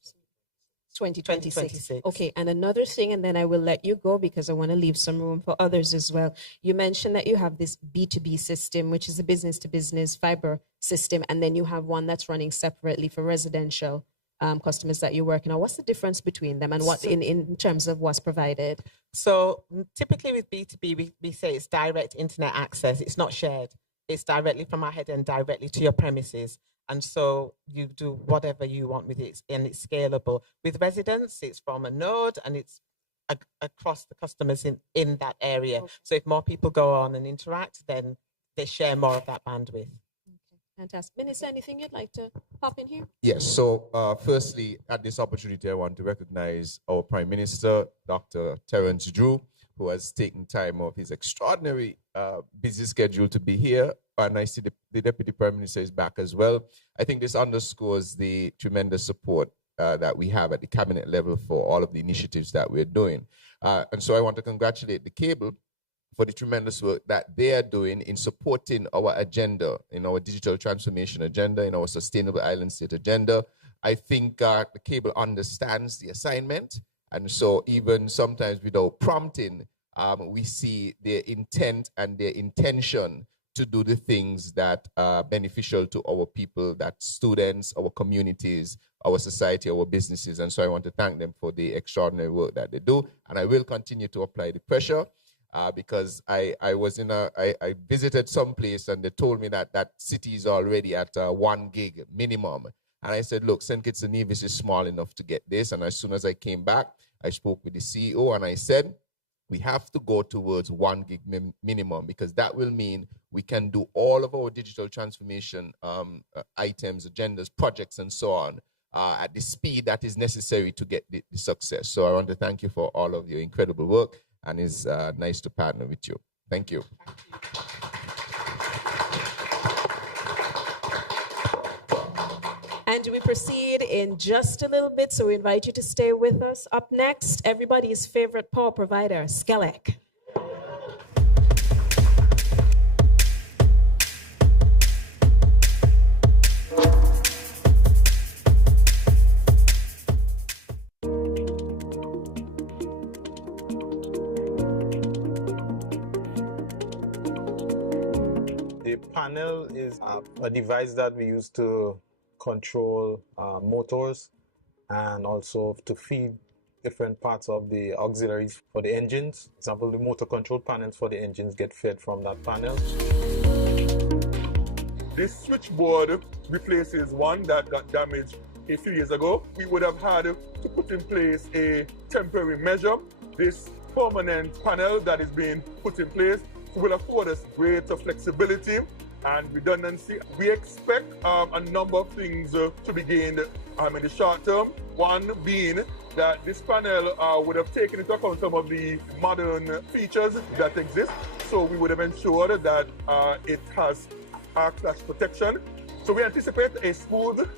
2026. Okay, and another thing, and then I will let you go because I want to leave some room for others as well. You mentioned that you have this B2B system, which is a business-to-business fiber system, and then you have one that's running separately for residential customers that you're working on. What's the difference between them, and what in terms of what's provided? So typically with B2B, we say it's direct internet access. It's not shared. It's directly from our head end directly to your premises. And so you do whatever you want with it, and it's scalable. With residents, it's from a node, and it's across the customers in that area. Okay. So if more people go on and interact, then they share more of that bandwidth. Okay, fantastic. Minister, anything you'd like to pop in here? Yes, so firstly, at this opportunity, I want to recognize our Prime Minister, Dr. Terence Drew, who has taken time off his extraordinary busy schedule to be here. And I see the Deputy Prime Minister is back as well. I think this underscores the tremendous support that we have at the cabinet level for all of the initiatives that we're doing. And so I want to congratulate the cable for the tremendous work that they are doing in supporting our agenda, in our digital transformation agenda, in our sustainable island state agenda. I think the cable understands the assignment, And so even sometimes without prompting, we see their intent and their intention to do the things that are beneficial to our people, that students, our communities, our society, our businesses. And so I want to thank them for the extraordinary work that they do. And I will continue to apply the pressure because I visited some place and they told me that that city is already at 1 gig minimum. And I said, look, St. Kitts and Nevis is small enough to get this. And as soon as I came back, I spoke with the CEO and I said, we have to go towards 1 gig minimum, because that will mean we can do all of our digital transformation items, agendas, projects, and so on at the speed that is necessary to get the success. So I want to thank you for all of your incredible work, and it's nice to partner with you. Thank you. And we proceed in just a little bit, so we invite you to stay with us. Up next, everybody's favorite power provider, Skelec. The panel is a device that we use to control motors and also to feed different parts of the auxiliaries for the engines. For example, the motor control panels for the engines get fed from that panel. This switchboard replaces one that got damaged a few years ago. We would have had to put in place a temporary measure. This permanent panel that is being put in place will afford us greater flexibility and redundancy. We expect a number of things to be gained in the short term. One being that this panel would have taken into account some of the modern features that exist. So we would have ensured that it has arc flash protection. So we anticipate a smooth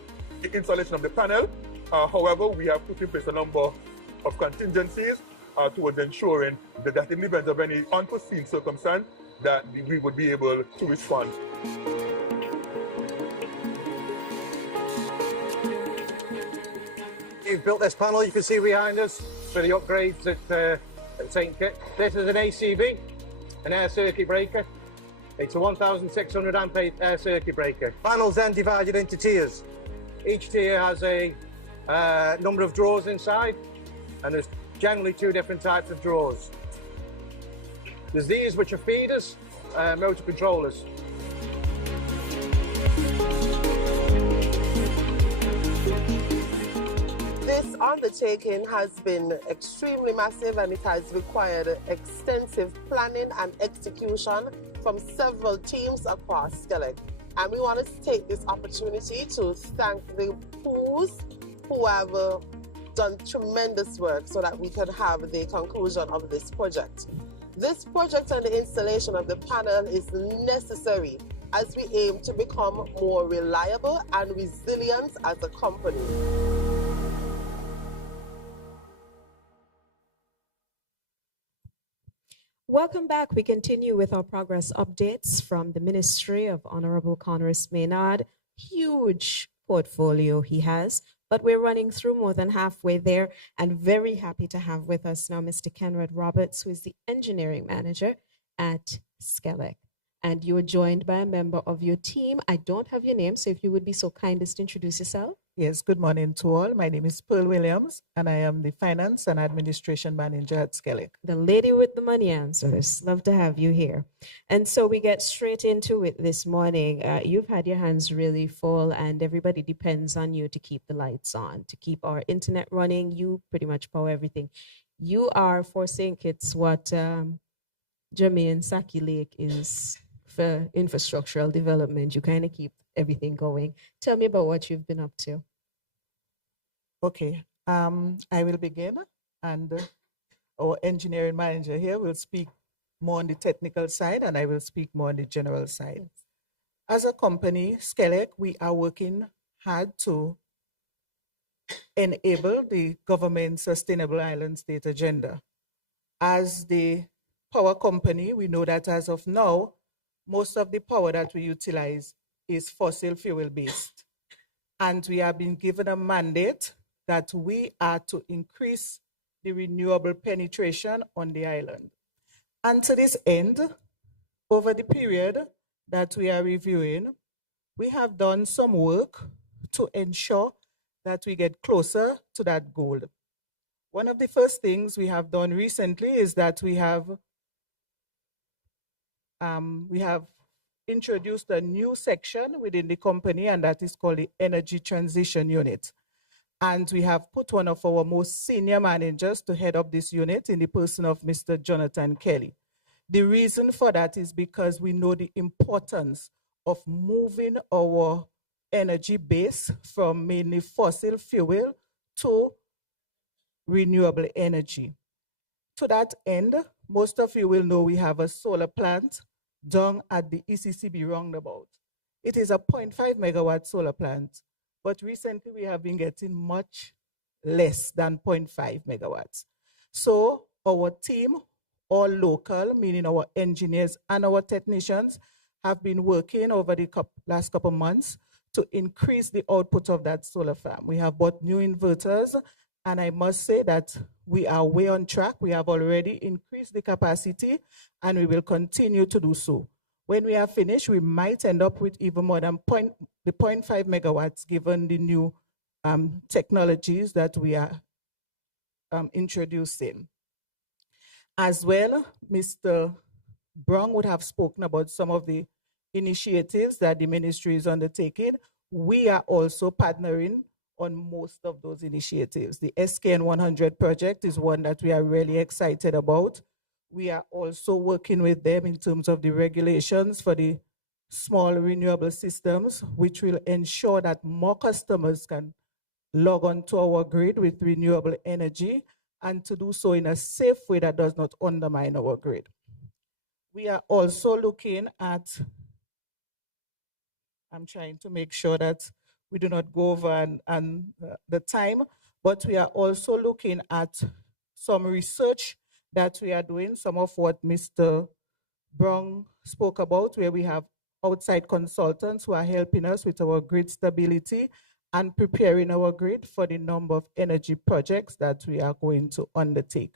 installation of the panel. However, we have put in place a number of contingencies towards ensuring that in the event of any unforeseen circumstance, that we would be able to respond. We've built this panel, you can see behind us, for the upgrades at St. Kitts. This is an ACB, an air circuit breaker. It's a 1,600 amp air circuit breaker. Panel's then divided into tiers. Each tier has a number of drawers inside, and there's generally 2 different types of drawers. There's these which are feeders, motor controllers. This undertaking has been extremely massive, and it has required extensive planning and execution from several teams across Skelec. And we want to take this opportunity to thank the POOs who have done tremendous work so that we can have the conclusion of this project. This project and the installation of the panel is necessary as we aim to become more reliable and resilient as a company. Welcome back. We continue with our progress updates from the Ministry of Honorable Conress Maynard. Huge portfolio he has, but we're running through more than halfway there, and very happy to have with us now Mr. Kenred Roberts, who is the engineering manager at Skelec. And you are joined by a member of your team. I don't have your name, so if you would be so kind as to introduce yourself. Yes, good morning to all. My name is Pearl Williams, and I am the Finance and Administration Manager at Skelec. The lady with the money answers. Love to have you here. And so we get straight into it this morning. You've had your hands really full, and everybody depends on you to keep the lights on, to keep our internet running. You pretty much power everything. You are for St. Kitts what Jermaine Saki Lake is for infrastructural development. You kind of keep everything going. Tell me about what you've been up to. Okay, I will begin, and our engineering manager here will speak more on the technical side, and I will speak more on the general side. As a company, Skelec, we are working hard to enable the government's Sustainable Island State agenda. As the power company, we know that as of now, most of the power that we utilize is fossil fuel based. And we have been given a mandate that we are to increase the renewable penetration on the island. And to this end, over the period that we are reviewing, we have done some work to ensure that we get closer to that goal. One of the first things we have done recently is that we have introduced a new section within the company, and that is called the Energy Transition Unit. And we have put one of our most senior managers to head up this unit in the person of Mr. Jonathan Kelly. The reason for that is because we know the importance of moving our energy base from mainly fossil fuel to renewable energy. To that end, most of you will know we have a solar plant down at the ECCB roundabout. It is a 0.5 megawatt solar plant, but recently we have been getting much less than 0.5 megawatts. So our team, all local, meaning our engineers and our technicians, have been working over the last couple of months to increase the output of that solar farm. We have bought new inverters, and I must say that we are way on track. We have already increased the capacity, and we will continue to do so. When we are finished, we might end up with even more than the 0.5 megawatts given the new technologies that we are introducing. As well, Mr. Brown would have spoken about some of the initiatives that the ministry is undertaking. We are also partnering on most of those initiatives. The SKN 100 project is one that we are really excited about. We are also working with them in terms of the regulations for the small renewable systems, which will ensure that more customers can log on to our grid with renewable energy, and to do so in a safe way that does not undermine our grid. We are also looking at, I'm trying to make sure that we do not go over the time, but we are also looking at some research that we are doing, some of what Mr. Brown spoke about, where we have outside consultants who are helping us with our grid stability and preparing our grid for the number of energy projects that we are going to undertake.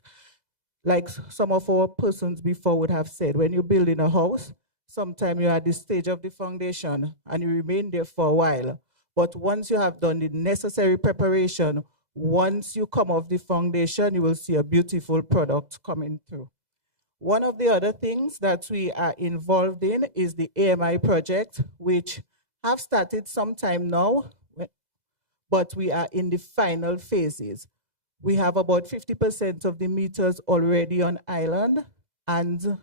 Like some of our persons before would have said, when you're building a house, sometimes you're at the stage of the foundation and you remain there for a while. But once you have done the necessary preparation, once you come off the foundation, you will see a beautiful product coming through. One of the other things that we are involved in is the AMI project, which have started sometime now, but we are in the final phases. We have about 50% of the meters already on island, and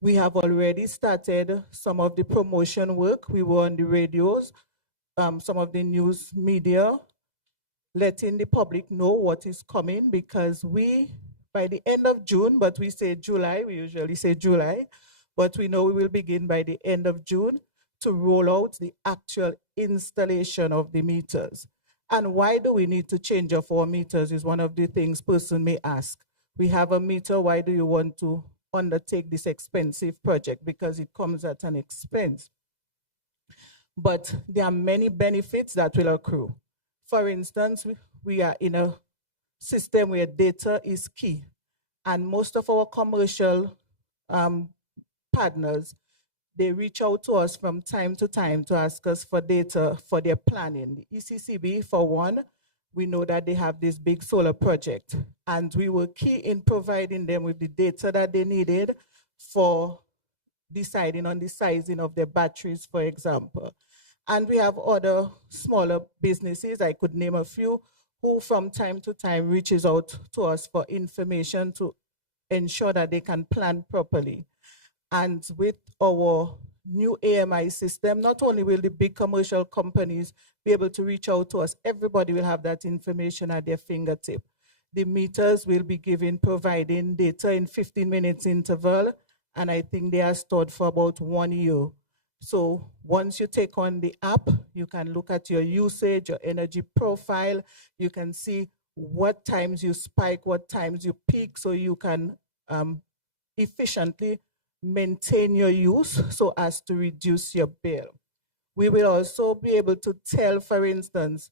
we have already started some of the promotion work. We were on the radios, some of the news media, letting the public know what is coming, because we, by the end of June, but we say July, we usually say July, but we know we will begin by the end of June to roll out the actual installation of the meters. And why do we need to change off our meters is one of the things person may ask. We have a meter, why do you want to undertake this expensive project? Because it comes at an expense. But there are many benefits that will accrue. For instance, we are in a system where data is key. And most of our commercial partners, they reach out to us from time to time to ask us for data for their planning. The ECCB, for one, we know that they have this big solar project, and we were key in providing them with the data that they needed for deciding on the sizing of their batteries, for example. And we have other smaller businesses, I could name a few, who from time to time reaches out to us for information to ensure that they can plan properly. And with our new AMI system, not only will the big commercial companies be able to reach out to us, everybody will have that information at their fingertip. The meters will be providing data in 15 minutes interval, and I think they are stored for about 1 year. So once you take on the app, you can look at your usage, your energy profile, you can see what times you spike, what times you peak, so you can efficiently maintain your use so as to reduce your bill. We will also be able to tell, for instance,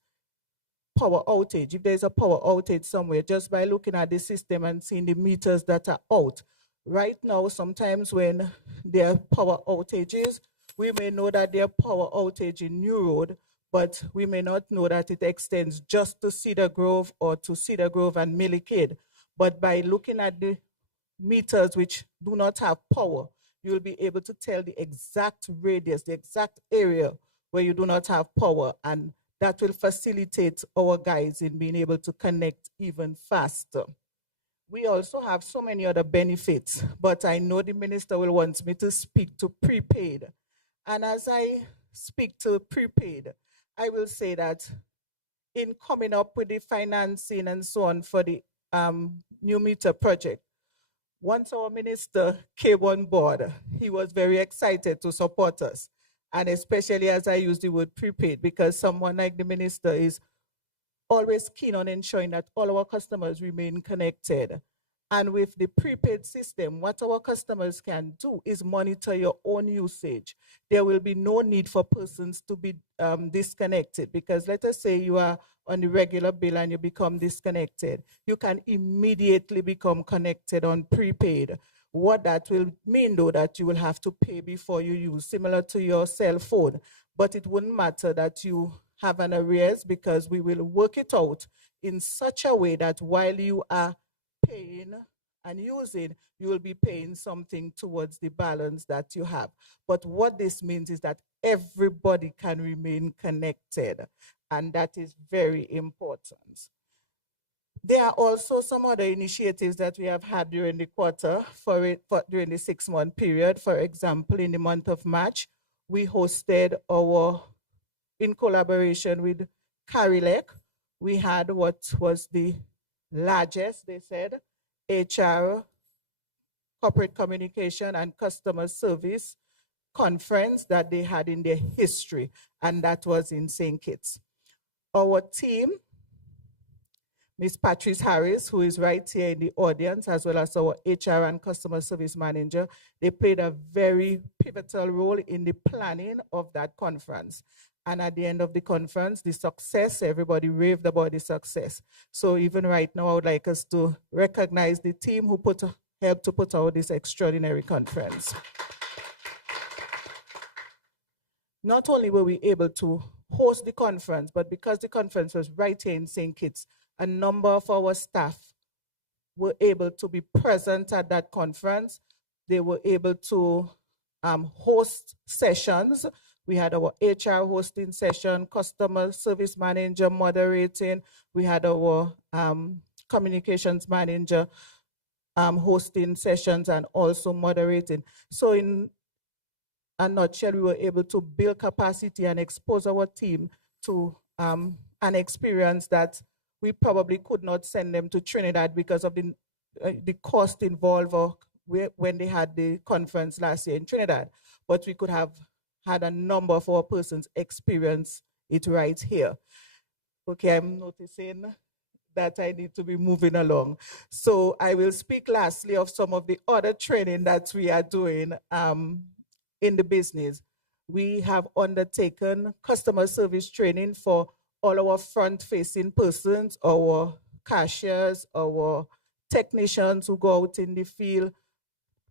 power outage. If there's a power outage somewhere, just by looking at the system and seeing the meters that are out. Right now, sometimes when there are power outages, we may know that there are power outage in New Road, but we may not know that it extends just to Cedar Grove or to Cedar Grove and Milliken. But by looking at the meters which do not have power, you will be able to tell the exact radius, the exact area where you do not have power, and that will facilitate our guys in being able to connect even faster. We also have so many other benefits, but I know the minister will want me to speak to prepaid. And as I speak to prepaid, I will say that in coming up with the financing and so on for the new meter project, once our minister came on board, he was very excited to support us. And especially as I use the word prepaid, because someone like the minister is always keen on ensuring that all our customers remain connected. And with the prepaid system, what our customers can do is monitor your own usage. There will be no need for persons to be disconnected, because let us say you are on the regular bill and you become disconnected. You can immediately become connected on prepaid. What that will mean, though, that you will have to pay before you use, similar to your cell phone. But it wouldn't matter that you have an arrears, because we will work it out in such a way that while you are paying and using, you will be paying something towards the balance that you have. But what this means is that everybody can remain connected, and that is very important. There are also some other initiatives that we have had during the quarter during the 6-month period. For example, in the month of March, we hosted in collaboration with Carilec, we had what was the largest, they said, HR, corporate communication and customer service conference that they had in their history, and that was in St. Kitts. Our team, Ms. Patrice Harris, who is right here in the audience, as well as our HR and customer service manager, they played a very pivotal role in the planning of that conference. And at the end of the conference, the success, everybody raved about the success. So even right now, I would like us to recognize the team who helped to put out this extraordinary conference. Not only were we able to host the conference, but because the conference was right here in St. Kitts, a number of our staff were able to be present at that conference. They were able to host sessions. We had our HR hosting session, customer service manager moderating. We had our communications manager hosting sessions and also moderating. So in a nutshell, we were able to build capacity and expose our team to an experience that we probably could not send them to Trinidad because of the cost involved when they had the conference last year in Trinidad. But we could have had a number of our persons experience it right here. Okay, I'm noticing that I need to be moving along. So I will speak lastly of some of the other training that we are doing in the business. We have undertaken customer service training for all our front-facing persons, our cashiers, our technicians who go out in the field,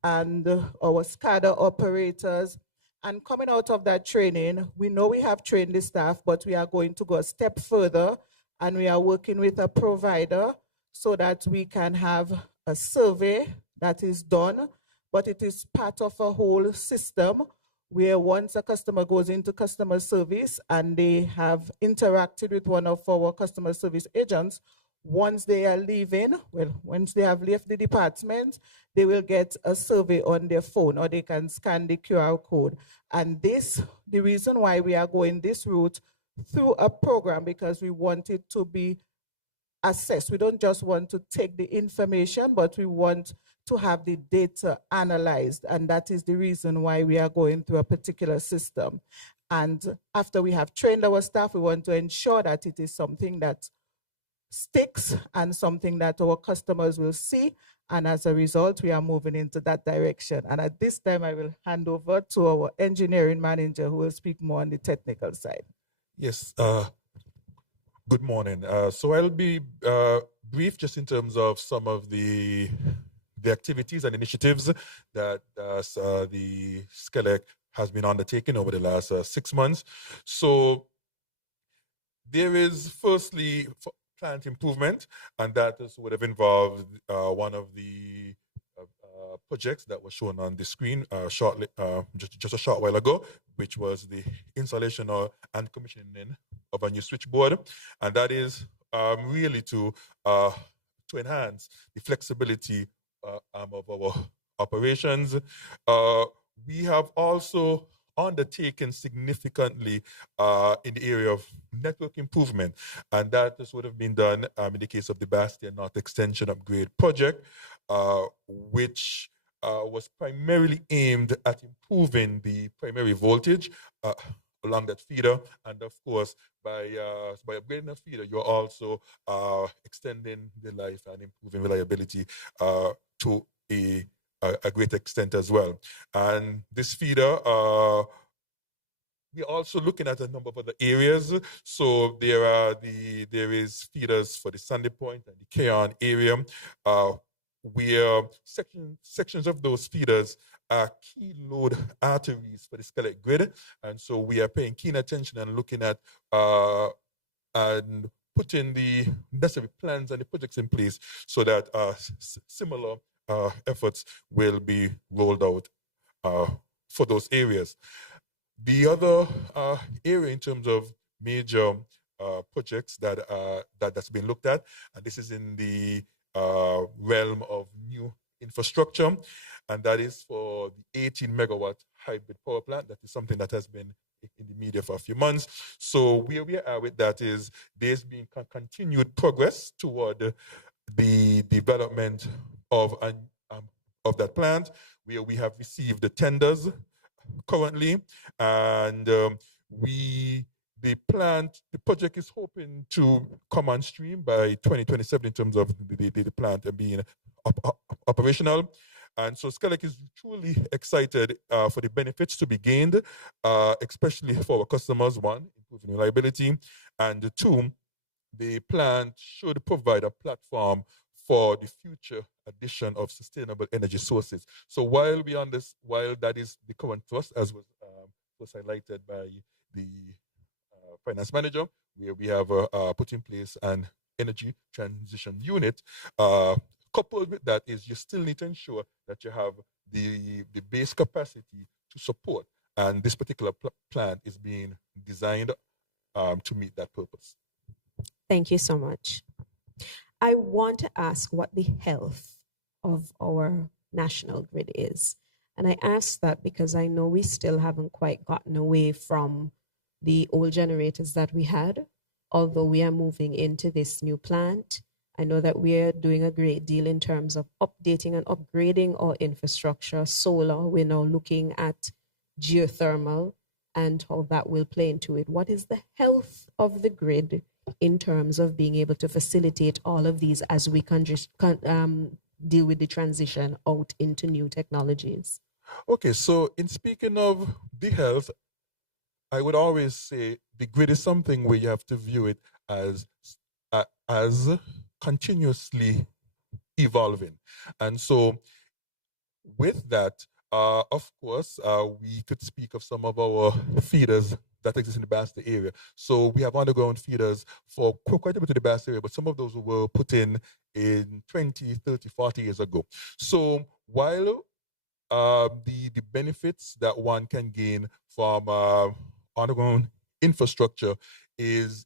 and our SCADA operators. And coming out of that training, we know we have trained the staff, but we are going to go a step further, and we are working with a provider so that we can have a survey that is done, but it is part of a whole system where once a customer goes into customer service and they have interacted with one of our customer service agents, once they are leaving, once they have left the department, they will get a survey on their phone, or they can scan the QR code. And the reason why we are going this route through a program, because we want it to be assessed. We don't just want to take the information, but we want to have the data analyzed. And that is the reason why we are going through a particular system. And after we have trained our staff, we want to ensure that it is something that sticks and something that our customers will see. And as a result, we are moving into that direction. And at this time, I will hand over to our engineering manager, who will speak more on the technical side. Yes. Good morning. So I'll be brief just in terms of some of the activities and initiatives that the SCELEC has been undertaking over the last 6 months. So there is firstly plant improvement, and that would have involved one of the projects that was shown on the screen shortly, just a short while ago, which was the installation and commissioning of a new switchboard, and that is really to enhance the flexibility of our operations. We have also undertaken significantly in the area of network improvement, and that this would have been done in the case of the Bastion North Extension Upgrade Project, which was primarily aimed at improving the primary voltage along that feeder, and of course, by upgrading the feeder, you're also extending the life and improving reliability to a great extent as well. And this feeder, we're also looking at a number of other areas. So there is feeders for the Sandy Point and the Keon area, where sections of those feeders are key load arteries for the SCELEC grid, and so we are paying keen attention and looking at and putting the necessary plans and the projects in place so that similar efforts will be rolled out for those areas. The other area in terms of major projects that's been looked at, and this is in the realm of new infrastructure, and that is for the 18 megawatt hybrid power plant. That is something that has been in the media for a few months. So where we are with that is there's been continued progress toward the development of that plant, where we have received the tenders currently, and the project is hoping to come on stream by 2027 in terms of the plant being operational. And so SCELEC is truly excited for the benefits to be gained, especially for our customers, one, improving reliability, and two, the plant should provide a platform for the future addition of sustainable energy sources. So while that is the current thrust, as was highlighted by the finance manager, where we have put in place an energy transition unit. Coupled with that is you still need to ensure that you have the base capacity to support, and this particular plant is being designed to meet that purpose. Thank you so much. I want to ask what the health of our national grid is. And I ask that because I know we still haven't quite gotten away from the old generators that we had, although we are moving into this new plant. I know that we're doing a great deal in terms of updating and upgrading our infrastructure. Solar, we're now looking at geothermal and how that will play into it. What is the health of the grid in terms of being able to facilitate all of these as we deal with the transition out into new technologies? Okay, so in speaking of the health, I would always say the grid is something where you have to view it as continuously evolving. And so with that, of course, we could speak of some of our feeders that exist in the Basta area. So we have underground feeders for quite a bit of the Basta area, but some of those were put in 20, 30, 40 years ago. So while the benefits that one can gain from underground infrastructure has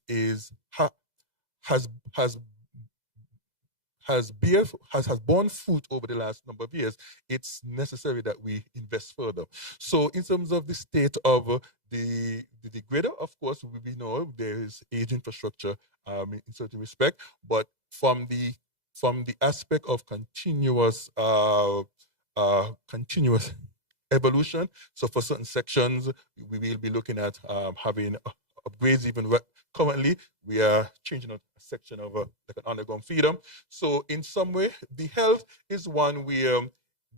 borne fruit over the last number of years, it's necessary that we invest further. So in terms of the state of the grid, of course, we know there is age infrastructure in certain respect, but from the aspect of continuous evolution, so for certain sections, we will be looking at having upgrades. Even currently, we are changing a section of like an underground feeder. So in some way, the health is one where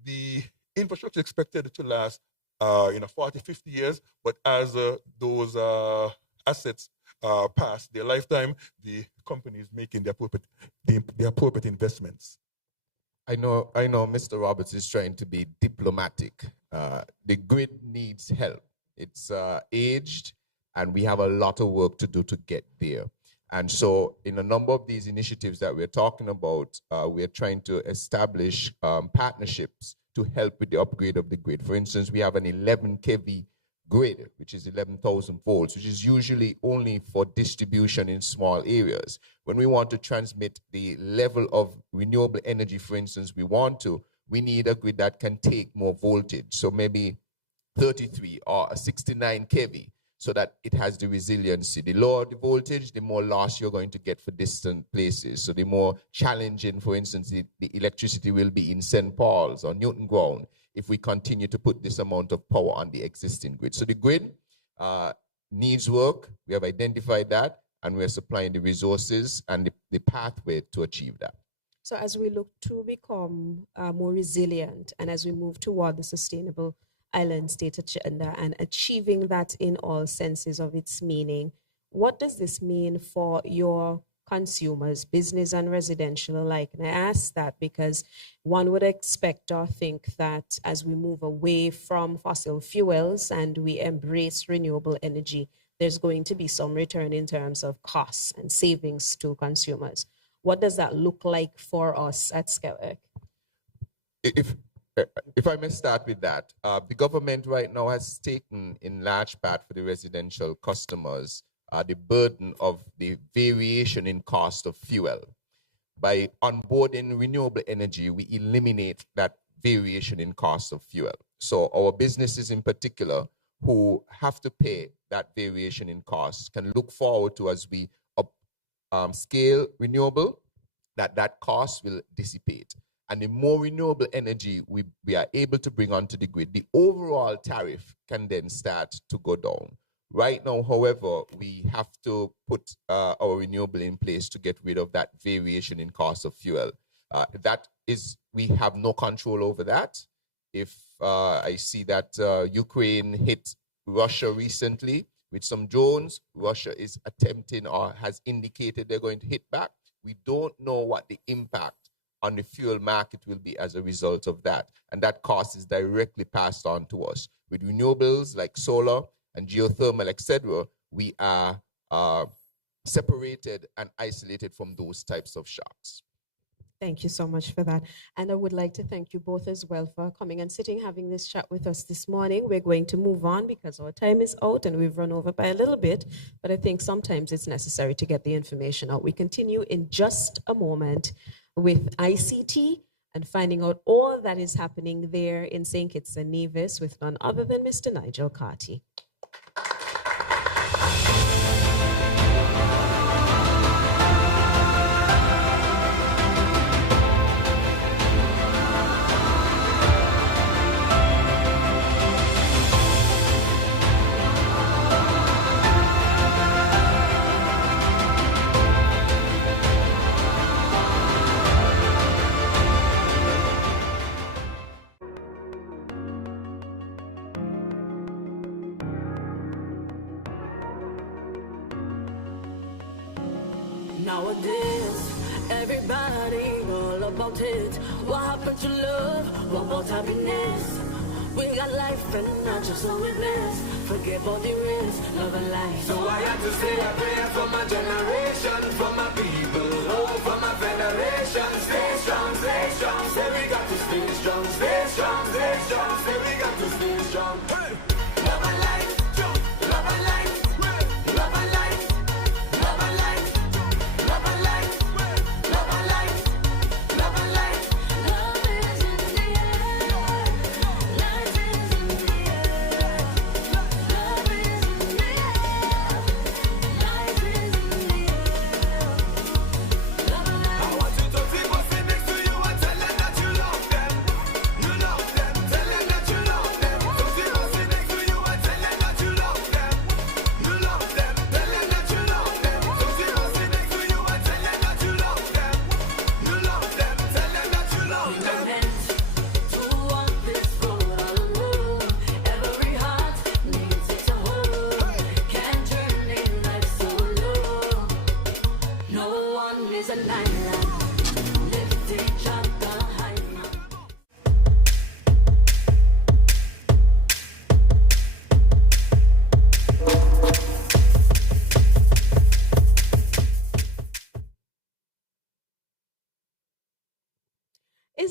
the infrastructure is expected to last 40, 50 years, but as those assets past their lifetime, the company is making the appropriate investments. I know Mr. Roberts is trying to be diplomatic. The grid needs help. It's aged, and we have a lot of work to do to get there. And so in a number of these initiatives that we're talking about, we're trying to establish partnerships to help with the upgrade of the grid. For instance, we have an 11 kV grid, which is 11,000 volts, which is usually only for distribution in small areas. When we want to transmit the level of renewable energy, for instance, we need a grid that can take more voltage. So maybe 33 or a 69 kV, so that it has the resiliency. The lower the voltage, the more loss you're going to get for distant places. So the more challenging, for instance, the electricity will be in St. Paul's or Newton Ground if we continue to put this amount of power on the existing grid. So the grid needs work. We have identified that, and we're supplying the resources and the pathway to achieve that. So as we look to become more resilient, and as we move toward the sustainable island state agenda and achieving that in all senses of its meaning, what does this mean for your consumers, business and residential alike? And I ask that because one would expect or think that as we move away from fossil fuels and we embrace renewable energy, there's going to be some return in terms of costs and savings to consumers. What does that look like for us at Skelec? If I may start with that, the government right now has taken in large part for the residential customers the burden of the variation in cost of fuel. By onboarding renewable energy, we eliminate that variation in cost of fuel. So our businesses in particular who have to pay that variation in cost can look forward to, as we scale renewable, that cost will dissipate. And the more renewable energy we are able to bring onto the grid, the overall tariff can then start to go down. Right now, however, we have to put our renewable in place to get rid of that variation in cost of fuel. We have no control over that. If I see that Ukraine hit Russia recently with some drones, Russia is attempting or has indicated they're going to hit back. We don't know what the impact on the fuel market will be as a result of that. And that cost is directly passed on to us. With renewables like solar and geothermal, etc., we are separated and isolated from those types of shocks. Thank you so much for that. And I would like to thank you both as well for coming and sitting, having this chat with us this morning. We're going to move on because our time is out and we've run over by a little bit, but I think sometimes it's necessary to get the information out. We continue in just a moment with ICT and finding out all that is happening there in St. Kitts and Nevis with none other than Mr. Nigel Carty. Nowadays, everybody all about it. What happened to love? What about happiness? We got life and not just so we blessed. Forget about the race, love and life. So I had to say a prayer for my generation, for my people, oh, for my federation. Stay strong, stay strong. Say we got to stay strong, stay strong, stay strong. Say we got to stay strong. Hey. Love and life, love and life, love and life, love and life, love and life, love and life, love and life. Love is in the air, life is in the air. Love is in the air, life is in the air. Love and life. I want you to see what's next to you and tell them that you love them. You love them, tell them that you love them. So see what's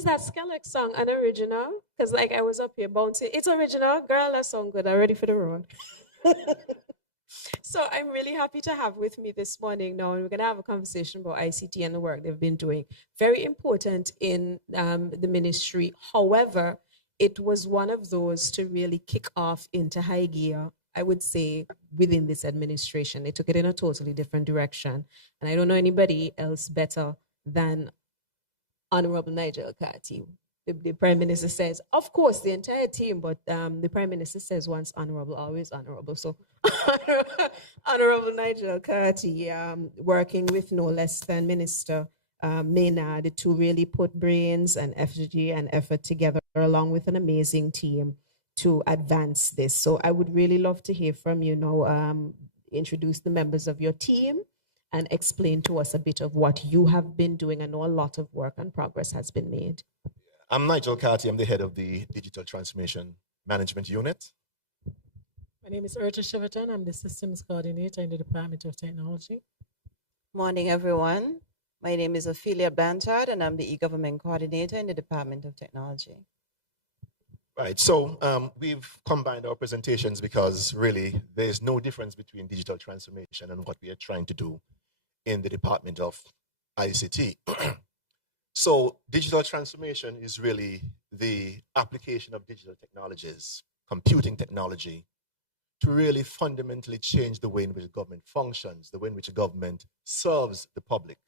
that Skellig song an original? Because like I was up here bouncing. It's original, girl. That song good. I'm ready for the road. So I'm really happy to have with me this morning now, and we're going to have a conversation about ICT and the work they've been doing. Very important in the ministry. However, it was one of those to really kick off into high gear, I would say, within this administration. They took it in a totally different direction. And I don't know anybody else better than Honorable Nigel Carty. The Prime Minister says, of course, the entire team, but the Prime Minister says once honorable, always honorable. So Honorable Nigel Carty, working with no less than Minister Maynard to really put brains and energy and effort together along with an amazing team to advance this. So I would really love to hear from you now, introduce the members of your team and explain to us a bit of what you have been doing. I know a lot of work and progress has been made. I'm Nigel Carty. I'm the head of the Digital Transformation Management Unit. My name is Urta Shiverton. I'm the Systems Coordinator in the Department of Technology. Morning, everyone. My name is Ophelia Blanchard, and I'm the e-government coordinator in the Department of Technology. Right, so we've combined our presentations because really there's no difference between digital transformation and what we are trying to do in the Department of ICT. So digital transformation is really the application of digital technologies, computing technology, to really fundamentally change the way in which government functions, the way in which government serves the public,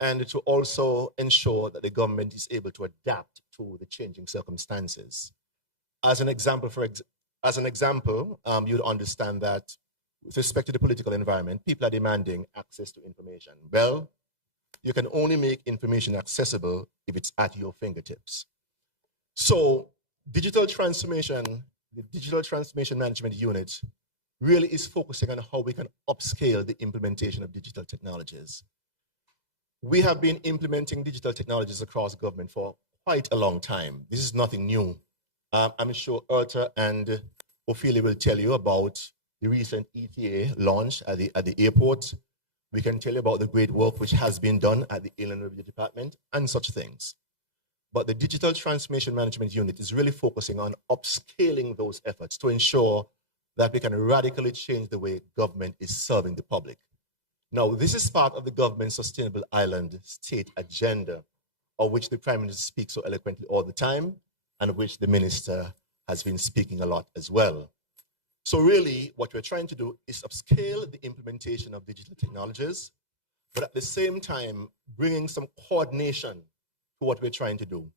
and to also ensure that the government is able to adapt to the changing circumstances. As an example, you'll understand that with respect to the political environment, people are demanding access to information. Well, you can only make information accessible if it's at your fingertips. So digital transformation, the Digital Transformation Management Unit really is focusing on how we can upscale the implementation of digital technologies. We have been implementing digital technologies across government for quite a long time. This is nothing new. I'm sure Urta and Ophelia will tell you about the recent ETA launch at the airport. We can tell you about the great work which has been done at the Inland Revenue Department and such things. But the Digital Transformation Management Unit is really focusing on upscaling those efforts to ensure that we can radically change the way government is serving the public. Now, this is part of the government's Sustainable Island State Agenda, of which the Prime Minister speaks so eloquently all the time, and of which the Minister has been speaking a lot as well. So really, what we're trying to do is upscale the implementation of digital technologies, but at the same time, bringing some coordination to what we're trying to do.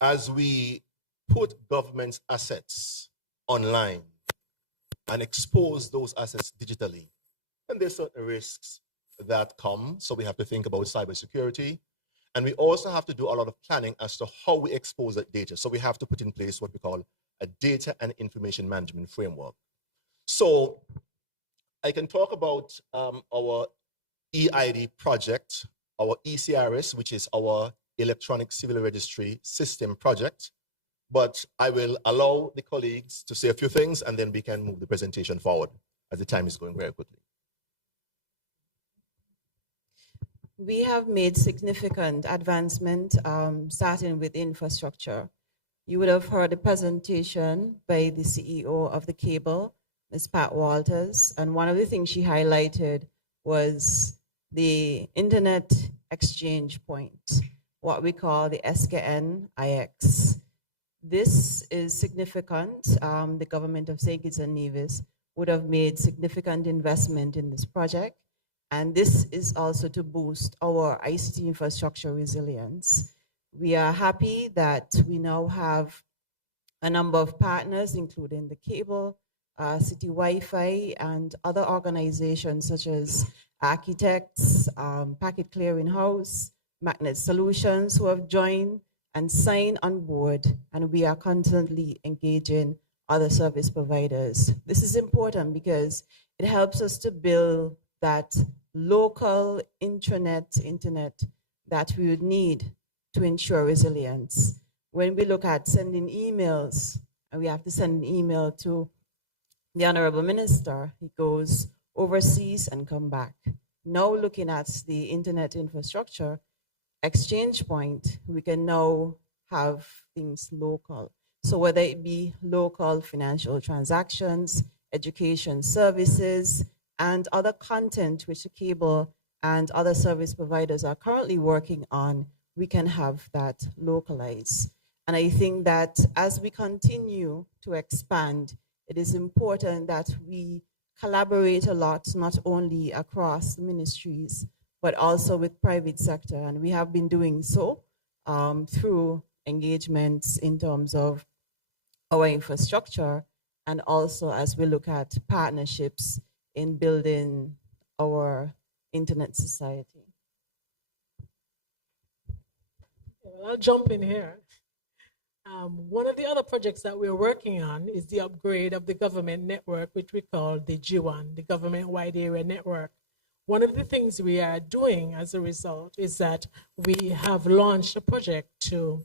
As we put government's assets online and expose those assets digitally, and there's certain risks that come, so we have to think about cybersecurity, and we also have to do a lot of planning as to how we expose that data. So we have to put in place what we call a data and information management framework. So I can talk about our EID project, our ECRS, which is our Electronic Civil Registry System project, but I will allow the colleagues to say a few things and then we can move the presentation forward as the time is going very quickly. We have made significant advancement, starting with infrastructure. You would have heard a presentation by the CEO of the cable, Ms. Pat Walters, and one of the things she highlighted was the Internet Exchange Point, what we call the SKN-IX. This is significant. The government of St. Kitts and Nevis would have made significant investment in this project, and this is also to boost our ICT infrastructure resilience. We are happy that we now have a number of partners, including the cable, City Wi-Fi, and other organizations such as Architects, Packet Clearing House, Magnet Solutions, who have joined and signed on board, and we are constantly engaging other service providers. This is important because it helps us to build that local internet that we would need to ensure resilience. When we look at sending emails, and we have to send an email to the Honorable Minister, he goes overseas and come back. Now looking at the internet infrastructure exchange point, we can now have things local. So whether it be local financial transactions, education services, and other content which the cable and other service providers are currently working on, we can have that localized. And I think that as we continue to expand, it is important that we collaborate a lot, not only across ministries, but also with private sector. And we have been doing so through engagements in terms of our infrastructure, and also as we look at partnerships in building our internet society. Well, I'll jump in here. One of the other projects that we're working on is the upgrade of the government network, which we call the G1, the Government Wide Area Network. One of the things we are doing as a result is that we have launched a project to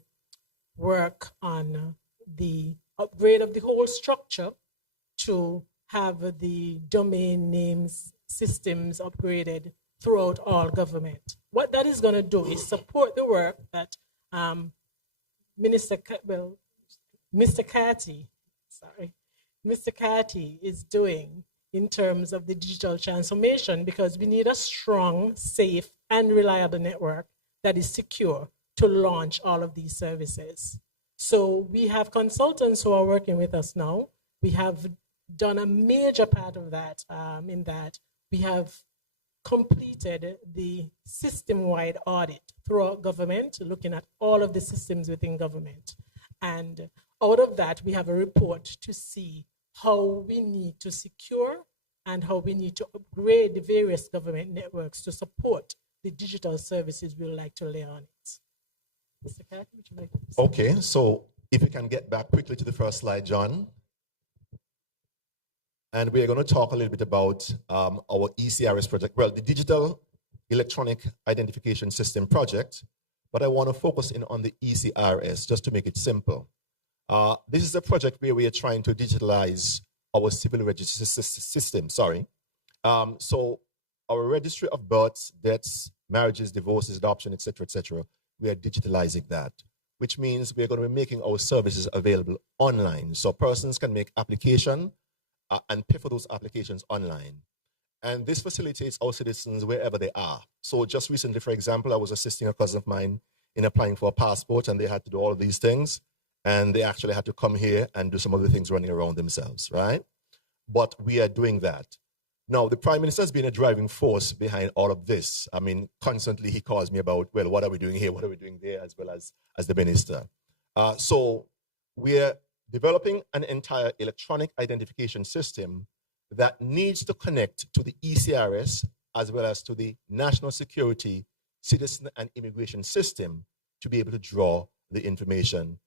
work on the upgrade of the whole structure to have the domain names systems upgraded throughout all government. What that is going to do is support the work that Mr. Carty is doing in terms of the digital transformation, because we need a strong, safe, and reliable network that is secure to launch all of these services. So we have consultants who are working with us now. We have done a major part of that in that we have completed the system-wide audit throughout government, looking at all of the systems within government. And out of that, we have a report to see how we need to secure and how we need to upgrade the various government networks to support the digital services we would like to lay on it. Mr. Carter, would you like to say? Okay, so if you can get back quickly to the first slide, John. And we're going to talk a little bit about our ECRS project, well, the Digital Electronic Identification System project, but I want to focus in on the ECRS just to make it simple. This is a project where we are trying to digitalize our civil registry system, so our registry of births, deaths, marriages, divorces, adoption, etc., we are digitalizing that, which means we're going to be making our services available online. So persons can make application and pay for those applications online. And this facilitates our citizens wherever they are. So just recently, for example, I was assisting a cousin of mine in applying for a passport, and they had to do all of these things. And they actually had to come here and do some other things running around themselves, right? But we are doing that. Now, the Prime Minister has been a driving force behind all of this. I mean, constantly he calls me about, well, what are we doing here? What are we doing there? As well as the Minister. So we're developing an entire electronic identification system that needs to connect to the ECRS as well as to the National Security, Citizen and Immigration System to be able to draw the information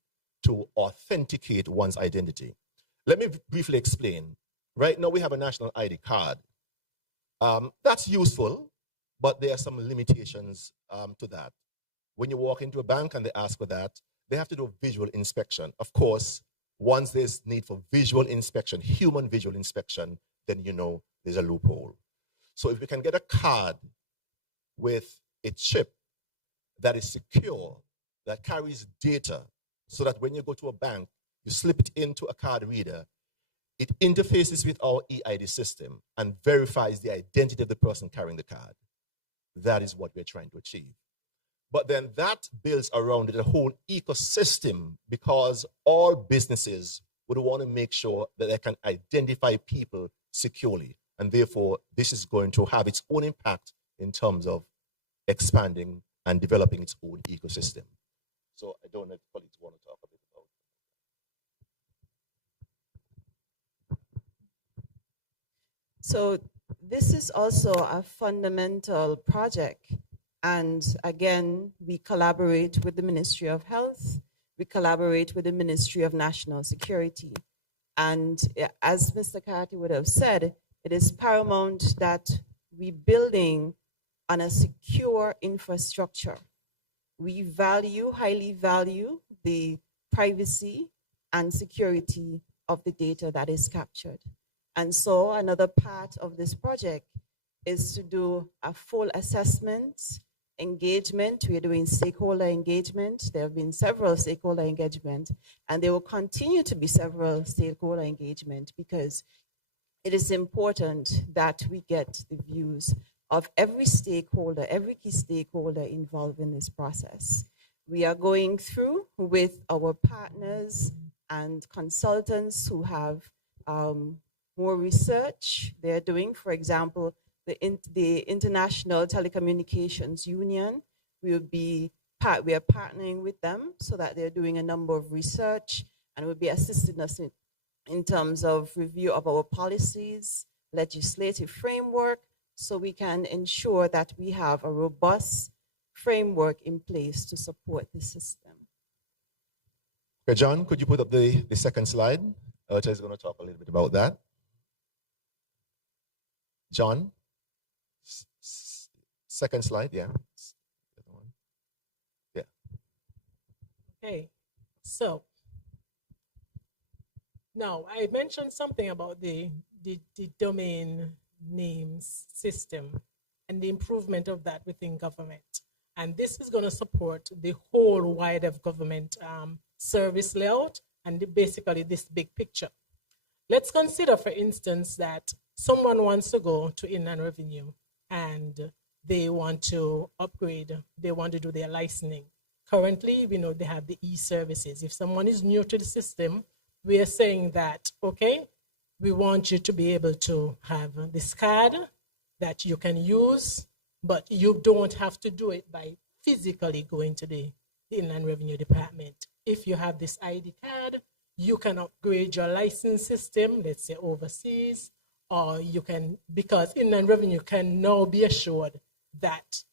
to authenticate one's identity. Let me briefly explain. Right now we have a national ID card. That's useful, but there are some limitations to that. When you walk into a bank and they ask for that, they have to do a visual inspection. Of course, once there's need for visual inspection, human visual inspection, then you know there's a loophole. So if we can get a card with a chip that is secure, that carries data, so that when you go to a bank, you slip it into a card reader, it interfaces with our eID system and verifies the identity of the person carrying the card. That is what we're trying to achieve. But then that builds around it a whole ecosystem, because all businesses would want to make sure that they can identify people securely. And therefore, this is going to have its own impact in terms of expanding and developing its own ecosystem. So I don't know if colleagues want to talk a bit about it. So this is also a fundamental project. And again, we collaborate with the Ministry of Health. We collaborate with the Ministry of National Security. And as Mr. Carty would have said, it is paramount that we building on a secure infrastructure. We highly value the privacy and security of the data that is captured. And so another part of this project is to do a full assessment engagement. We are doing stakeholder engagement. There have been several stakeholder engagement, and there will continue to be several stakeholder engagement because it is important that we get the views of every stakeholder, every key stakeholder involved in this process. We are going through with our partners and consultants who have more research they're doing. For example, the International Telecommunications Union, we are partnering with them so that they're doing a number of research and will be assisting us in terms of review of our policies, legislative framework, so we can ensure that we have a robust framework in place to support the system. Okay, John, could you put up the second slide? Urta is going to talk a little bit about that. John, second slide, yeah. Yeah. Okay, so now I mentioned something about the domain names system and the improvement of that within government. And this is going to support the whole wide of government service layout and basically this big picture. Let's consider, for instance, that someone wants to go to Inland Revenue and they want to upgrade, they want to do their licensing. Currently, we know they have the e-services. If someone is new to the system, we are saying that, okay, we want you to be able to have this card that you can use, but you don't have to do it by physically going to the Inland Revenue Department. If you have this ID card, you can upgrade your license system, let's say overseas, or you can, because Inland Revenue can now be assured that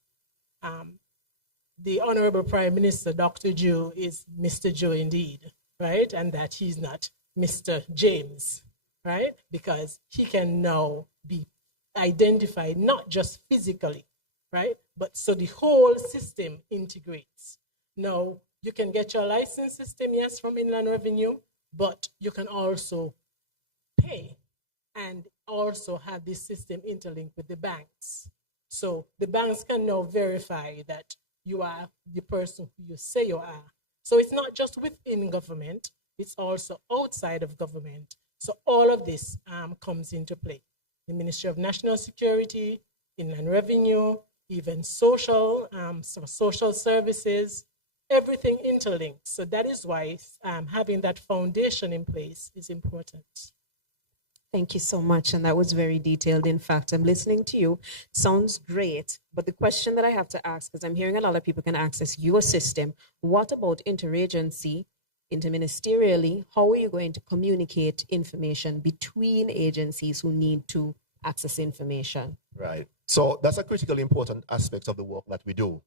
the Honorable Prime Minister, Dr. Joe, is Mr. Joe indeed, right? And that he's not Mr. James, right? Because he can now be identified not just physically, right? But so the whole system integrates. Now, you can get your license system, yes, from Inland Revenue, but you can also pay and also have this system interlinked with the banks. So the banks can now verify that you are the person who you say you are. So it's not just within government, it's also outside of government. So all of this comes into play. The Ministry of National Security, Inland Revenue, even social services, everything interlinked. So that is why having that foundation in place is important. Thank you so much. And that was very detailed. In fact, I'm listening to you. Sounds great. But the question that I have to ask, because I'm hearing a lot of people can access your system, what about interagency, interministerially? How are you going to communicate information between agencies who need to access information? Right. So that's a critically important aspect of the work that we do.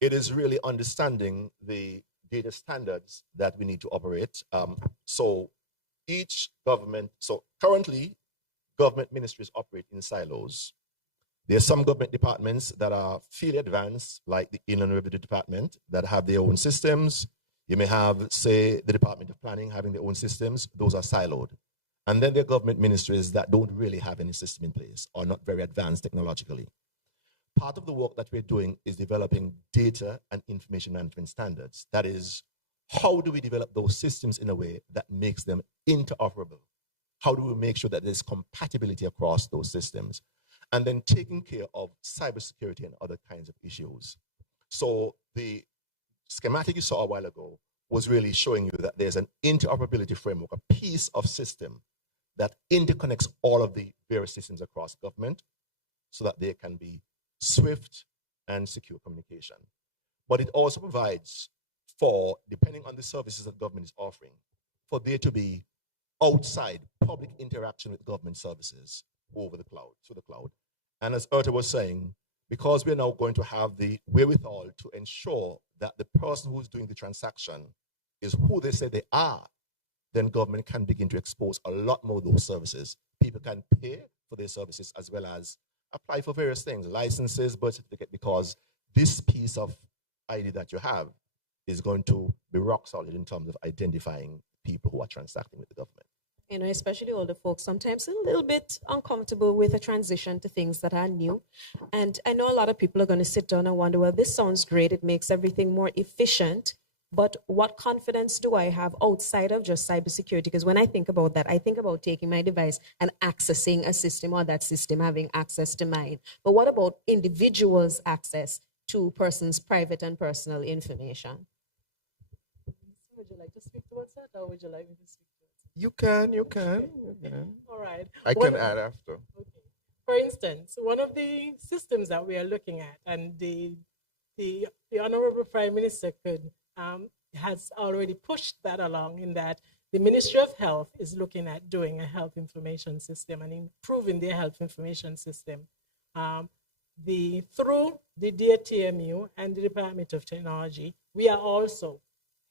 It is really understanding the data standards that we need to operate. So each government, so currently government ministries operate in silos. There are some government departments that are fairly advanced, like the Inland Revenue Department, that have their own systems. You may have, say, the Department of Planning having their own systems. Those are siloed. And then there are government ministries that don't really have any system in place or not very advanced technologically. Part of the work that we're doing is developing data and information management standards. That is, how do we develop those systems in a way that makes them interoperable? How do we make sure that there's compatibility across those systems? And then taking care of cybersecurity and other kinds of issues. So the schematic you saw a while ago was really showing you that there's an interoperability framework, a piece of system that interconnects all of the various systems across government so that there can be swift and secure communication. But it also provides for, depending on the services that government is offering, for there to be outside public interaction with government services over the cloud, through the cloud. And as Urta was saying, because we're now going to have the wherewithal to ensure that the person who's doing the transaction is who they say they are, then government can begin to expose a lot more of those services. People can pay for their services as well as apply for various things, licenses, birth certificate, because this piece of ID that you have is going to be rock solid in terms of identifying people who are transacting with the government. You know, especially older folks, sometimes a little bit uncomfortable with a transition to things that are new. And I know a lot of people are going to sit down and wonder, well, this sounds great. It makes everything more efficient. But what confidence do I have outside of just cybersecurity? Because when I think about that, I think about taking my device and accessing a system, or that system having access to mine. But what about individuals' access to persons' private and personal information? Would you like to speak towards that, or would you like me to speak? You can. All right. I can add after. Okay. For instance, one of the systems that we are looking at, and the Honorable Prime Minister has already pushed that along, in that the Ministry of Health is looking at doing a health information system and improving their health information system. Through the DTMU and the Department of Technology, we are also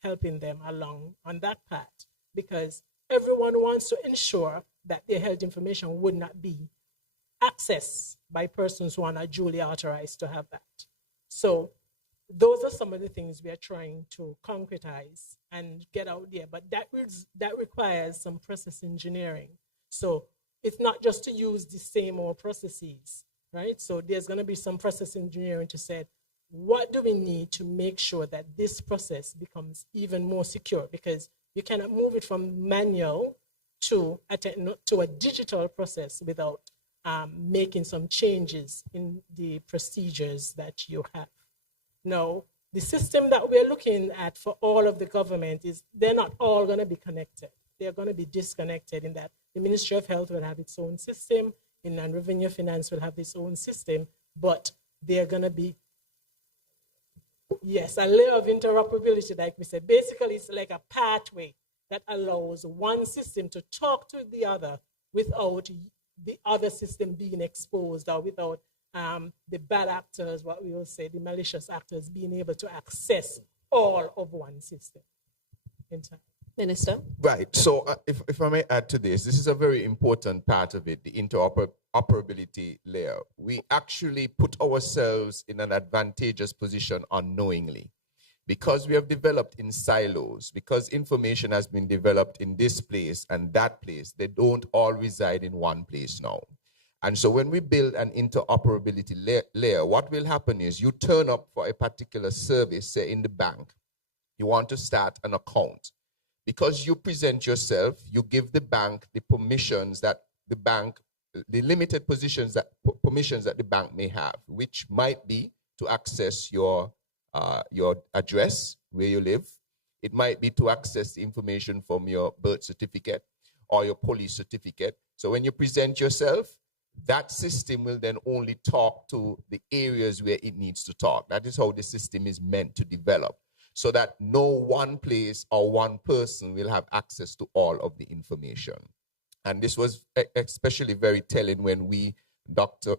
helping them along on that path, because everyone wants to ensure that their health information would not be accessed by persons who are not duly authorized to have that. So those are some of the things we are trying to concretize and get out there, but that requires some process engineering. So it's not just to use the same old processes, right? So there's going to be some process engineering to say, what do we need to make sure that this process becomes even more secure? Because you cannot move it from manual to a digital process without making some changes in the procedures that you have. Now, the system that we're looking at for all of the government is they're not all going to be connected. They're going to be disconnected, in that the Ministry of Health will have its own system, Inland Revenue Finance will have its own system, but they're going to be, yes, a layer of interoperability, like we said. Basically, it's like a pathway that allows one system to talk to the other without the other system being exposed, or without the bad actors, what we will say, the malicious actors, being able to access all of one system in time. Minister? Right. So if I may add to this is a very important part of it, the interoperability layer. We actually put ourselves in an advantageous position unknowingly, because we have developed in silos, because information has been developed in this place and that place. They don't all reside in one place now. And so when we build an interoperability layer, what will happen is you turn up for a particular service, say in the bank. You want to start an account. Because you present yourself, you give the bank the permissions that the bank, the limited permissions that the bank may have, which might be to access your address, where you live. It might be to access the information from your birth certificate or your police certificate. So when you present yourself, that system will then only talk to the areas where it needs to talk. That is how the system is meant to develop, so that no one place or one person will have access to all of the information. And this was especially very telling when we, Mr.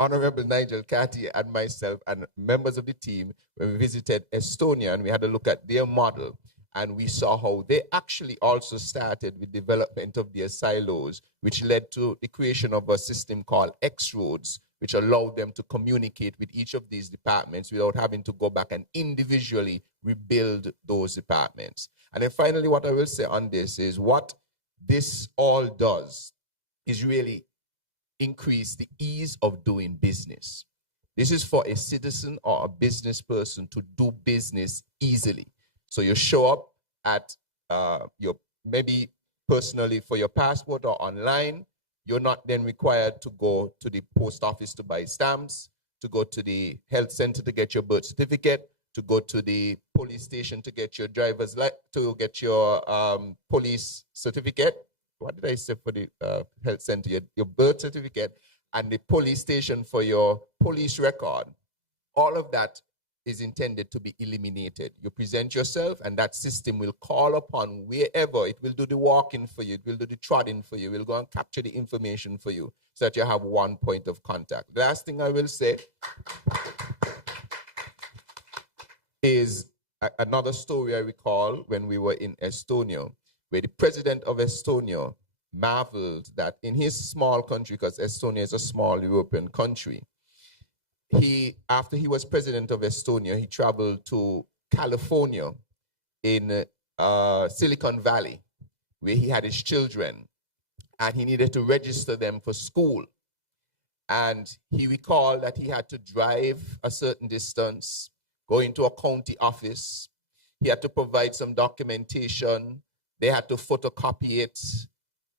Honorable Nigel Cartier and myself and members of the team, when we visited Estonia and we had a look at their model, and we saw how they actually also started with development of their silos, which led to the creation of a system called X-Roads, which allowed them to communicate with each of these departments without having to go back and individually rebuild those departments. And then finally, what I will say on this is what this all does is really increase the ease of doing business. This is for a citizen or a business person to do business easily. So you show up at your, maybe personally for your passport or online. You're not then required to go to the post office to buy stamps, to go to the health center to get your birth certificate, to go to the police station to get your to get your police certificate. What did I say for the health center? Your birth certificate, and the police station for your police record. All of that is intended to be eliminated. You present yourself, and that system will call upon wherever. It will do the walking for you. It will do the trotting for you. It will go and capture the information for you so that you have one point of contact. The last thing I will say is another story I recall when we were in Estonia, where the president of Estonia marveled that in his small country, because Estonia is a small European country, after he was president of Estonia, he traveled to California in Silicon Valley, where he had his children, and he needed to register them for school. And he recalled that he had to drive a certain distance, go into a county office. He had to provide some documentation. They had to photocopy it.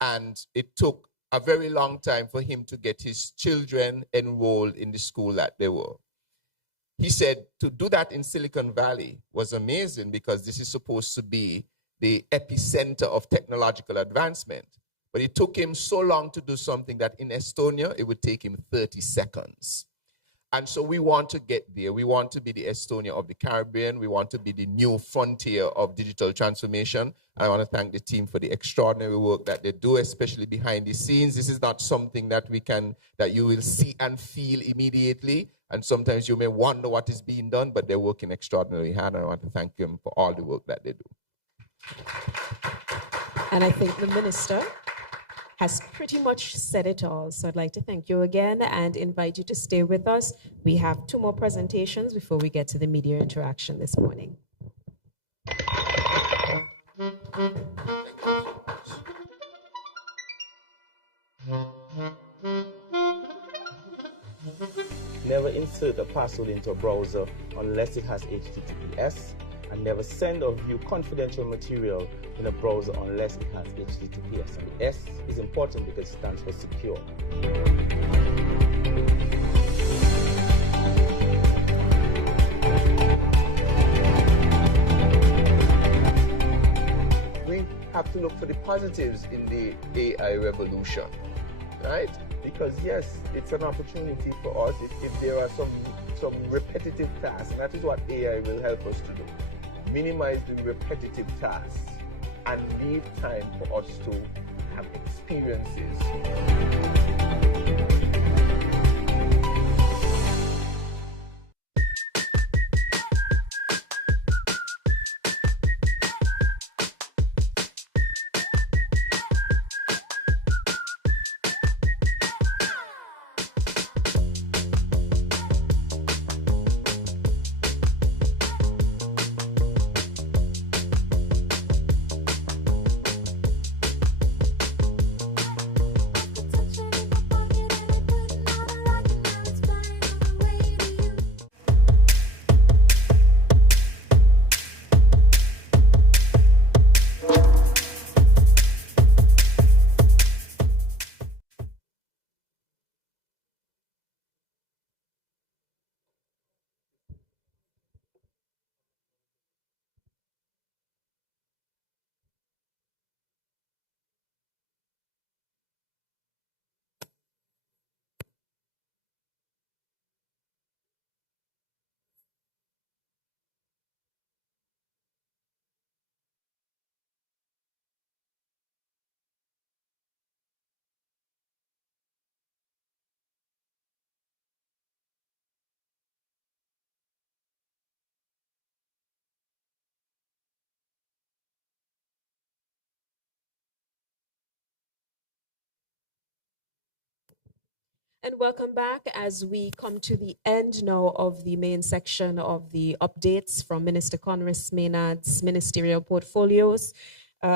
And it took a very long time for him to get his children enrolled in the school that they were. He said to do that in Silicon Valley was amazing because this is supposed to be the epicenter of technological advancement. But it took him so long to do something that in Estonia, it would take him 30 seconds. And so we want to get there. We want to be the Estonia of the Caribbean. We want to be the new frontier of digital transformation. I want to thank the team for the extraordinary work that they do, especially behind the scenes. This is not something that that you will see and feel immediately. And sometimes you may wonder what is being done, but they're working extraordinarily hard. And I want to thank them for all the work that they do. And I think the minister has pretty much said it all. So I'd like to thank you again and invite you to stay with us. We have 2 more presentations before we get to the media interaction this morning. Never insert a password into a browser unless it has HTTPS, and never send or view confidential material in a browser unless it has HTTPS. And the S is important because it stands for secure. We have to look for the positives in the AI revolution, right? Because yes, it's an opportunity for us if there are some repetitive tasks, and that is what AI will help us to do. Minimize the repetitive tasks and leave time for us to have experiences. And welcome back as we come to the end now of the main section of the updates from Minister Conress Maynard's ministerial portfolios.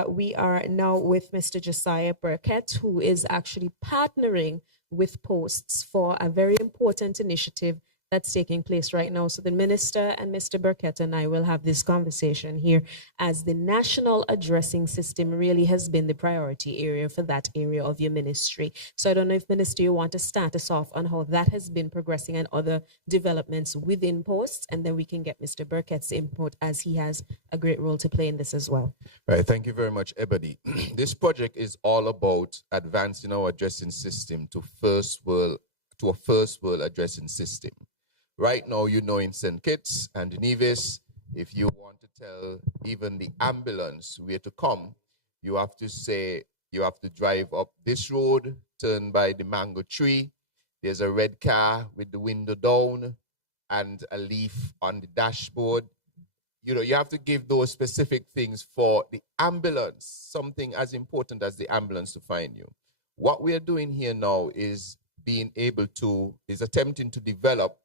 We are now with Mr. Josiah Burkett, who is actually partnering with Posts for a very important initiative that's taking place right now. So the minister and Mr. Burkett and I will have this conversation here as the national addressing system really has been the priority area for that area of your ministry. So I don't know if Minister, you want to start us off on how that has been progressing and other developments within Posts, and then we can get Mr. Burkett's input as he has a great role to play in this as well. Right, thank you very much, Ebony. This project is all about advancing our addressing system to a first world addressing system. Right now, you know, in St. Kitts and Nevis, if you want to tell even the ambulance where to come, you have to say, you have to drive up this road, turn by the mango tree. There's a red car with the window down and a leaf on the dashboard. You know, you have to give those specific things for the ambulance, something as important as the ambulance to find you. What we are doing here now is attempting to develop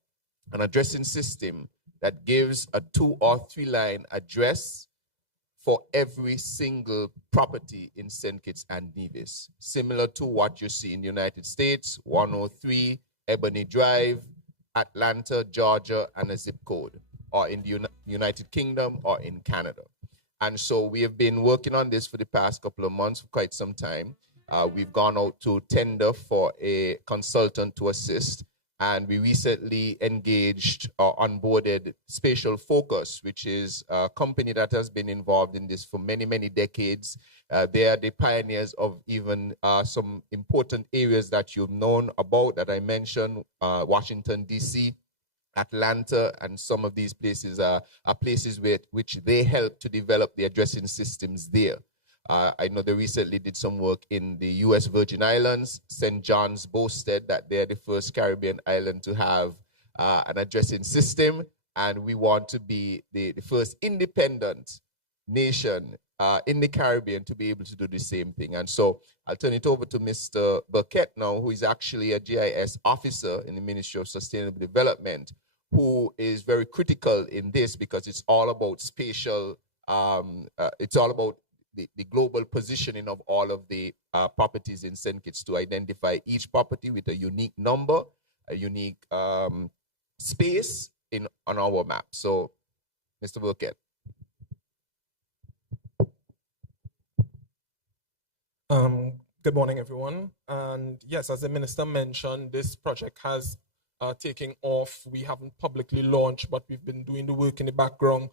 an addressing system that gives a 2 or 3 line address for every single property in St. Kitts and Nevis, similar to what you see in the United States, 103 Ebony Drive, Atlanta, Georgia, and a zip code, or in the United Kingdom or in Canada. And so we have been working on this for the past couple of months, for quite some time. We've gone out to tender for a consultant to assist. And we recently engaged or onboarded Spatial Focus, which is a company that has been involved in this for many, many decades. They are the pioneers of even some important areas that you've known about that I mentioned, Washington, D.C., Atlanta, and some of these places are places which they help to develop the addressing systems there. I know they recently did some work in the U.S. Virgin Islands. St. John's boasted that they're the first Caribbean island to have an addressing system, and we want to be the first independent nation in the Caribbean to be able to do the same thing. And so I'll turn it over to Mr. Burkett now, who is actually a GIS officer in the Ministry of Sustainable Development, who is very critical in this because it's all about spatial, it's all about the global positioning of all of the properties in St. Kitts to identify each property with a unique number, a unique space on our map. So, Mr. Burkett. Good morning, everyone. And yes, as the minister mentioned, this project has taken off. We haven't publicly launched, but we've been doing the work in the background.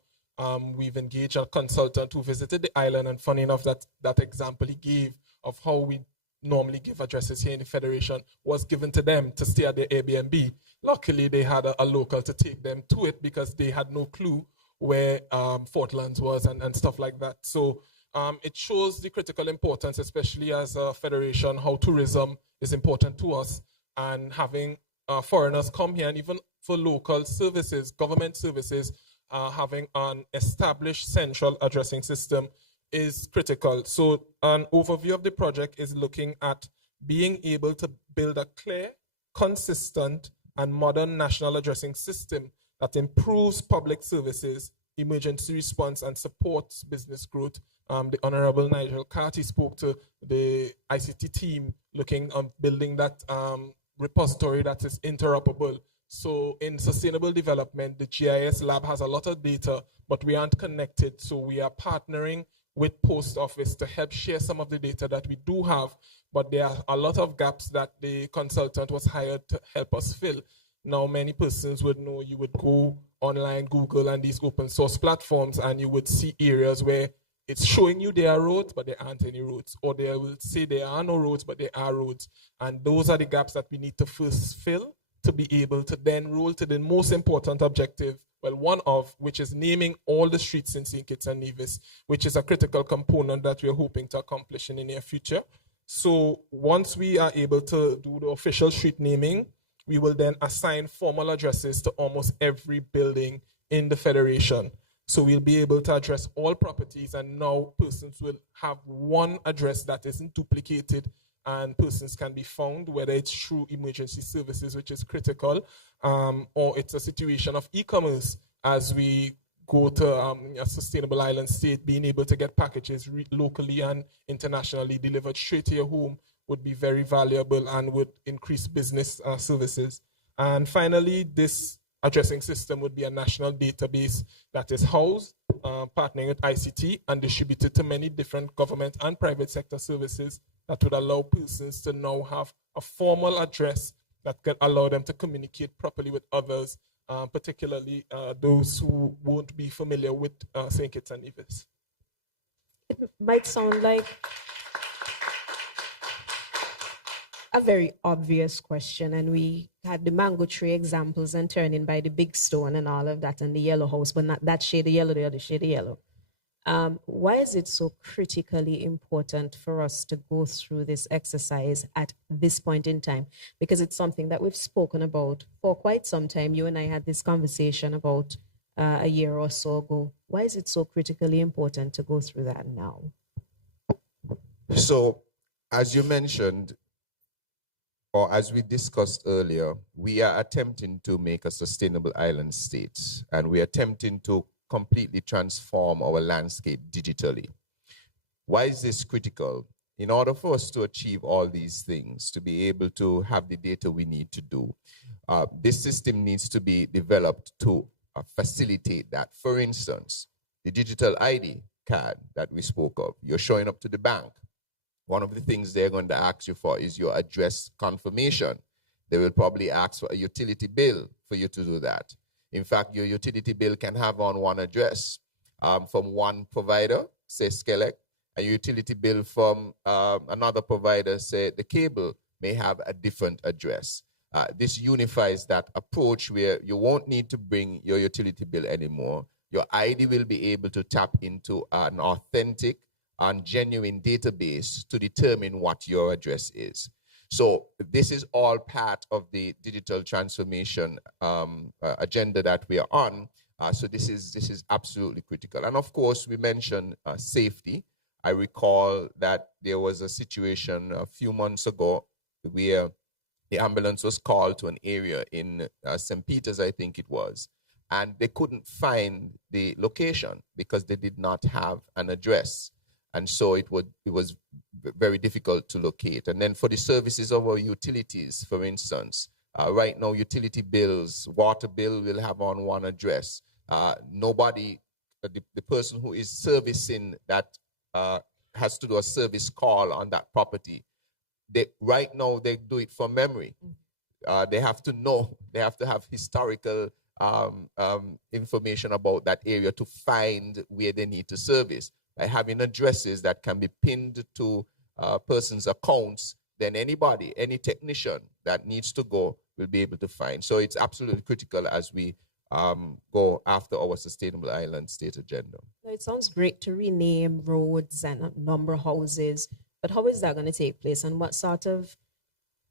We've engaged a consultant who visited the island, and funny enough, that example he gave of how we normally give addresses here in the Federation was given to them to stay at their Airbnb. Luckily, they had a local to take them to it because they had no clue where Fort Lands was and stuff like that. So it shows the critical importance, especially as a Federation, how tourism is important to us, and having foreigners come here, and even for local services, government services, having an established central addressing system is critical. So an overview of the project is looking at being able to build a clear, consistent, and modern national addressing system that improves public services, emergency response, and supports business growth. The Honorable Nigel Carty spoke to the ICT team looking at building that repository that is interoperable. So in sustainable development, the GIS lab has a lot of data, but we aren't connected. So we are partnering with Post Office to help share some of the data that we do have, but there are a lot of gaps that the consultant was hired to help us fill. Now, many persons would know, you would go online, Google, and these open source platforms, and you would see areas where it's showing you there are roads, but there aren't any roads. Or they will say there are no roads, but there are roads. And those are the gaps that we need to first fill to be able to then roll to the most important objective, well, one of which is naming all the streets in St. Kitts and Nevis, which is a critical component that we're hoping to accomplish in the near future. So once we are able to do the official street naming, we will then assign formal addresses to almost every building in the Federation. So we'll be able to address all properties, and now persons will have one address that isn't duplicated, and persons can be found, whether it's through emergency services, which is critical, or it's a situation of e-commerce as we go to a sustainable island state. Being able to get packages locally and internationally delivered straight to your home would be very valuable and would increase business services. And finally, this addressing system would be a national database that is housed, partnering with ICT, and distributed to many different government and private sector services that would allow persons to now have a formal address that can allow them to communicate properly with others, particularly those who won't be familiar with St. Kitts and Nevis. It might sound like a very obvious question, and we had the mango tree examples and turning by the big stone and all of that, and the yellow house, but not that shade of yellow, the other shade of yellow. Why is it so critically important for us to go through this exercise at this point in time? Because it's something that we've spoken about for quite some time. You and I had this conversation about a year or so ago. Why is it so critically important to go through that now? So, as you mentioned, or as we discussed earlier, we are attempting to make a sustainable island state, and we are attempting to completely transform our landscape digitally. Why is this critical? In order for us to achieve all these things, to be able to have the data we need to do, this system needs to be developed to facilitate that. For instance, the digital ID card that we spoke of, you're showing up to the bank. One of the things they're going to ask you for is your address confirmation. They will probably ask for a utility bill for you to do that. In fact, your utility bill can have on one address from one provider, say Skelec, a utility bill from another provider, say the cable, may have a different address. This unifies that approach where you won't need to bring your utility bill anymore. Your ID will be able to tap into an authentic and genuine database to determine what your address is. So this is all part of the digital transformation agenda that we are on. So this is absolutely critical. And of course, we mentioned safety. I recall that there was a situation a few months ago where the ambulance was called to an area in St. Peter's, I think it was, and they couldn't find the location because they did not have an address. And so it was very difficult to locate. And then for the services of our utilities, for instance, right now utility bills, water bill will have on one address. Nobody, the person who is servicing that has to do a service call on that property. Right now they do it from memory. They have to know, they have to have historical information about that area to find where they need to service. By having addresses that can be pinned to a person's accounts, then anybody, any technician that needs to go will be able to find. So it's absolutely critical as we go after our Sustainable Island State agenda. It sounds great to rename roads and number houses, but how is that going to take place, and what sort of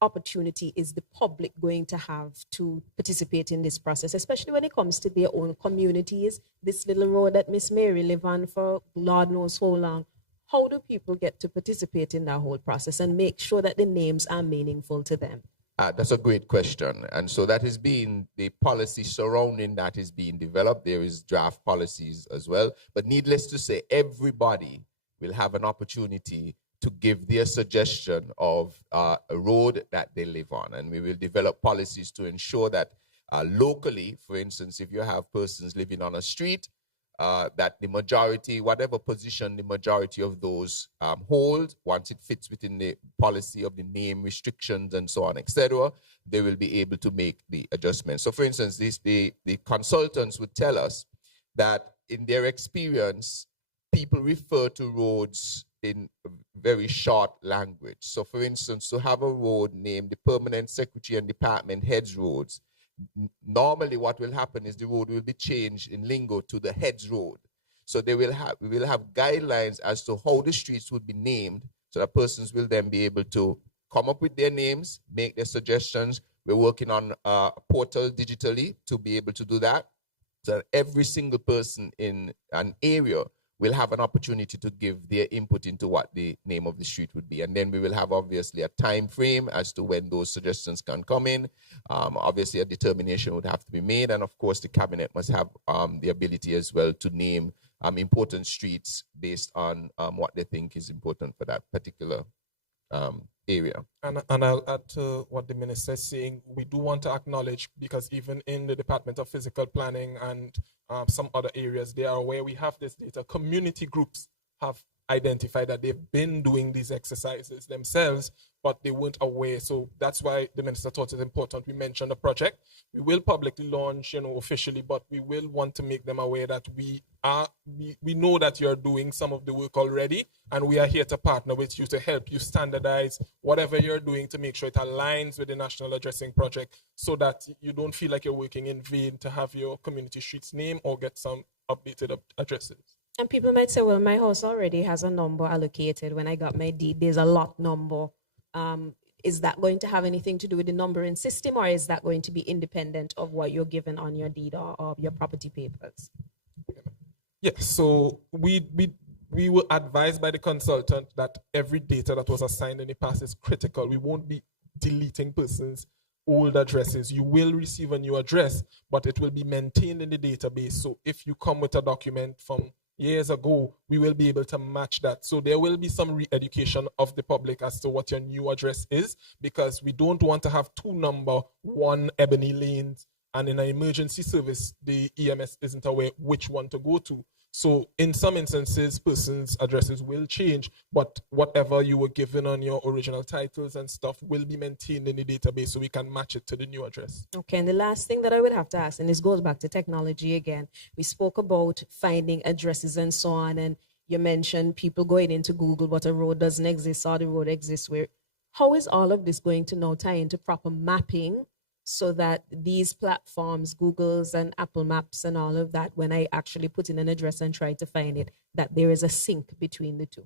opportunity is the public going to have to participate in this process, especially when it comes to their own communities? This little road that Miss Mary lived on for Lord knows how long. How do people get to participate in that whole process and make sure that the names are meaningful to them? That's a great question. And so that is being, the policy surrounding that is being developed. There is draft policies as well. But needless to say, everybody will have an opportunity to give their suggestion of a road that they live on. And we will develop policies to ensure that locally, for instance, if you have persons living on a street, that the majority, whatever position the majority of those hold, once it fits within the policy of the name restrictions and so on, etc., they will be able to make the adjustments. So for instance, the consultants would tell us that in their experience, people refer to roads in very short language. So for instance, to have a road named the Permanent Secretary and Department Heads Roads, normally what will happen is the road will be changed in lingo to the Heads Road. So we will have guidelines as to how the streets would be named, so that persons will then be able to come up with their names, make their suggestions. We're working on a portal digitally to be able to do that, so that every single person in an area will have an opportunity to give their input into what the name of the street would be. And then we will have obviously a time frame as to when those suggestions can come in. Obviously a determination would have to be made. And of course the cabinet must have the ability as well to name important streets based on what they think is important for that particular area. And I'll add to what the minister is saying. We do want to acknowledge, because even in the Department of Physical Planning and some other areas, they are aware we have this data. Community groups have identified that they've been doing these exercises themselves, but they weren't aware. So that's why the minister thought it's important we mention the project. We will publicly launch, officially, but we will want to make them aware that we know that you're doing some of the work already, and we are here to partner with you to help you standardize whatever you're doing to make sure it aligns with the National Addressing Project, so that you don't feel like you're working in vain to have your community streets name or get some updated addresses. And people might say, well, my house already has a number allocated. When I got my deed, there's a lot number. Is that going to have anything to do with the numbering system, or is that going to be independent of what you're given on your deed or your property papers? Yes, so we were advised by the consultant that every data that was assigned in the past is critical. We won't be deleting persons' old addresses. You will receive a new address, but it will be maintained in the database. So if you come with a document from years ago, we will be able to match that. So there will be some re-education of the public as to what your new address is, because we don't want to have 2-number-1 Ebony lanes, and in an emergency service, the EMS isn't aware which one to go to. So in some instances, persons' addresses will change, but whatever you were given on your original titles and stuff will be maintained in the database so we can match it to the new address. Okay, and the last thing that I would have to ask, and this goes back to technology again, we spoke about finding addresses and so on, and you mentioned people going into Google, but a road doesn't exist or the road exists where. How is all of this going to now tie into proper mapping so that these platforms, Google's and Apple Maps and all of that, when I actually put in an address and try to find it, that there is a sync between the two?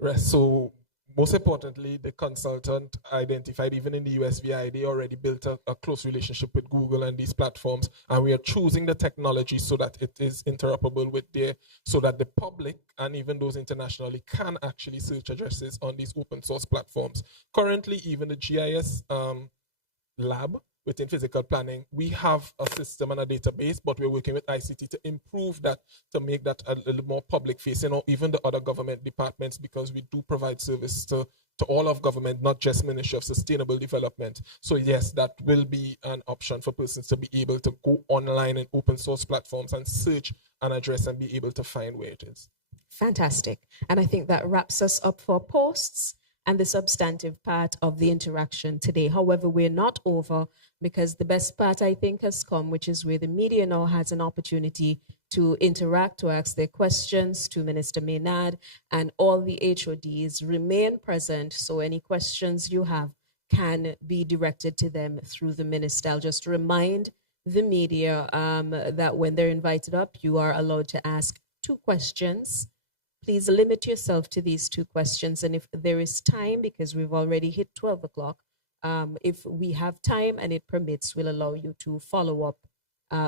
Right. So most importantly, the consultant identified, even in the USVI, they already built a close relationship with Google and these platforms, and we are choosing the technology so that it is interoperable with their, so that the public and even those internationally can actually search addresses on these open source platforms. Currently, even the GIS lab within physical planning, we have a system and a database, but we're working with ICT to improve that, to make that a little more public facing, or even the other government departments, because we do provide service to all of government, not just Ministry of Sustainable Development. So yes, that will be an option for persons to be able to go online and open source platforms and search an address and be able to find where it is. Fantastic. And I think that wraps us up for posts and the substantive part of the interaction today. However, we're not over, because the best part, I think, has come, which is where the media now has an opportunity to interact, to ask their questions to Minister Maynard, and all the HODs remain present, so any questions you have can be directed to them through the minister. I'll just remind the media that when they're invited up, you are allowed to ask 2 questions. Please limit yourself to these 2 questions. And if there is time, because we've already hit 12 o'clock, if we have time and it permits, we'll allow you to follow up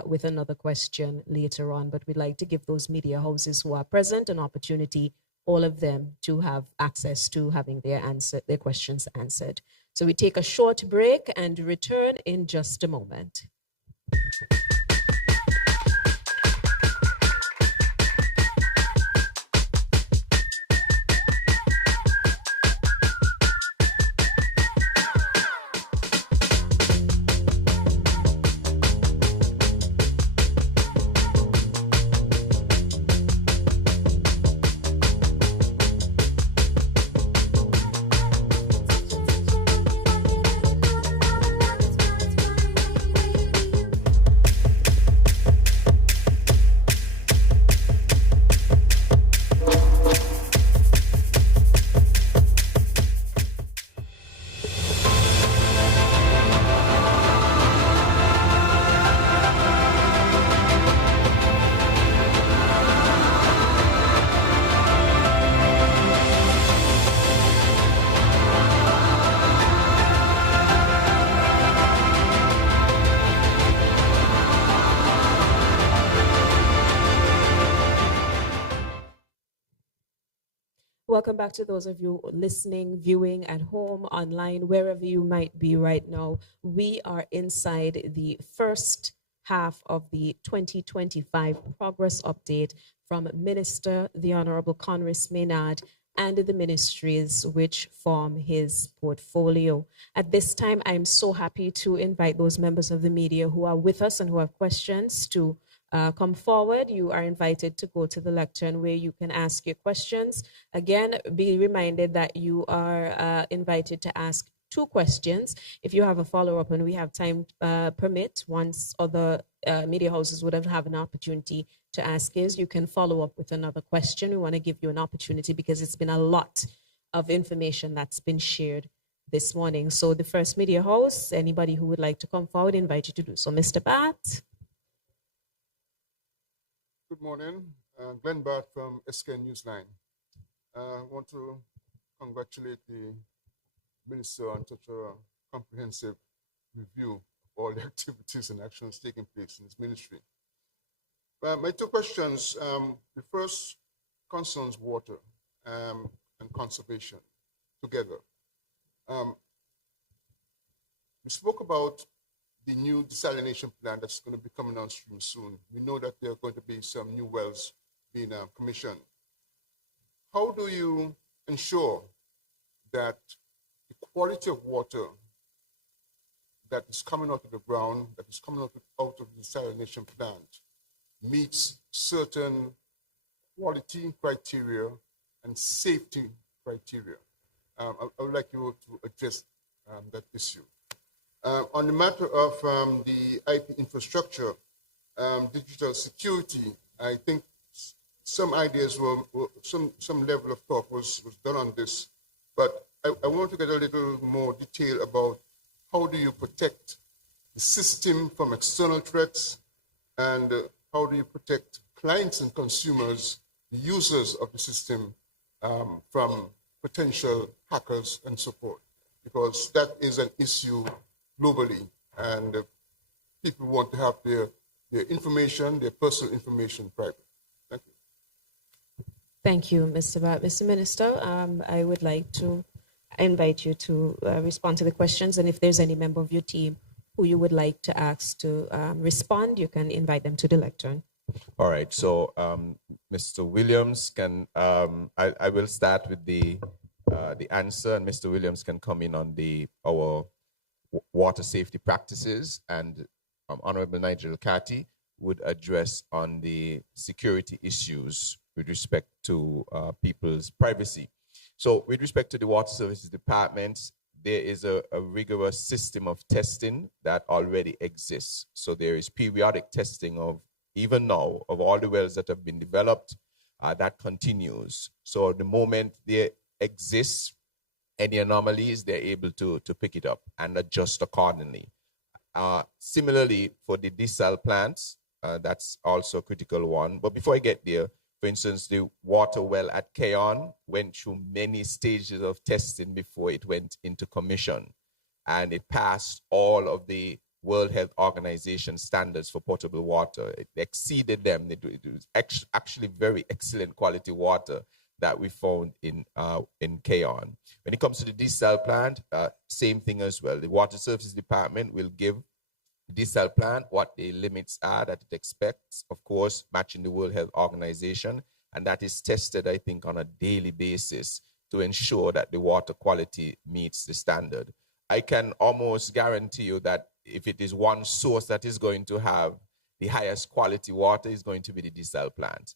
with another question later on. But we'd like to give those media houses who are present an opportunity, all of them, to have access to having their questions answered. So we take a short break and return in just a moment. Welcome back to those of you listening, viewing at home, online, wherever you might be right now. We are inside the first half of the 2025 progress update from Minister the Honorable Conris Maynard and the ministries which form his portfolio. At this time, I'm so happy to invite those members of the media who are with us and who have questions to come forward. You are invited to go to the lectern where you can ask your questions. Again, be reminded that you are invited to ask 2 questions. If you have a follow-up and we have time permit, once other media houses would have an opportunity to ask is, you can follow up with another question. We want to give you an opportunity because it's been a lot of information that's been shared this morning. So the first media house, anybody who would like to come forward, invite you to do so. Mr. Bat. Good morning, Glenn Bart from SK Newsline. I want to congratulate the Minister on such a comprehensive review of all the activities and actions taking place in this ministry. My 2 questions, the first concerns water and conservation together. The You spoke about the new desalination plant that's going to be coming on stream soon. We know that there are going to be some new wells being commissioned. How do you ensure that the quality of water that is coming out of the ground, that is coming out of the desalination plant, meets certain quality criteria and safety criteria? I would like you to address that issue. On the matter of the IP infrastructure, digital security, I think some ideas some level of thought was done on this, but I want to get a little more detail about how do you protect the system from external threats, and how do you protect clients and consumers, the users of the system, from potential hackers and so forth, because that is an issue globally, and people want to have their information, their personal information, private. Thank you. Thank you, Mr. Bhatt. Mr. Minister, I would like to invite you to respond to the questions, and if there's any member of your team who you would like to ask to respond, you can invite them to the lectern. All right, so Mr. Williams can, I will start with the answer, and Mr. Williams can come in on our water safety practices, and Honorable Nigel Kati would address on the security issues with respect to people's privacy. So with respect to the Water Services Department, there is a rigorous system of testing that already exists. So there is periodic testing of, even now, of all the wells that have been developed, that continues. So the moment there exists any anomalies, they're able to pick it up and adjust accordingly. Similarly, for the desal plants, that's also a critical one. But before I get there, for instance, the water well at Keon went through many stages of testing before it went into commission. And it passed all of the World Health Organization standards for potable water. It exceeded them. It was actually very excellent quality water that we found in Keon. When it comes to the desal plant, same thing as well. The Water Services Department will give desal plant what the limits are that it expects, of course, matching the World Health Organization, and that is tested, I think, on a daily basis to ensure that the water quality meets the standard. I can almost guarantee you that if it is one source that is going to have the highest quality water, is going to be the desal plant.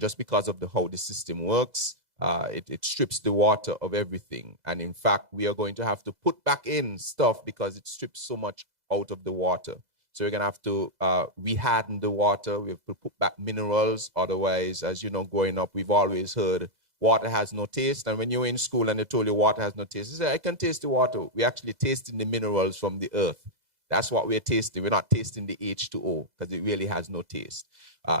Just because of how the system works, it strips the water of everything. And in fact, we are going to have to put back in stuff because it strips so much out of the water. So we're going to have to reharden the water. We have to put back minerals. Otherwise, as you know, growing up, we've always heard water has no taste. And when you're in school and they told you water has no taste, you say, I can taste the water. We're actually tasting the minerals from the earth. That's what we're tasting. We're not tasting the H2O because it really has no taste.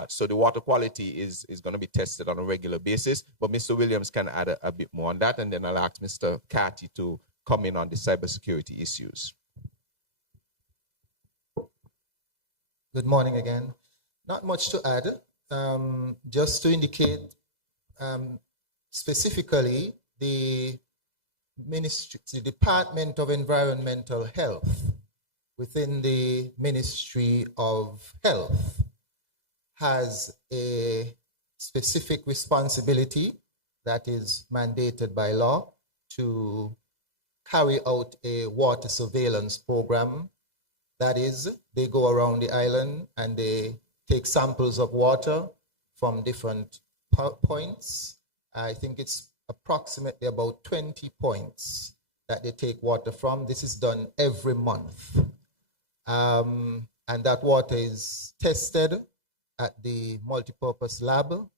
So the water quality is going to be tested on a regular basis. But Mr. Williams can add a bit more on that. And then I'll ask Mr. Kati to come in on the cybersecurity issues. Good morning again. Not much to add. Just to indicate specifically the Department of Environmental Health within the Ministry of Health has a specific responsibility that is mandated by law to carry out a water surveillance program. That is, they go around the island and they take samples of water from different points. I think it's approximately about 20 points that they take water from. This is done every month. And that water is tested at the multipurpose lab,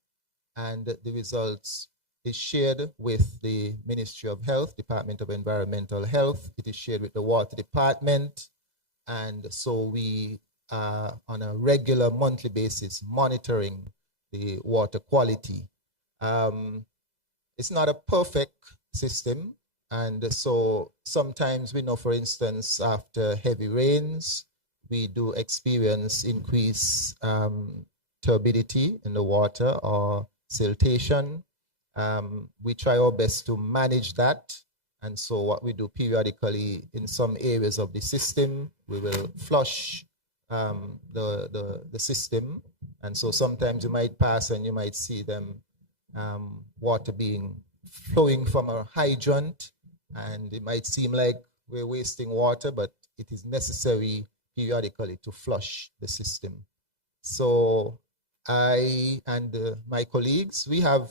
and the results is shared with the Ministry of Health, Department of Environmental Health. It is shared with the Water Department. And so we are on a regular monthly basis monitoring the water quality. It's not a perfect system. And so sometimes we know, for instance, after heavy rains, we do experience increased turbidity in the water or siltation. We try our best to manage that And so what we do periodically in some areas of the system, we will flush the system. And so sometimes you might pass and you might see them water flowing from a hydrant, and it might seem like we're wasting water, but it is necessary periodically to flush the system. So I and my colleagues, we have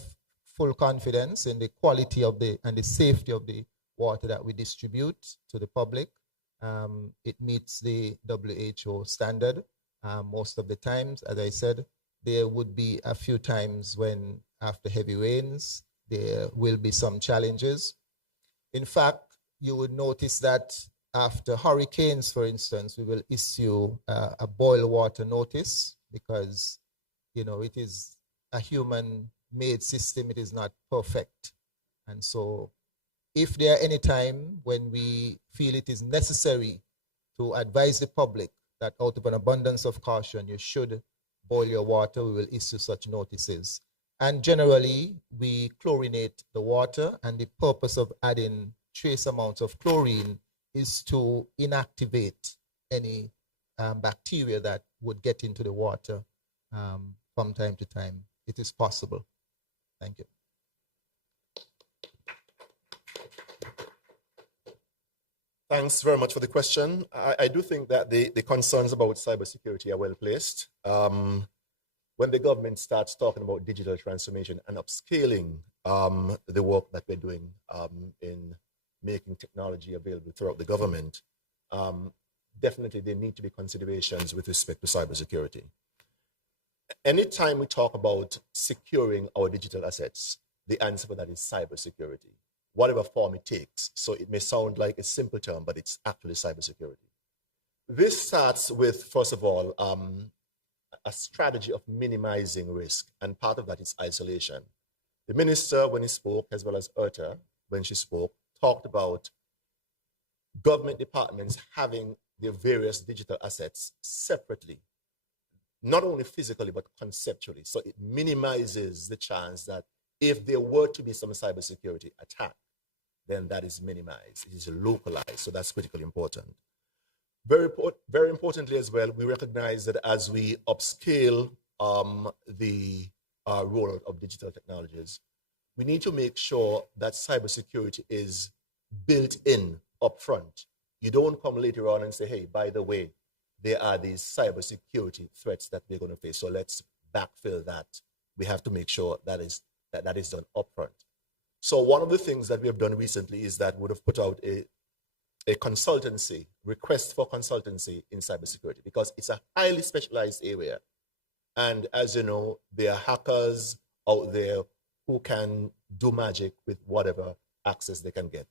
full confidence in the quality of and the safety of the water that we distribute to the public. It meets the WHO standard most of the times. As I said, there would be a few times when after heavy rains, there will be some challenges. In fact, you would notice that after hurricanes, for instance, we will issue a boil water notice because, you know, it is a human-made system. It is not perfect. And so if there are any time when we feel it is necessary to advise the public that out of an abundance of caution, you should boil your water, we will issue such notices. And generally, we chlorinate the water, and the purpose of adding trace amounts of chlorine is to inactivate any bacteria that would get into the water from time to time. It is possible. Thank you. Thanks very much for the question. I do think that the concerns about cybersecurity are well placed. When the government starts talking about digital transformation and upscaling the work that we're doing in making technology available throughout the government, definitely there need to be considerations with respect to cybersecurity. Anytime we talk about securing our digital assets, the answer for that is cybersecurity, whatever form it takes. So it may sound like a simple term, but it's actually cybersecurity. This starts with, first of all, a strategy of minimizing risk, and part of that is isolation. The minister, when he spoke, as well as Erta, when she spoke, talked about government departments having their various digital assets separately, not only physically, but conceptually. So it minimizes the chance that if there were to be some cybersecurity attack, then that is minimized. It is localized, so that's critically important. Very importantly as well, we recognize that as we upscale the rollout of digital technologies, we need to make sure that cybersecurity is built in upfront. You don't come later on and say, hey, by the way, there are these cybersecurity threats that we're going to face, so let's backfill that. We have to make sure that is done upfront. So one of the things that we have done recently is that we would have put out a consultancy, request for consultancy in cybersecurity, because it's a highly specialized area. And as you know, there are hackers out there who can do magic with whatever access they can get.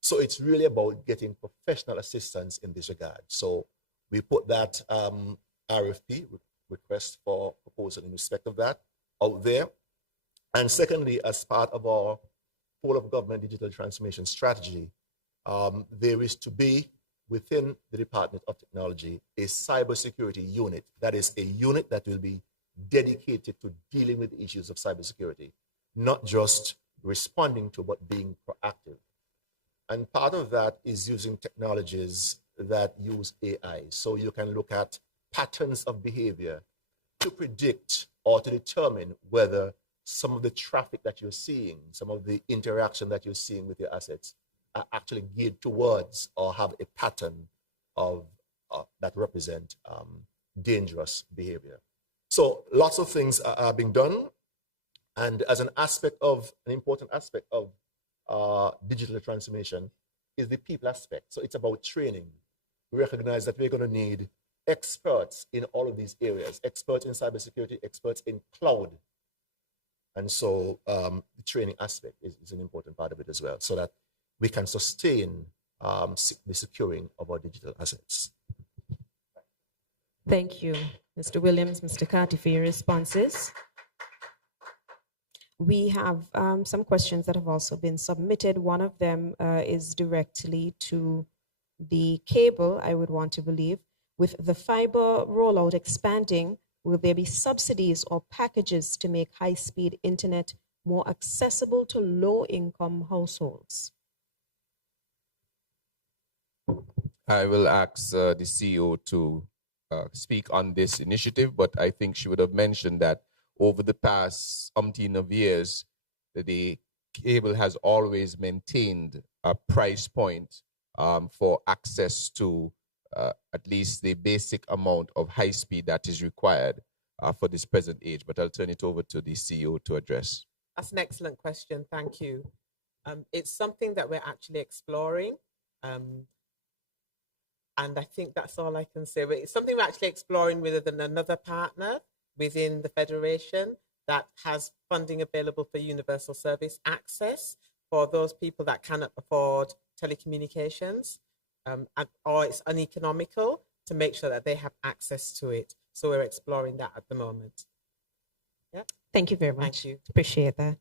So it's really about getting professional assistance in this regard. So we put that RFP, request for proposal, in respect of that, out there. And secondly, as part of our whole of government digital transformation strategy, there is to be within the Department of Technology a cybersecurity unit. That is a unit that will be dedicated to dealing with issues of cybersecurity, not just responding to, but being proactive. And part of that is using technologies that use AI. So you can look at patterns of behavior to predict or to determine whether some of the traffic that you're seeing, some of the interaction that you're seeing with your assets are actually geared towards or have a pattern of that represent dangerous behavior. So lots of things are being done. And as an important aspect of digital transformation is the people aspect. So it's about training. We recognize that we're going to need experts in all of these areas, experts in cybersecurity, experts in cloud. And so the training aspect is an important part of it as well, so that we can sustain the securing of our digital assets. Thank you, Mr. Williams, Mr. Carty, for your responses. We have some questions that have also been submitted. One of them is directly to the cable, I would want to believe. With the fiber rollout expanding, will there be subsidies or packages to make high-speed internet more accessible to low-income households? I will ask the CEO to speak on this initiative, but I think she would have mentioned that over the past umpteen of years, the cable has always maintained a price point for access to at least the basic amount of high speed that is required for this present age. But I'll turn it over to the CEO to address. That's an excellent question. Thank you. It's something that we're actually exploring. And I think that's all I can say. But it's something we're actually exploring with another partner within the Federation that has funding available for universal service access for those people that cannot afford telecommunications or it's uneconomical, to make sure that they have access to it. So we're exploring that at the moment. Yeah. Thank you very much. Thank you. Appreciate that.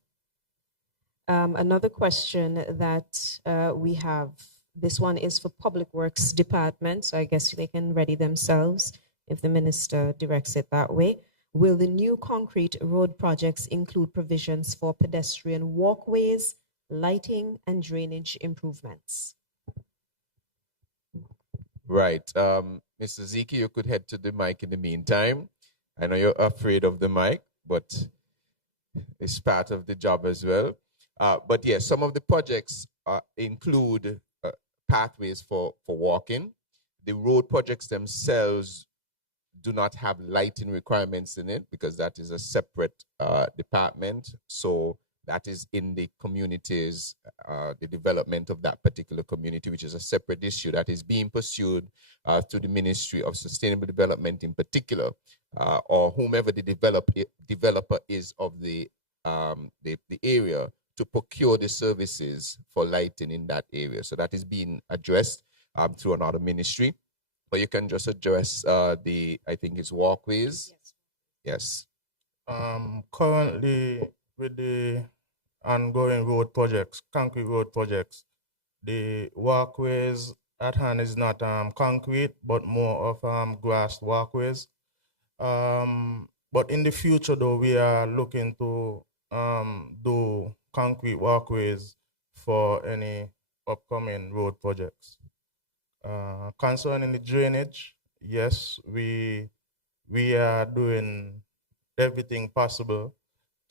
Another question that we have, this one is for Public Works Department, so I guess they can ready themselves if the minister directs it that way. Will the new concrete road projects include provisions for pedestrian walkways, lighting, and drainage improvements? Right. Mr. Ziki, you could head to the mic in the meantime. I know you're afraid of the mic, but it's part of the job as well. But yes, some of the projects include pathways for walking. The road projects themselves do not have lighting requirements in it because that is a separate department. So that is in the communities, the development of that particular community, which is a separate issue that is being pursued through the Ministry of Sustainable Development in particular, or whomever the developer is of the area, to procure the services for lighting in that area. So that is being addressed through another ministry. But you can just address I think it's walkways. Yes. Currently, with the ongoing road projects, concrete road projects, the walkways at hand is not concrete, but more of grassed walkways. But in the future, though, we are looking to do concrete walkways for any upcoming road projects. Concerning the drainage, yes, we are doing everything possible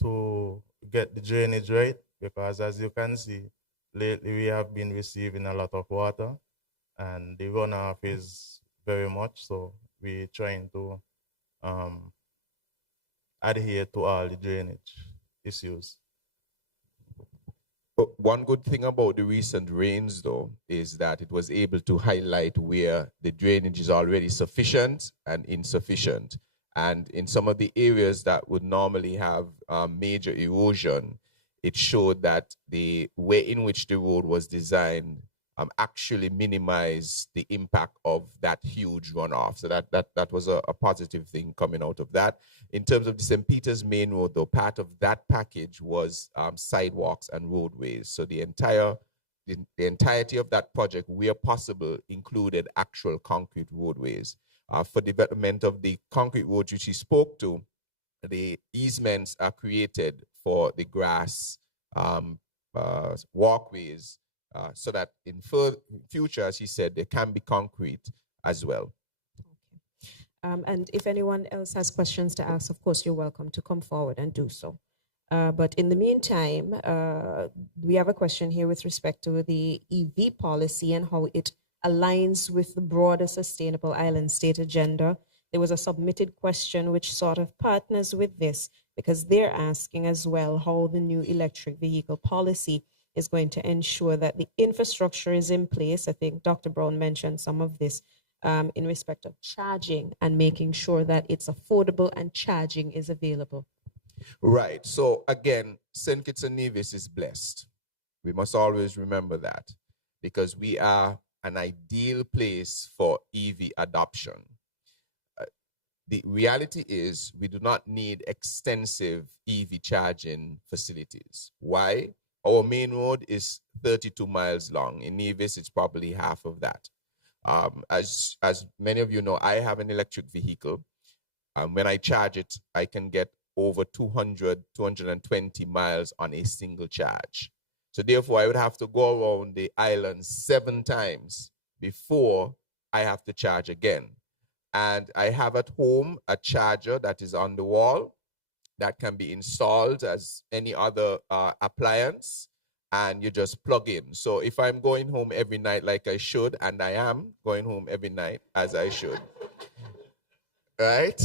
to get the drainage right, because as you can see, lately we have been receiving a lot of water and the runoff is very much, so we're trying to adhere to all the drainage issues. But one good thing about the recent rains, though, is that it was able to highlight where the drainage is already sufficient and insufficient. And in some of the areas that would normally have major erosion, it showed that the way in which the road was designed actually minimized the impact of that huge runoff. So that was a positive thing coming out of that. In terms of the St. Peter's Main Road, though, part of that package was sidewalks and roadways. So the entirety of that project, where possible, included actual concrete roadways. For development of the concrete roads which he spoke to, the easements are created for the grass walkways, so that in future, as he said, there can be concrete as well. And if anyone else has questions to ask, of course, you're welcome to come forward and do so. But in the meantime, we have a question here with respect to the EV policy and how it aligns with the broader sustainable island state agenda. There was a submitted question which sort of partners with this, because they're asking as well how the new electric vehicle policy is going to ensure that the infrastructure is in place. I think Dr. Brown mentioned some of this in respect of charging and making sure that it's affordable and charging is available. Right. So again, St. Kitts and Nevis is blessed. We must always remember that, because we are an ideal place for EV adoption. The reality is we do not need extensive EV charging facilities. Why? Our main road is 32 miles long. In Nevis, it's probably half of that. As many of you know, I have an electric vehicle. When I charge it, I can get over 200, 220 miles on a single charge. So therefore, I would have to go around the island 7 times before I have to charge again. And I have at home a charger that is on the wall that can be installed as any other appliance, and you just plug in. So if I'm going home every night like I should, and I am going home every night as I should, right?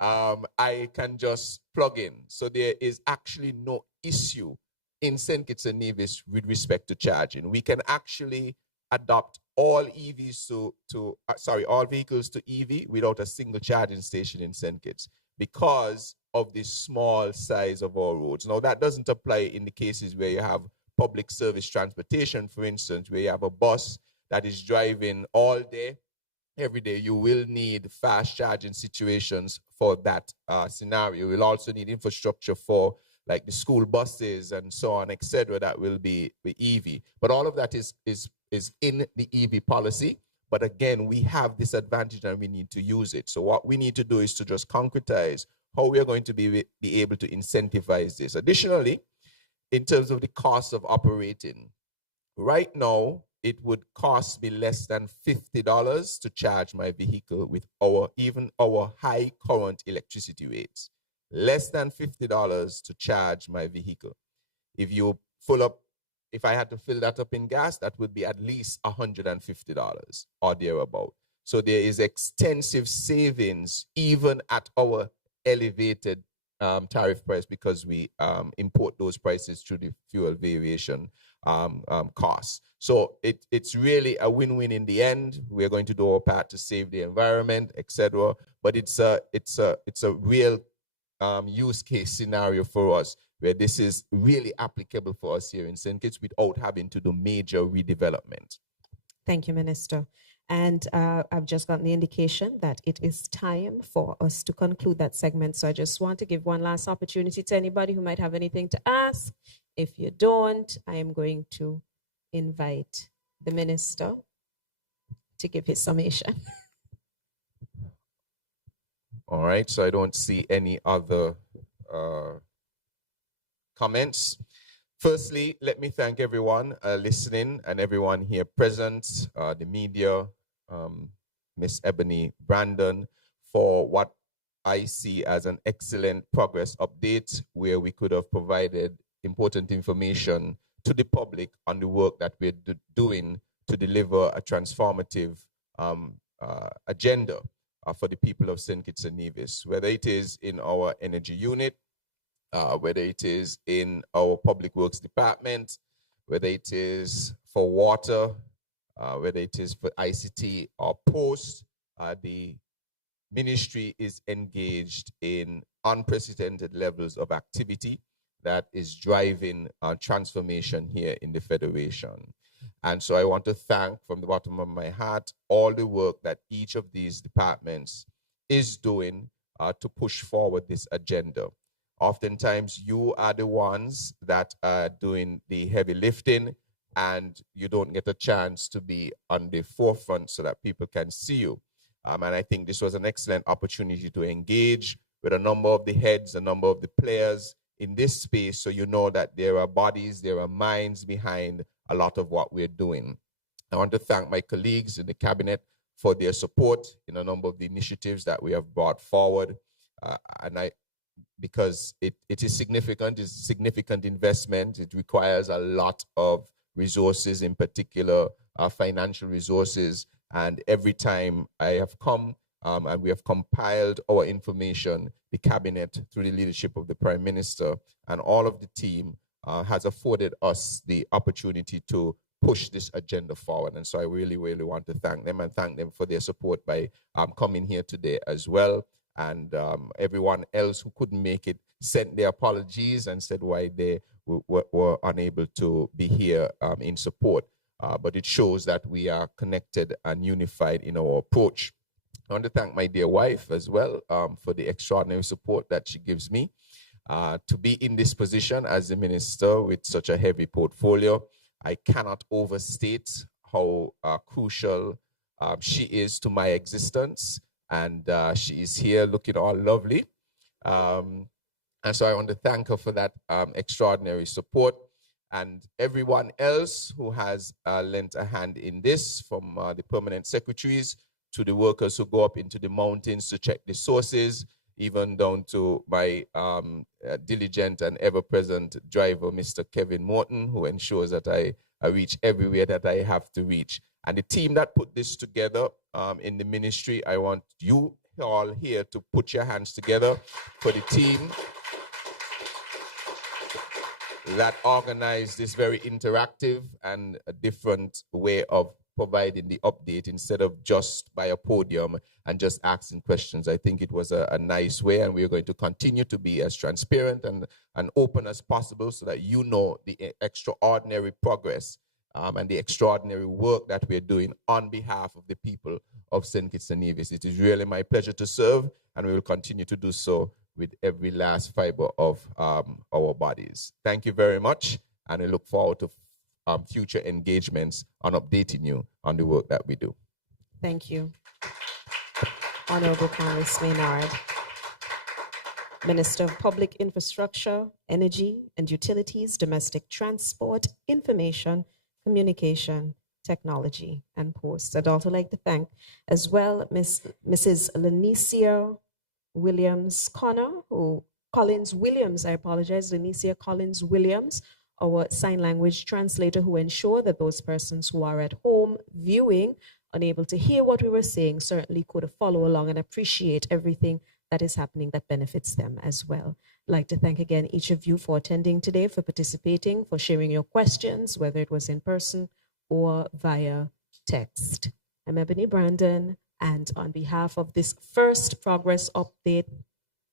I can just plug in. So there is actually no issue in St. Kitts and Nevis with respect to charging. We can actually adopt all EVs all vehicles to EV without a single charging station in St. Kitts because of the small size of our roads. Now, that doesn't apply in the cases where you have public service transportation, for instance, where you have a bus that is driving all day, every day. You will need fast charging situations for that scenario. You'll also need infrastructure for like the school buses and so on, etc. That will be EV. But all of that is in the EV policy. But again, we have this advantage and we need to use it. So what we need to do is to just concretize how we are going to be able to incentivize this. Additionally, in terms of the cost of operating, right now, it would cost me less than $50 to charge my vehicle with even our high current electricity rates. Less than $50 to charge my vehicle. If I had to fill that up in gas, that would be at least $150 or thereabout. So there is extensive savings even at our elevated tariff price because we import those prices through the fuel variation costs. So it's really a win-win in the end. We're going to do our part to save the environment, etc. But it's a real use case scenario for us where this is really applicable for us here in St. Kitts without having to do major redevelopment. Thank you, Minister. And I've just gotten the indication that it is time for us to conclude that segment. So I just want to give one last opportunity to anybody who might have anything to ask. If you don't, I am going to invite the Minister to give his summation. All right, so I don't see any other comments. Firstly, let me thank everyone listening and everyone here present, the media, Miss Ebony Brandon, for what I see as an excellent progress update where we could have provided important information to the public on the work that we're doing to deliver a transformative agenda for the people of St. Kitts and Nevis, whether it is in our energy unit, whether it is in our public works department, whether it is for water, whether it is for ICT or post, the ministry is engaged in unprecedented levels of activity that is driving transformation here in the Federation. And so I want to thank from the bottom of my heart all the work that each of these departments is doing to push forward this agenda. Oftentimes, you are the ones that are doing the heavy lifting, and you don't get a chance to be on the forefront so that people can see you. And I think this was an excellent opportunity to engage with a number of the heads, a number of the players in this space, so you know that there are bodies, there are minds behind a lot of what we're doing. I want to thank my colleagues in the cabinet for their support in a number of the initiatives that we have brought forward. Because it is significant, it's a significant investment. It requires a lot of resources, in particular financial resources. And every time I have come and we have compiled our information, the cabinet, through the leadership of the Prime Minister and all of the team, has afforded us the opportunity to push this agenda forward. And so I really, really want to thank them and thank them for their support by coming here today as well. And everyone else who couldn't make it sent their apologies and said why they were unable to be here in support. But it shows that we are connected and unified in our approach. I want to thank my dear wife as well for the extraordinary support that she gives me to be in this position as a minister with such a heavy portfolio. I cannot overstate how crucial she is to my existence. And she is here looking all lovely. And so I want to thank her for that extraordinary support. and everyone else who has lent a hand in this, from the permanent secretaries to the workers who go up into the mountains to check the sources, even down to my diligent and ever-present driver, Mr. Kevin Morton, who ensures that I reach everywhere that I have to reach. And the team that put this together in the ministry, I want you all here to put your hands together for the team that organized this very interactive and a different way of providing the update instead of just by a podium and just asking questions. I think it was a nice way, and we're going to continue to be as transparent and open as possible so that you know the extraordinary progress and the extraordinary work that we're doing on behalf of the people of St. Kitts and Nevis. It is really my pleasure to serve, and we will continue to do so with every last fiber of our bodies. Thank you very much, and I look forward to future engagements on updating you on the work that we do. Thank you. Honorable Congress Maynard, Minister of Public Infrastructure, Energy and Utilities, Domestic Transport, Information, Communication, Technology, and Posts. I'd also like to thank as well Mrs. Lanicia Collins Williams, Lanicia Collins Williams, our sign language translator, who ensure that those persons who are at home viewing, unable to hear what we were saying, certainly could follow along and appreciate everything that is happening that benefits them as well. I'd like to thank again each of you for attending today, for participating, for sharing your questions, whether it was in person or via text. I'm Ebony Brandon, and on behalf of this first progress update,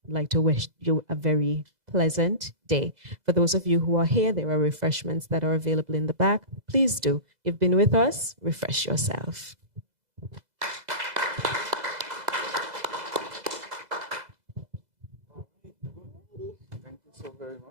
I'd like to wish you a very pleasant day. For those of you who are here, there are refreshments that are available in the back. Please do. You've been with us, refresh yourself. Thank you so very much.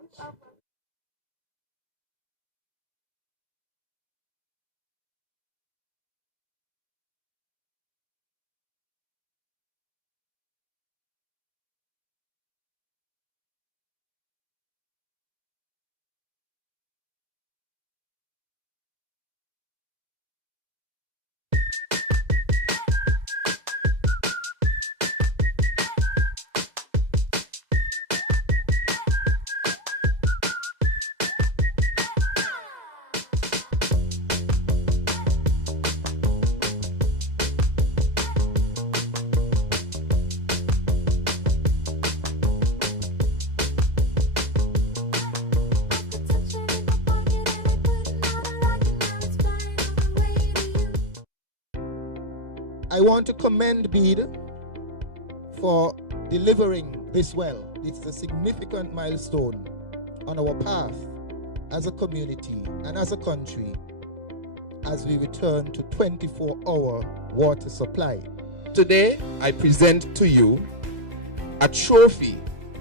I want to commend BEAD for delivering this well. It's a significant milestone on our path as a community and as a country as we return to 24-hour water supply. Today, I present to you a trophy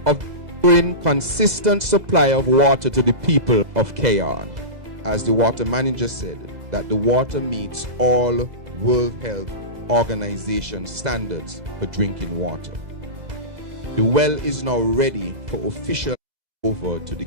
of delivering consistent supply of water to the people of KR. As the water manager said, that the water meets all World Health Organization standards for drinking water. The well is now ready for official over to the